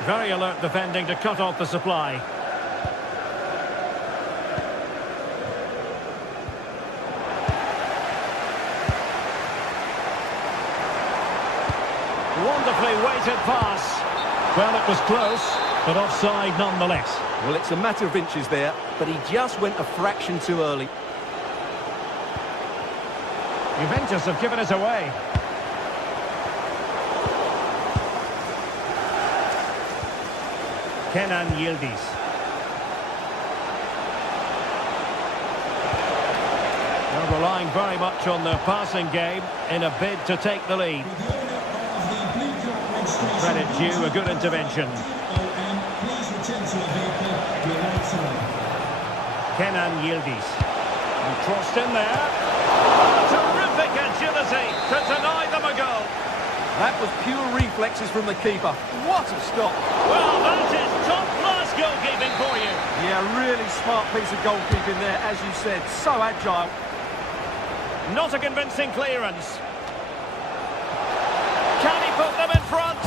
Very alert defending to cut off the supply. Wonderfully weighted pass. Well, it was close, but offside nonetheless. Well, it's a matter of inches there, but he just went a fraction too early. Juventus have given us away. Kenan Yildiz. They're relying very much on their passing game in a bid to take the lead. Credit due, a good intervention. Kenan Yildiz. And crossed in there. Oh, terrific agility to deny them a goal. That was pure reflexes from the keeper. What a stop. Well, that is top-class goalkeeping for you. Yeah, really smart piece of goalkeeping there, as you said. So agile. Not a convincing clearance. Can he put them in front?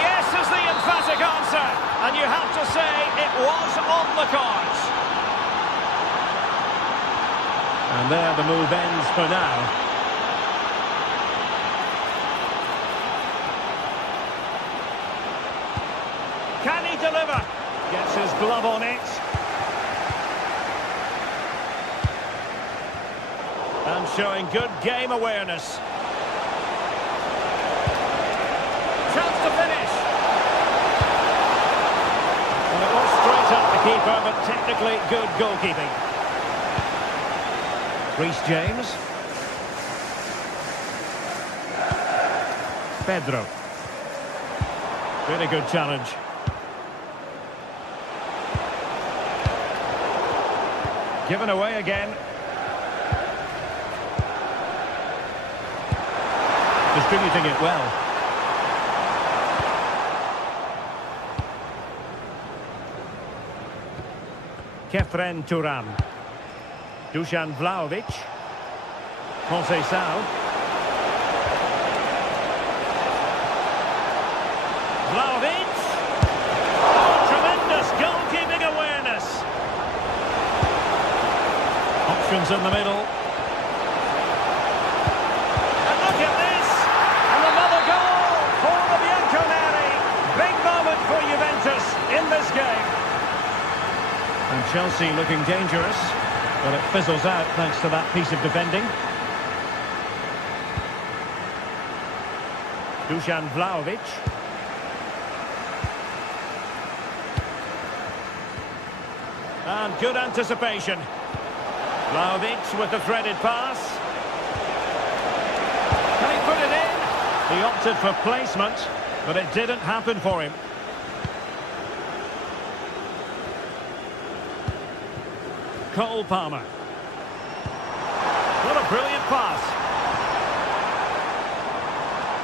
Yes is the emphatic answer. And you have to say it was on the cards. And there the move ends for now. Can he deliver? Gets his glove on it. And showing good game awareness. Chance to finish. And it was straight at the keeper, but technically good goalkeeping. Reece James. Pedro. Really good challenge. Given away again. Distributing it well. Kefren Turan. Dusan Vlahovic. Conceição. Vlahovic. Oh, tremendous goalkeeping awareness. Options in the middle. And look at this. And another goal for the Bianconeri. Big moment for Juventus in this game. And Chelsea looking dangerous. But it fizzles out thanks to that piece of defending. Dusan Vlahovic. And good anticipation. Vlahovic with the threaded pass. Can he put it in? He opted for placement, but it didn't happen for him. Cole Palmer. What a brilliant pass.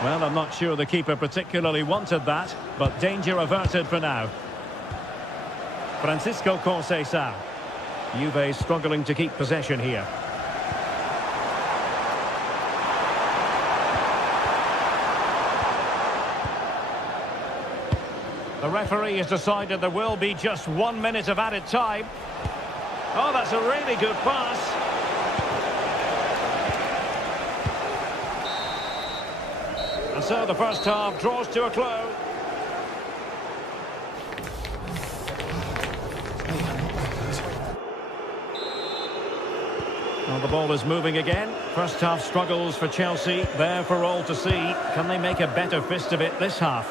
Well, I'm not sure the keeper particularly wanted that, but danger averted for now. Francisco Conceição. Juve struggling to keep possession here. The referee has decided there will be just 1 minute of added time. Oh, that's a really good pass. And so the first half draws to a close. Well, the ball is moving again. First half struggles for Chelsea, there for all to see. Can they make a better fist of it this half?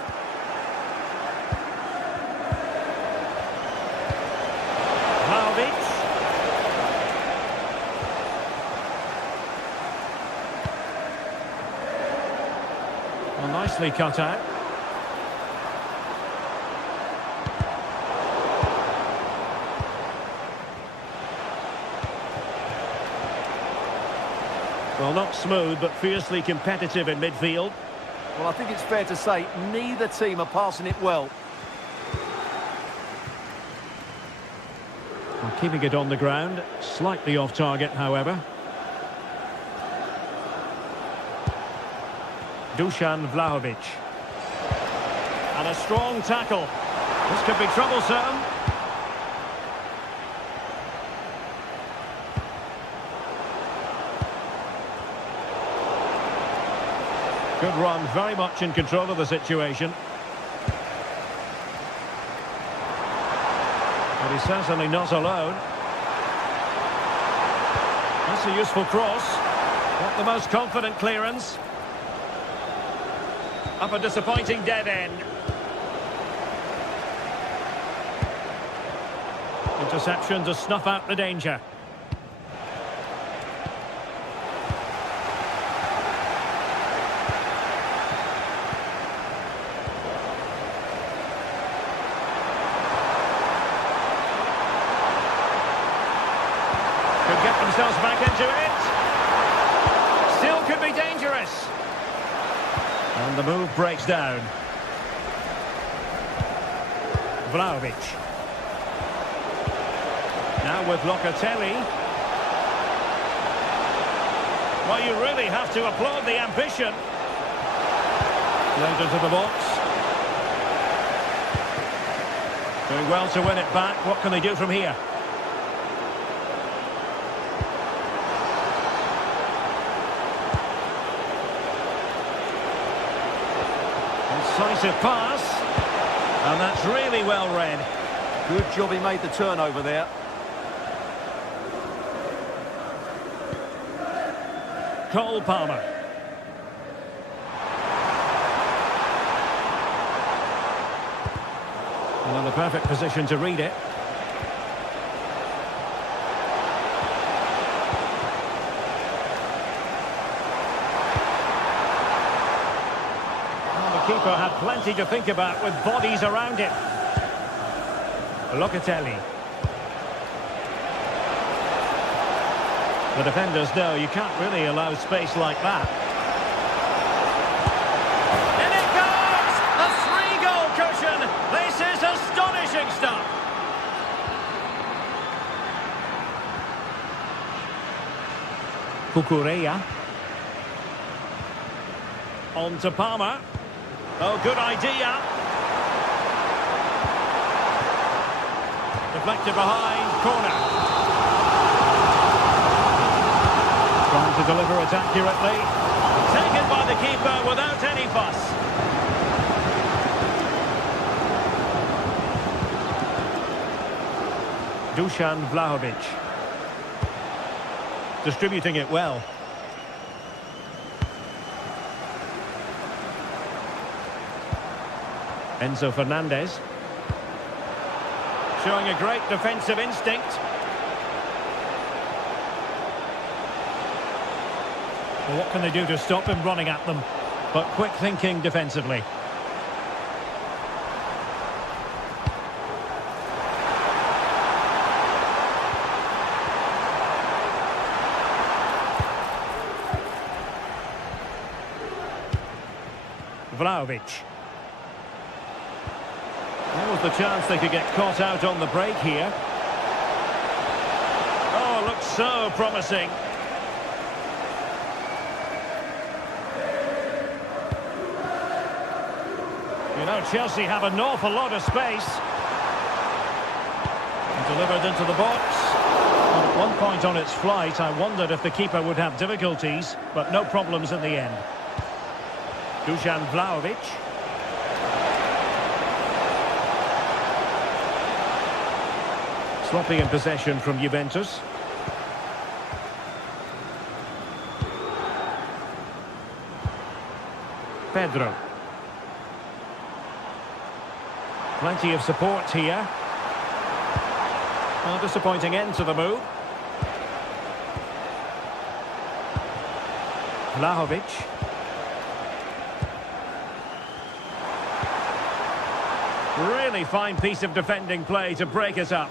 Vlahovic. Well, nicely cut out. Well, not smooth, but fiercely competitive in midfield. Well, I think it's fair to say neither team are passing it well. Well, keeping it on the ground, slightly off target, however. Dusan Vlahovic. And a strong tackle. This could be troublesome. Good run, very much in control of the situation. But he's certainly not alone. That's a useful cross. Not the most confident clearance. Up a disappointing dead end. Interception to snuff out the danger. Could get themselves back into it. Still could be dangerous. And the move breaks down. Vlahovic. Now with Locatelli. Well, you really have to applaud the ambition. Played into the box. Doing well to win it back. What can they do from here? Incisive pass. And that's really well read. Good job he made the turnover there. Cole Palmer. And in the perfect position to read it. Well, the keeper had plenty to think about with bodies around him. Locatelli. The defenders know you can't really allow space like that. In it goes! A 3-goal cushion! This is astonishing stuff! Kukureya. On to Palmer. Oh, good idea. Deflected behind, corner. Trying to deliver it accurately. Taken by the keeper without any fuss. Dusan Vlahovic. Distributing it well. Enzo Fernandez. Showing a great defensive instinct. Well, what can they do to stop him running at them? But quick thinking defensively. Vlahovic. There was the chance they could get caught out on the break here. Oh, looks so promising. You know, Chelsea have an awful lot of space. And delivered into the box. And at one point on its flight, I wondered if the keeper would have difficulties, but no problems in the end. Dusan Vlahovic. Sloppy in possession from Juventus. Pedro. Plenty of support here. A disappointing end to the move. Vlahovic. Really fine piece of defending play to break us up.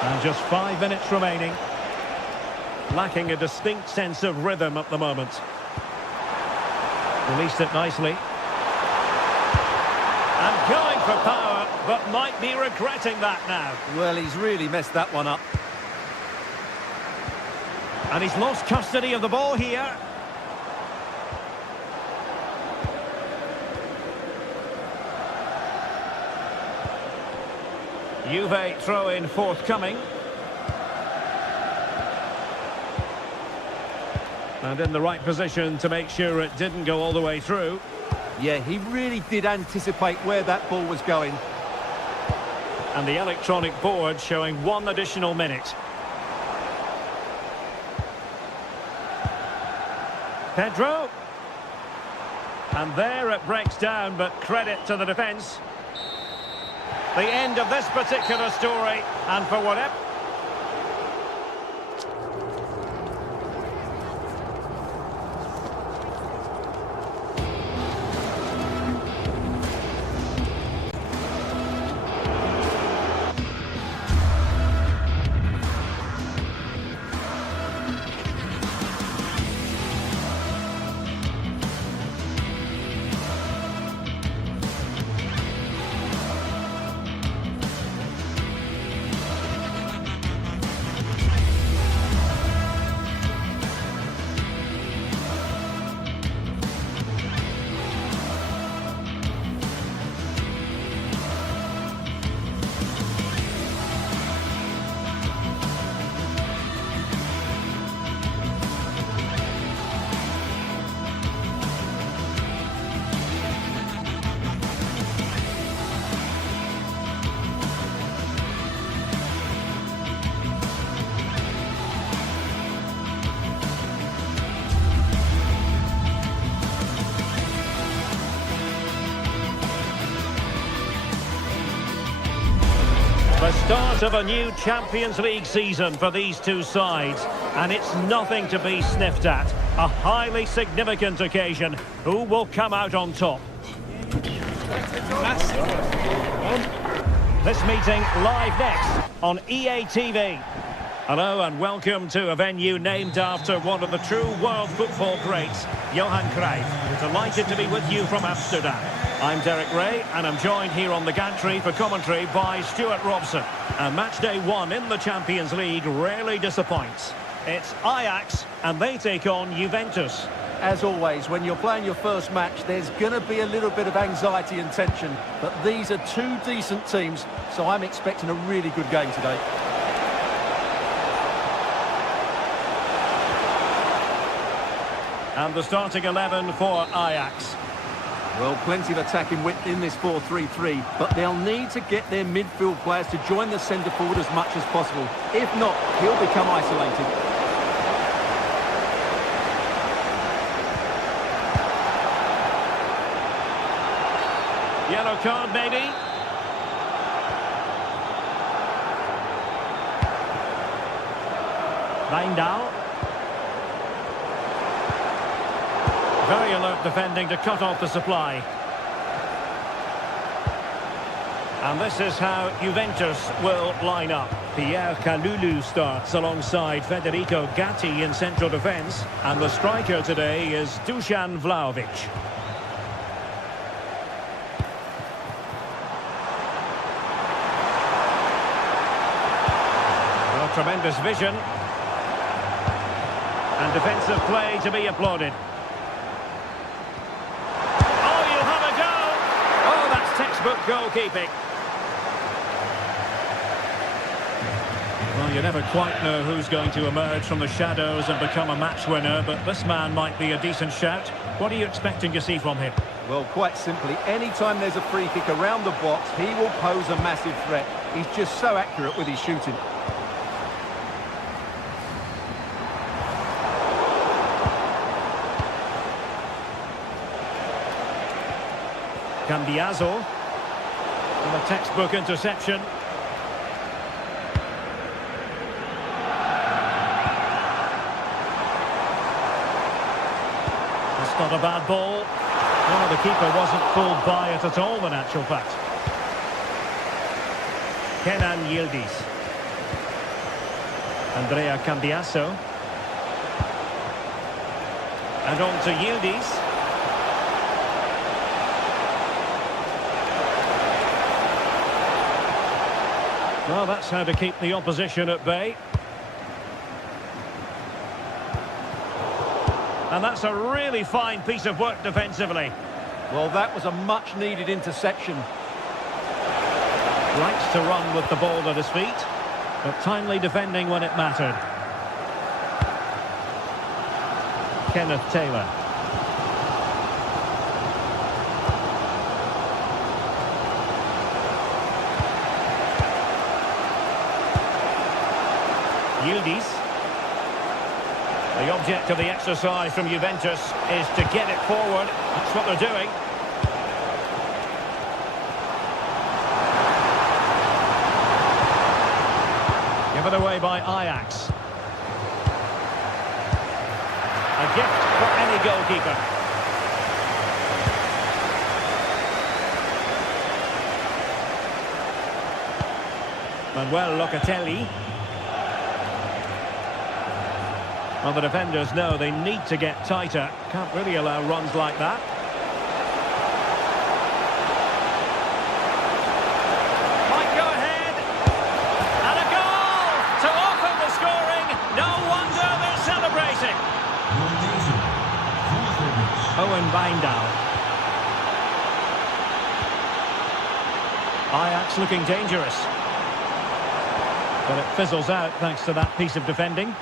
And just 5 minutes remaining. Lacking a distinct sense of rhythm at the moment. Released it nicely. And going for power, but might be regretting that now. Well, he's really messed that one up. And he's lost custody of the ball here. Juve throw-in forthcoming. And in the right position to make sure it didn't go all the way through. Yeah, he really did anticipate where that ball was going. And the electronic board showing 1 additional minute. Pedro. And there it breaks down, but credit to the defence. The end of this particular story, and for whatever... The start of a new Champions League season for these two sides, and it's nothing to be sniffed at. A highly significant occasion. Who will come out on top? This meeting live next on EA TV. Hello and welcome to a venue named after one of the true world football greats, Johan Cruyff. Delighted to be with you from Amsterdam. I'm Derek Ray, and I'm joined here on the gantry for commentary by Stuart Robson. And match day 1 in the Champions League rarely disappoints. It's Ajax, and they take on Juventus. As always, when you're playing your first match, there's going to be a little bit of anxiety and tension. But these are two decent teams, so I'm expecting a really good game today. And the starting 11 for Ajax. Well, plenty of attacking width in this 4-3-3, but they'll need to get their midfield players to join the centre forward as much as possible. If not, he'll become isolated. Yellow card, maybe. Wijndal. Very alert defending to cut off the supply. And this is how Juventus will line up. Pierre Kalulu starts alongside Federico Gatti in central defence. And the striker today is Dusan Vlahovic. Well, tremendous vision. And defensive play to be applauded. Textbook goalkeeping. Well, you never quite know who's going to emerge from the shadows and become a match winner, but this man might be a decent shout. What are you expecting to see from him? Well, quite simply, anytime there's a free kick around the box, he will pose a massive threat. He's just so accurate with his shooting. Cambiaso. And a textbook interception. That's not a bad ball. No, the keeper wasn't fooled by it at all, in actual fact. Kenan Yildiz. Andrea Cambiaso. And on to Yildiz. Well, that's how to keep the opposition at bay. And that's a really fine piece of work defensively. Well, that was a much-needed interception. Likes to run with the ball at his feet, but timely defending when it mattered. Kenneth Taylor. Yildiz. The object of the exercise from Juventus is to get it forward. That's what they're doing. Given away by Ajax. A gift for any goalkeeper. Manuel Locatelli. Well, the defenders know they need to get tighter. Can't really allow runs like that. Might go ahead. And a goal to open the scoring. No wonder they're celebrating. Owen Wijndal. Ajax looking dangerous. But it fizzles out thanks to that piece of defending.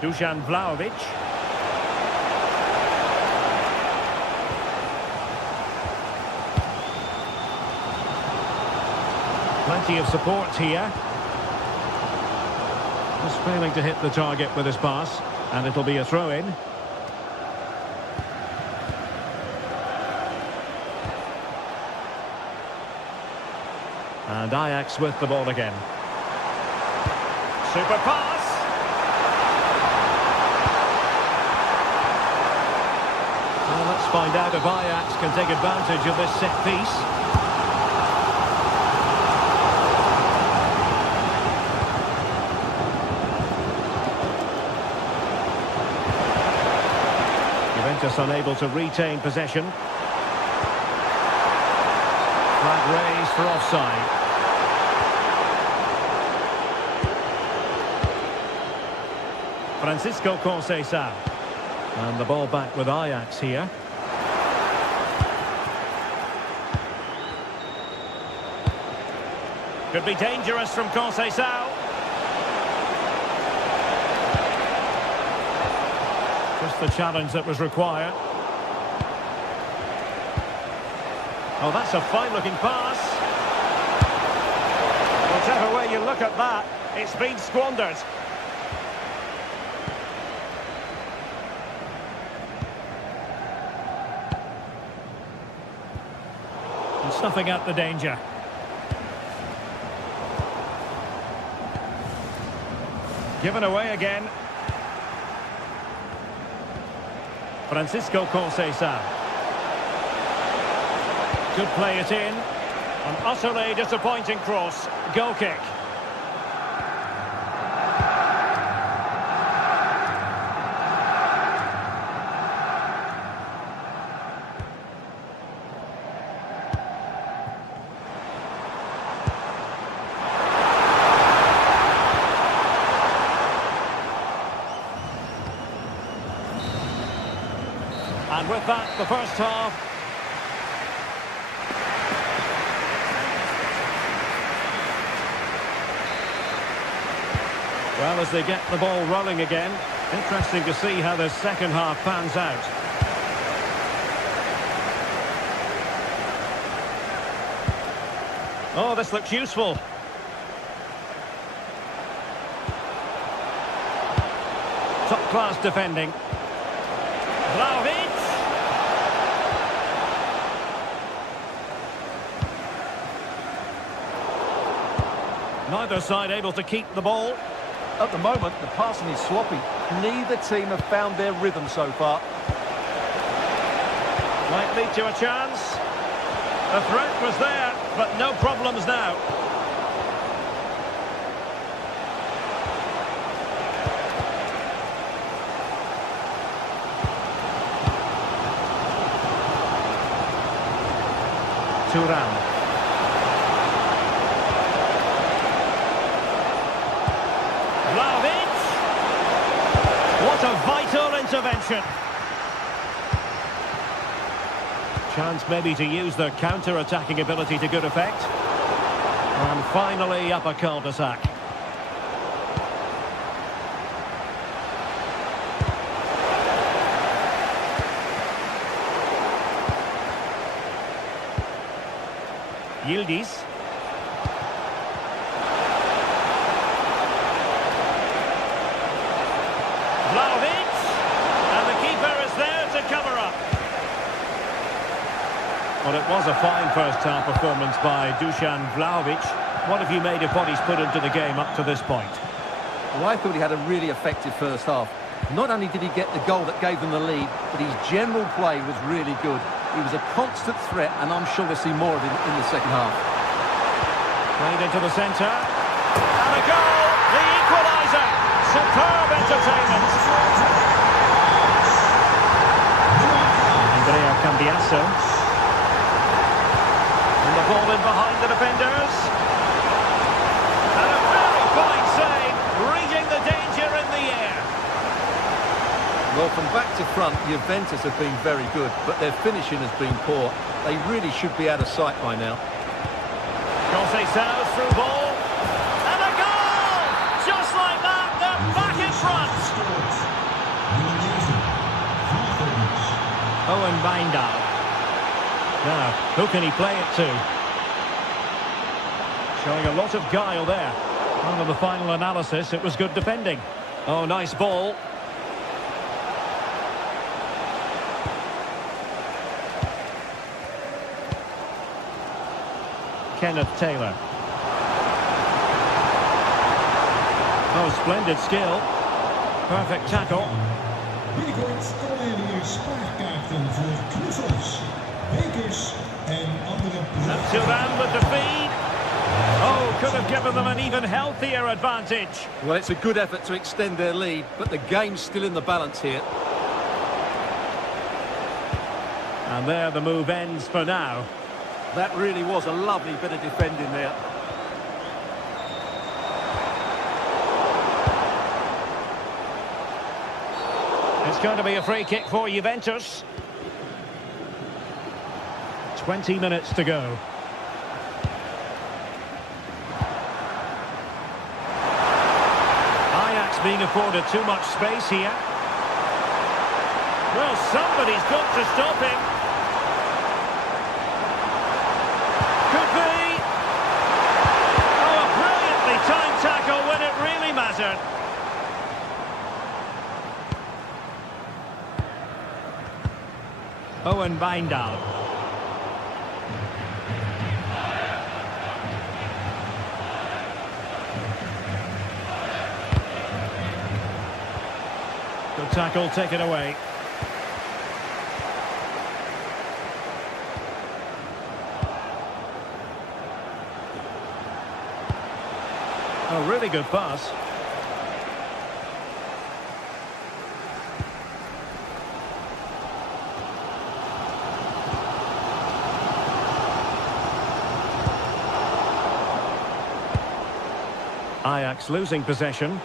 Dusan Vlahovic. Plenty of support here. Just failing to hit the target with his pass, and it'll be a throw-in. And Ajax with the ball again. Super pass. Well, let's find out if Ajax can take advantage of this set piece. Juventus unable to retain possession. Flag raised for offside. Francisco Conceição. And the ball back with Ajax here. Could be dangerous from Conceição. Just the challenge that was required. Oh, that's a fine-looking pass. Whichever way you look at that, it's been squandered. And snuffing out the danger. Given away again. Francisco Conceição. Could play it in. An utterly disappointing cross. Goal kick. And with that, the first half. Well, as they get the ball rolling again, interesting to see how the second half pans out. Oh, this looks useful. Top-class defending. Vlahovic. Neither side able to keep the ball. At the moment, the passing is sloppy. Neither team have found their rhythm so far. Might lead to a chance. The threat was there, but no problems now. Thuram. Vlahovic. What a vital intervention. Chance maybe to use their counter-attacking ability to good effect. And finally up a cul-de-sac. Yildiz. Vlahovic. And the keeper is there to cover up. Well, it was a fine first-half performance by Dusan Vlahovic. What have you made of what he's put into the game up to this point? Well, I thought he had a really effective first half. Not only did he get the goal that gave them the lead, but his general play was really good. He was a constant threat, and I'm sure we'll see more of him in the second half. Played into the centre. And a goal! The equaliser! Superb entertainment! Andrea Cambiasso. And the ball in behind the defenders. And a very fine save, reading the danger in the air. Well, from back to front, Juventus have been very good, but their finishing has been poor. They really should be out of sight by now. Conceição through ball. And a goal! Just like that, they're back in front. Owen Wijndal. Now, who can he play it to? Showing a lot of guile there. Under the final analysis, it was good defending. Oh, nice ball. Kenneth Taylor. Oh, splendid skill. Perfect tackle. Binnenkort komen weer spaarkaarten voor knuffels, bekers en andere And Thuram with the feed. Oh, could have given them an even healthier advantage. Well, it's a good effort to extend their lead, but the game's still in the balance here. And there the move ends for now. That really was a lovely bit of defending there. It's going to be a free kick for Juventus. 20 minutes to go. Ajax being afforded too much space here. Well, somebody's got to stop him. Could be. Oh, a brilliantly timed tackle when it really mattered. Owen Wijndal. Good tackle, taken away. Oh, really good pass. Ajax losing possession.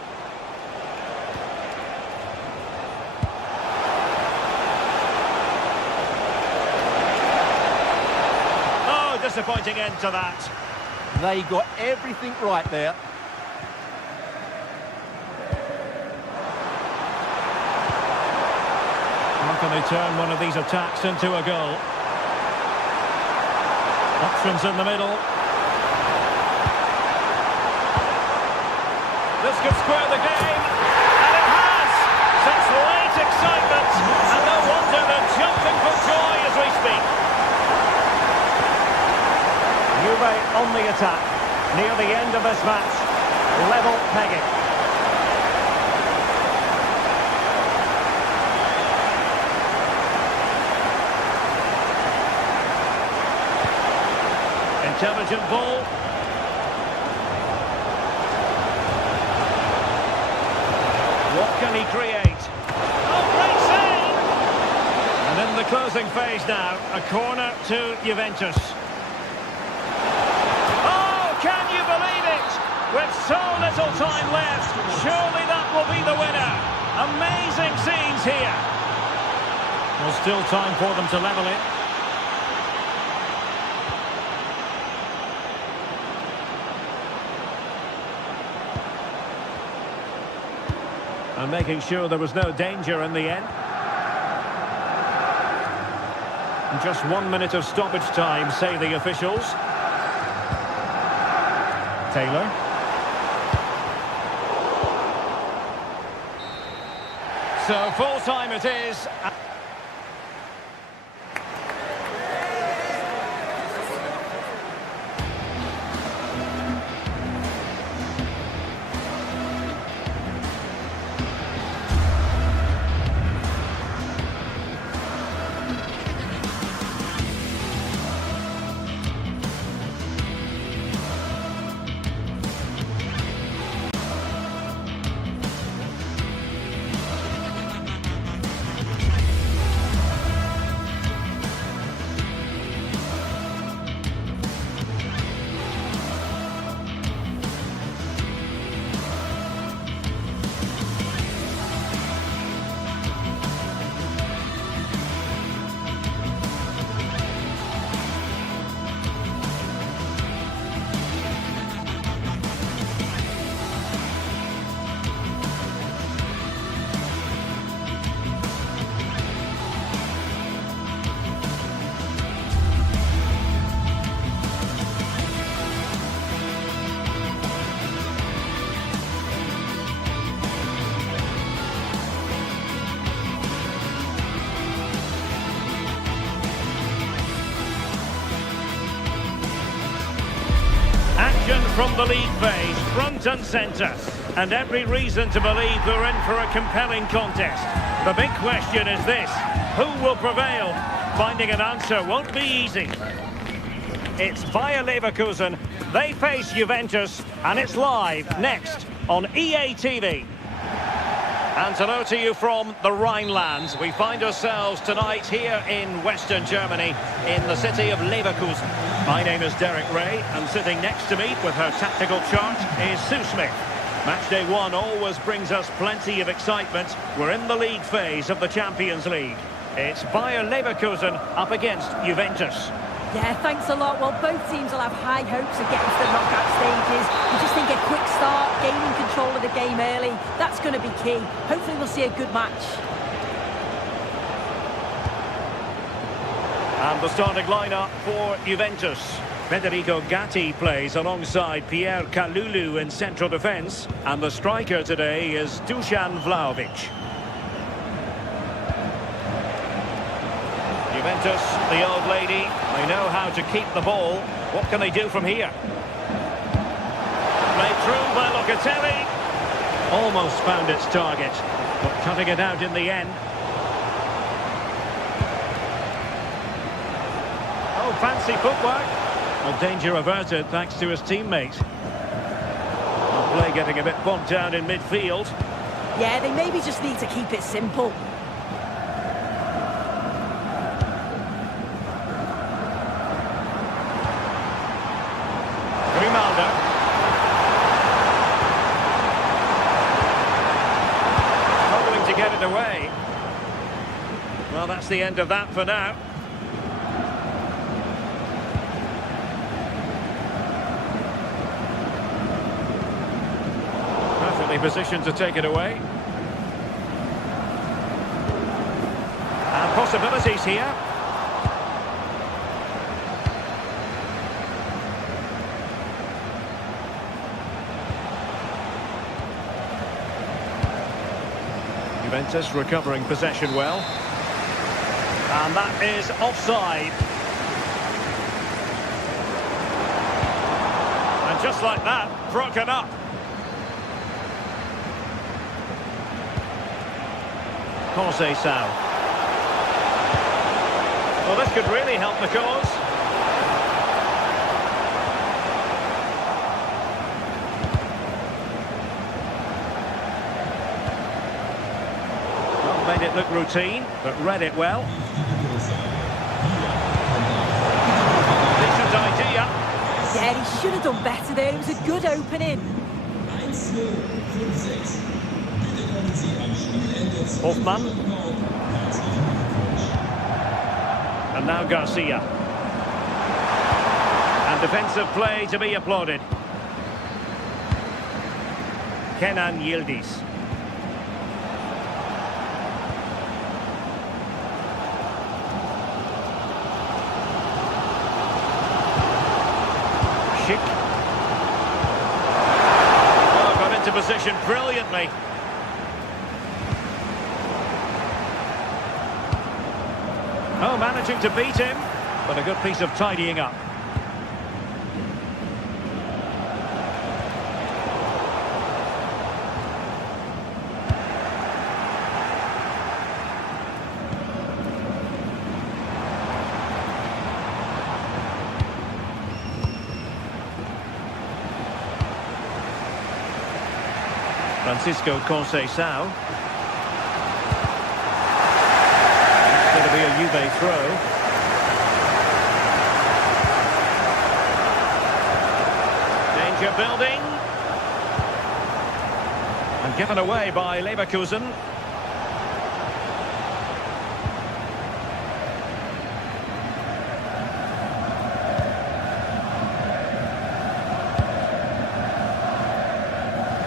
Oh, disappointing end to that. They got everything right there. How can they turn one of these attacks into a goal? Options in the middle. This could square the game, and it has! Since late excitement, and no wonder they're jumping for joy as we speak. Juve on the attack, near the end of this match, level pegging. Intelligent ball. What can he create? Oh, great save! And in the closing phase now, a corner to Juventus. Oh, can you believe it? With so little time left, surely that will be the winner. Amazing scenes here. Well, still time for them to level it. And making sure there was no danger in the end. And just 1 minute of stoppage time, say the officials. Taylor. So full time it is. Action from the league phase, front and centre. And every reason to believe we're in for a compelling contest. The big question is this: who will prevail? Finding an answer won't be easy. It's Bayer Leverkusen. They face Juventus, and it's live next on EA TV. And hello to you from the Rhineland. We find ourselves tonight here in Western Germany, in the city of Leverkusen. My name is Derek Ray, and sitting next to me with her tactical chart is Sue Smith. Matchday 1 always brings us plenty of excitement. We're in the league phase of the Champions League. It's Bayer Leverkusen up against Juventus. Yeah, thanks a lot. Well, both teams will have high hopes of getting to the knockout stages. We just think a quick start, gaining control of the game early, that's going to be key. Hopefully we'll see a good match. And the starting lineup for Juventus. Federico Gatti plays alongside Pierre Kalulu in central defence. And the striker today is Dusan Vlahovic. Juventus, the old lady, they know how to keep the ball. What can they do from here? Played through by Locatelli. Almost found its target, but cutting it out in the end. Oh, fancy footwork. Well, danger averted thanks to his teammate. The play getting a bit bogged down in midfield. Yeah, they maybe just need to keep it simple. Struggling to get it away. Well, that's the end of that for now. Perfectly positioned to take it away. And possibilities here. Juventus recovering possession well. And that is offside. And just like that, broken up. Conceição. Well, this could really help the cause. Made it look routine, but read it well. Decent idea. Yeah, he should have done better there. It was a good opening. Hoffmann. And now Garcia. And defensive play to be applauded. Kenan Yildiz. Schick. position brilliantly. Oh, managing to beat him, but a good piece of tidying up. Francisco Conceição. It's going to be a Juve throw. Danger building. And given away by Leverkusen.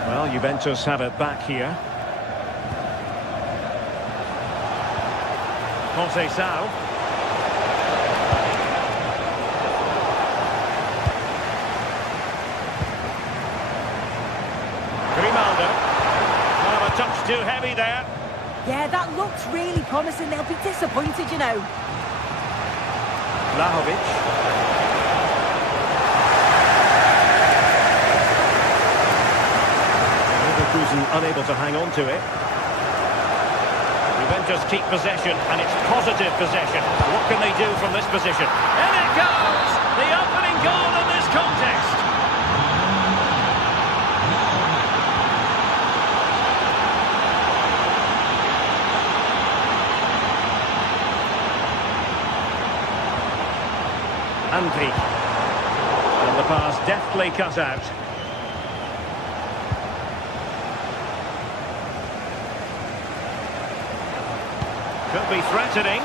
Well, Juventus have it back here. Conceição. Grimaldo. Oh, a touch too heavy there. Yeah, that looked really promising. They'll be disappointed, you know. Vlahovic. Unable to hang on to it. Juventus keep possession, and it's positive possession. What can they do from this position? In it goes! The opening goal in this contest! Antri. And the pass deftly cut out. Could be threatening.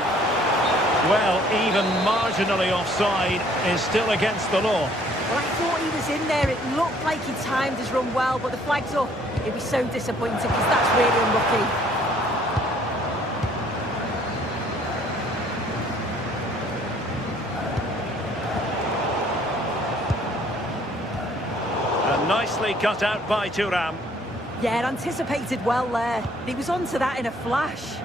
Well, even marginally offside is still against the law. Well, I thought he was in there. It looked like he timed his run well, but the flag's up. It'd be so disappointing because that's really unlucky. And nicely cut out by Thuram. Yeah, anticipated well there. He was onto that in a flash.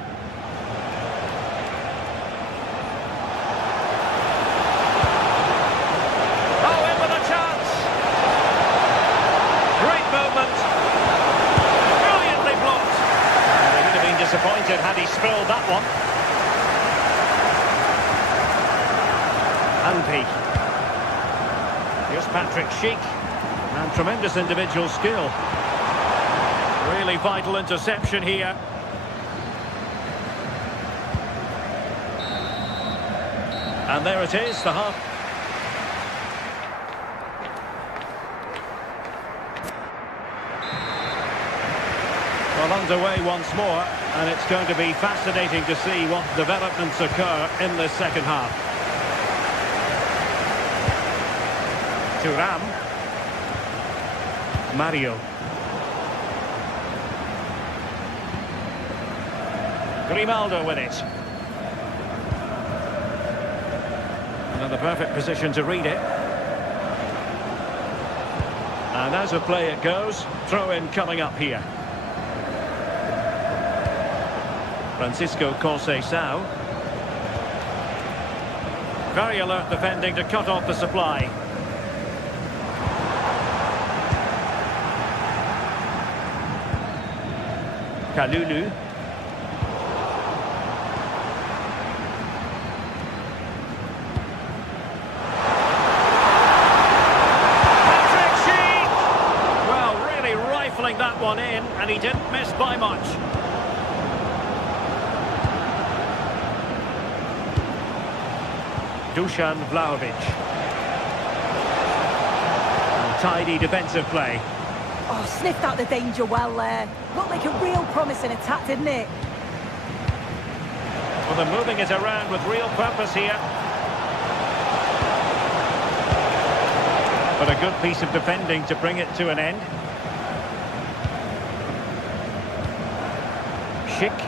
Disappointed had he spilled that one. Anpi. Here's Patrick Schick. And tremendous individual skill. Really vital interception here. And there it is, the half. Well, underway once more, and it's going to be fascinating to see what developments occur in this second half. Thuram. Mario. Grimaldo with it. Another perfect position to read it. And as a play it goes, throw-in coming up here. Francisco Conceição. Very alert defending to cut off the supply. Kalulu. Patrick Schick! Well, really rifling that one in, and he didn't miss by much. Dusan Vlahovic. And tidy defensive play. Oh, sniffed out the danger well there. Looked like a real promising attack, didn't it? Well, they're moving it around with real purpose here. But a good piece of defending to bring it to an end. Schick.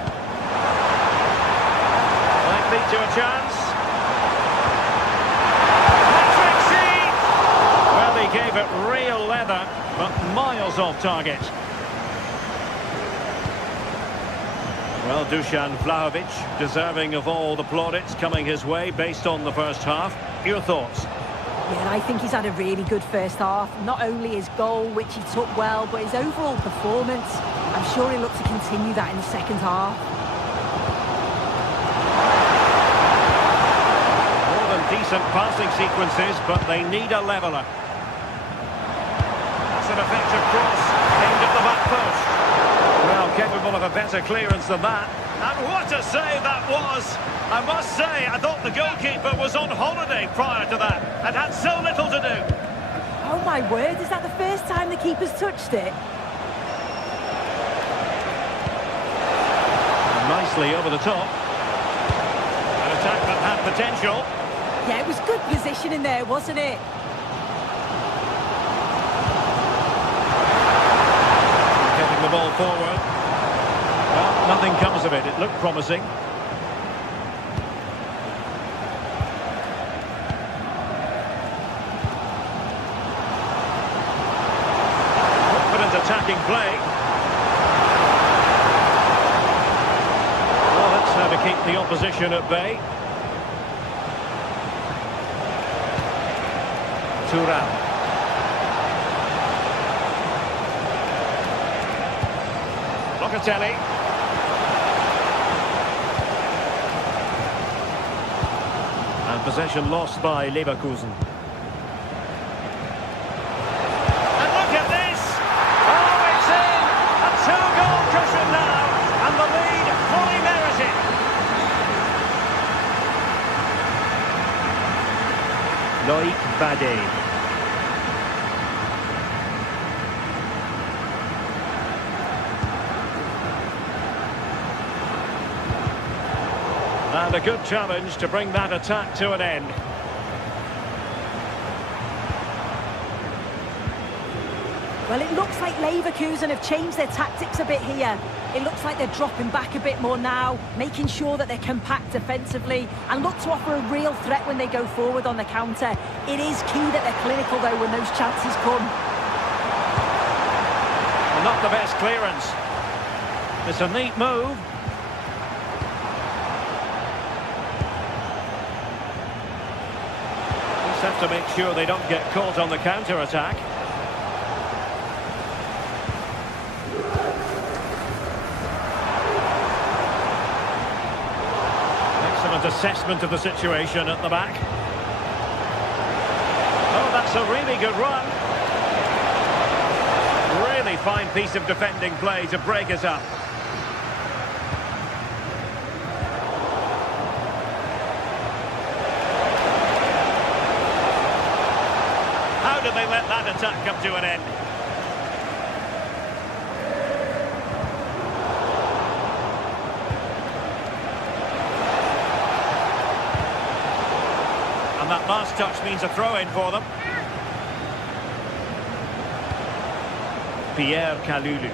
Might lead to a chance. He gave it real leather, but miles off target. Well, Dusan Vlahovic, deserving of all the plaudits coming his way based on the first half. Your thoughts? Yeah, I think he's had a really good first half. Not only his goal, which he took well, but his overall performance. I'm sure he'll look to continue that in the second half. More than decent passing sequences, but they need a leveller. That's an effective cross, aimed at the back post. Well, capable of a better clearance than that. And what a save that was! I must say, I thought the goalkeeper was on holiday prior to that and had so little to do. Oh my word, is that the first time the keeper's touched it? Nicely over the top. An attack that had potential. Yeah, it was good positioning there, wasn't it? Getting the ball forward. Well, nothing comes of it. It looked promising. Confident attacking play. Well, that's how to keep the opposition at bay. Thuram. Locatelli. And possession lost by Leverkusen. And look at this! Oh, it's in! A two-goal cushion now, and the lead fully merited. Loïc Badet. And a good challenge to bring that attack to an end. Well, it looks like Leverkusen have changed their tactics a bit here. It looks like they're dropping back a bit more now, making sure that they're compact defensively and look to offer a real threat when they go forward on the counter. It is key that they're clinical, though, when those chances come. Well, not the best clearance. It's a neat move. Just have to make sure they don't get caught on the counter-attack. Excellent assessment of the situation at the back. Oh, that's a really good run. Really fine piece of defending play to break it up. How did they let that attack come to an end? And that last touch means a throw-in for them. Pierre Kalulu.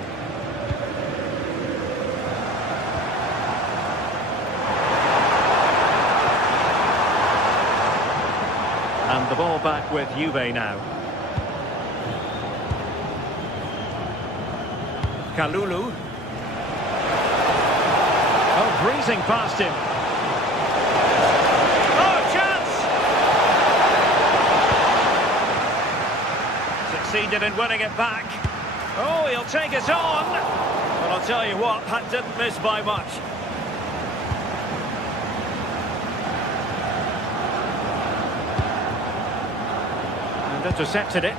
And the ball back with Juve now. Kalulu. Oh, breezing past him. Oh, chance! Succeeded in winning it back. Oh, he'll take it on. But I'll tell you what, that didn't miss by much. And intercepted it.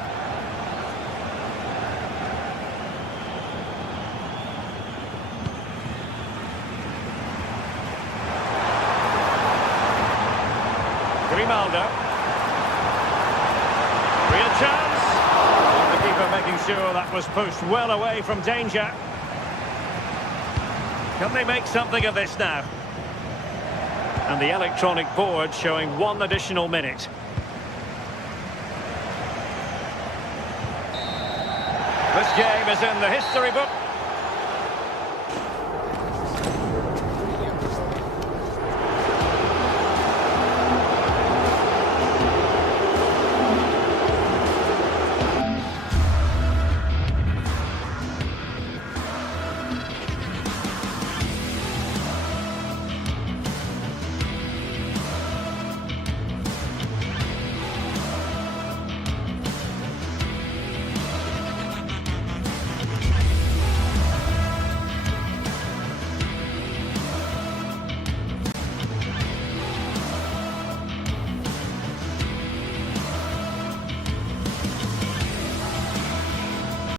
Grimaldo. Real chance. And the keeper making sure that was pushed well away from danger. Can they make something of this now? And the electronic board showing 1 additional minute. This game is in the history book.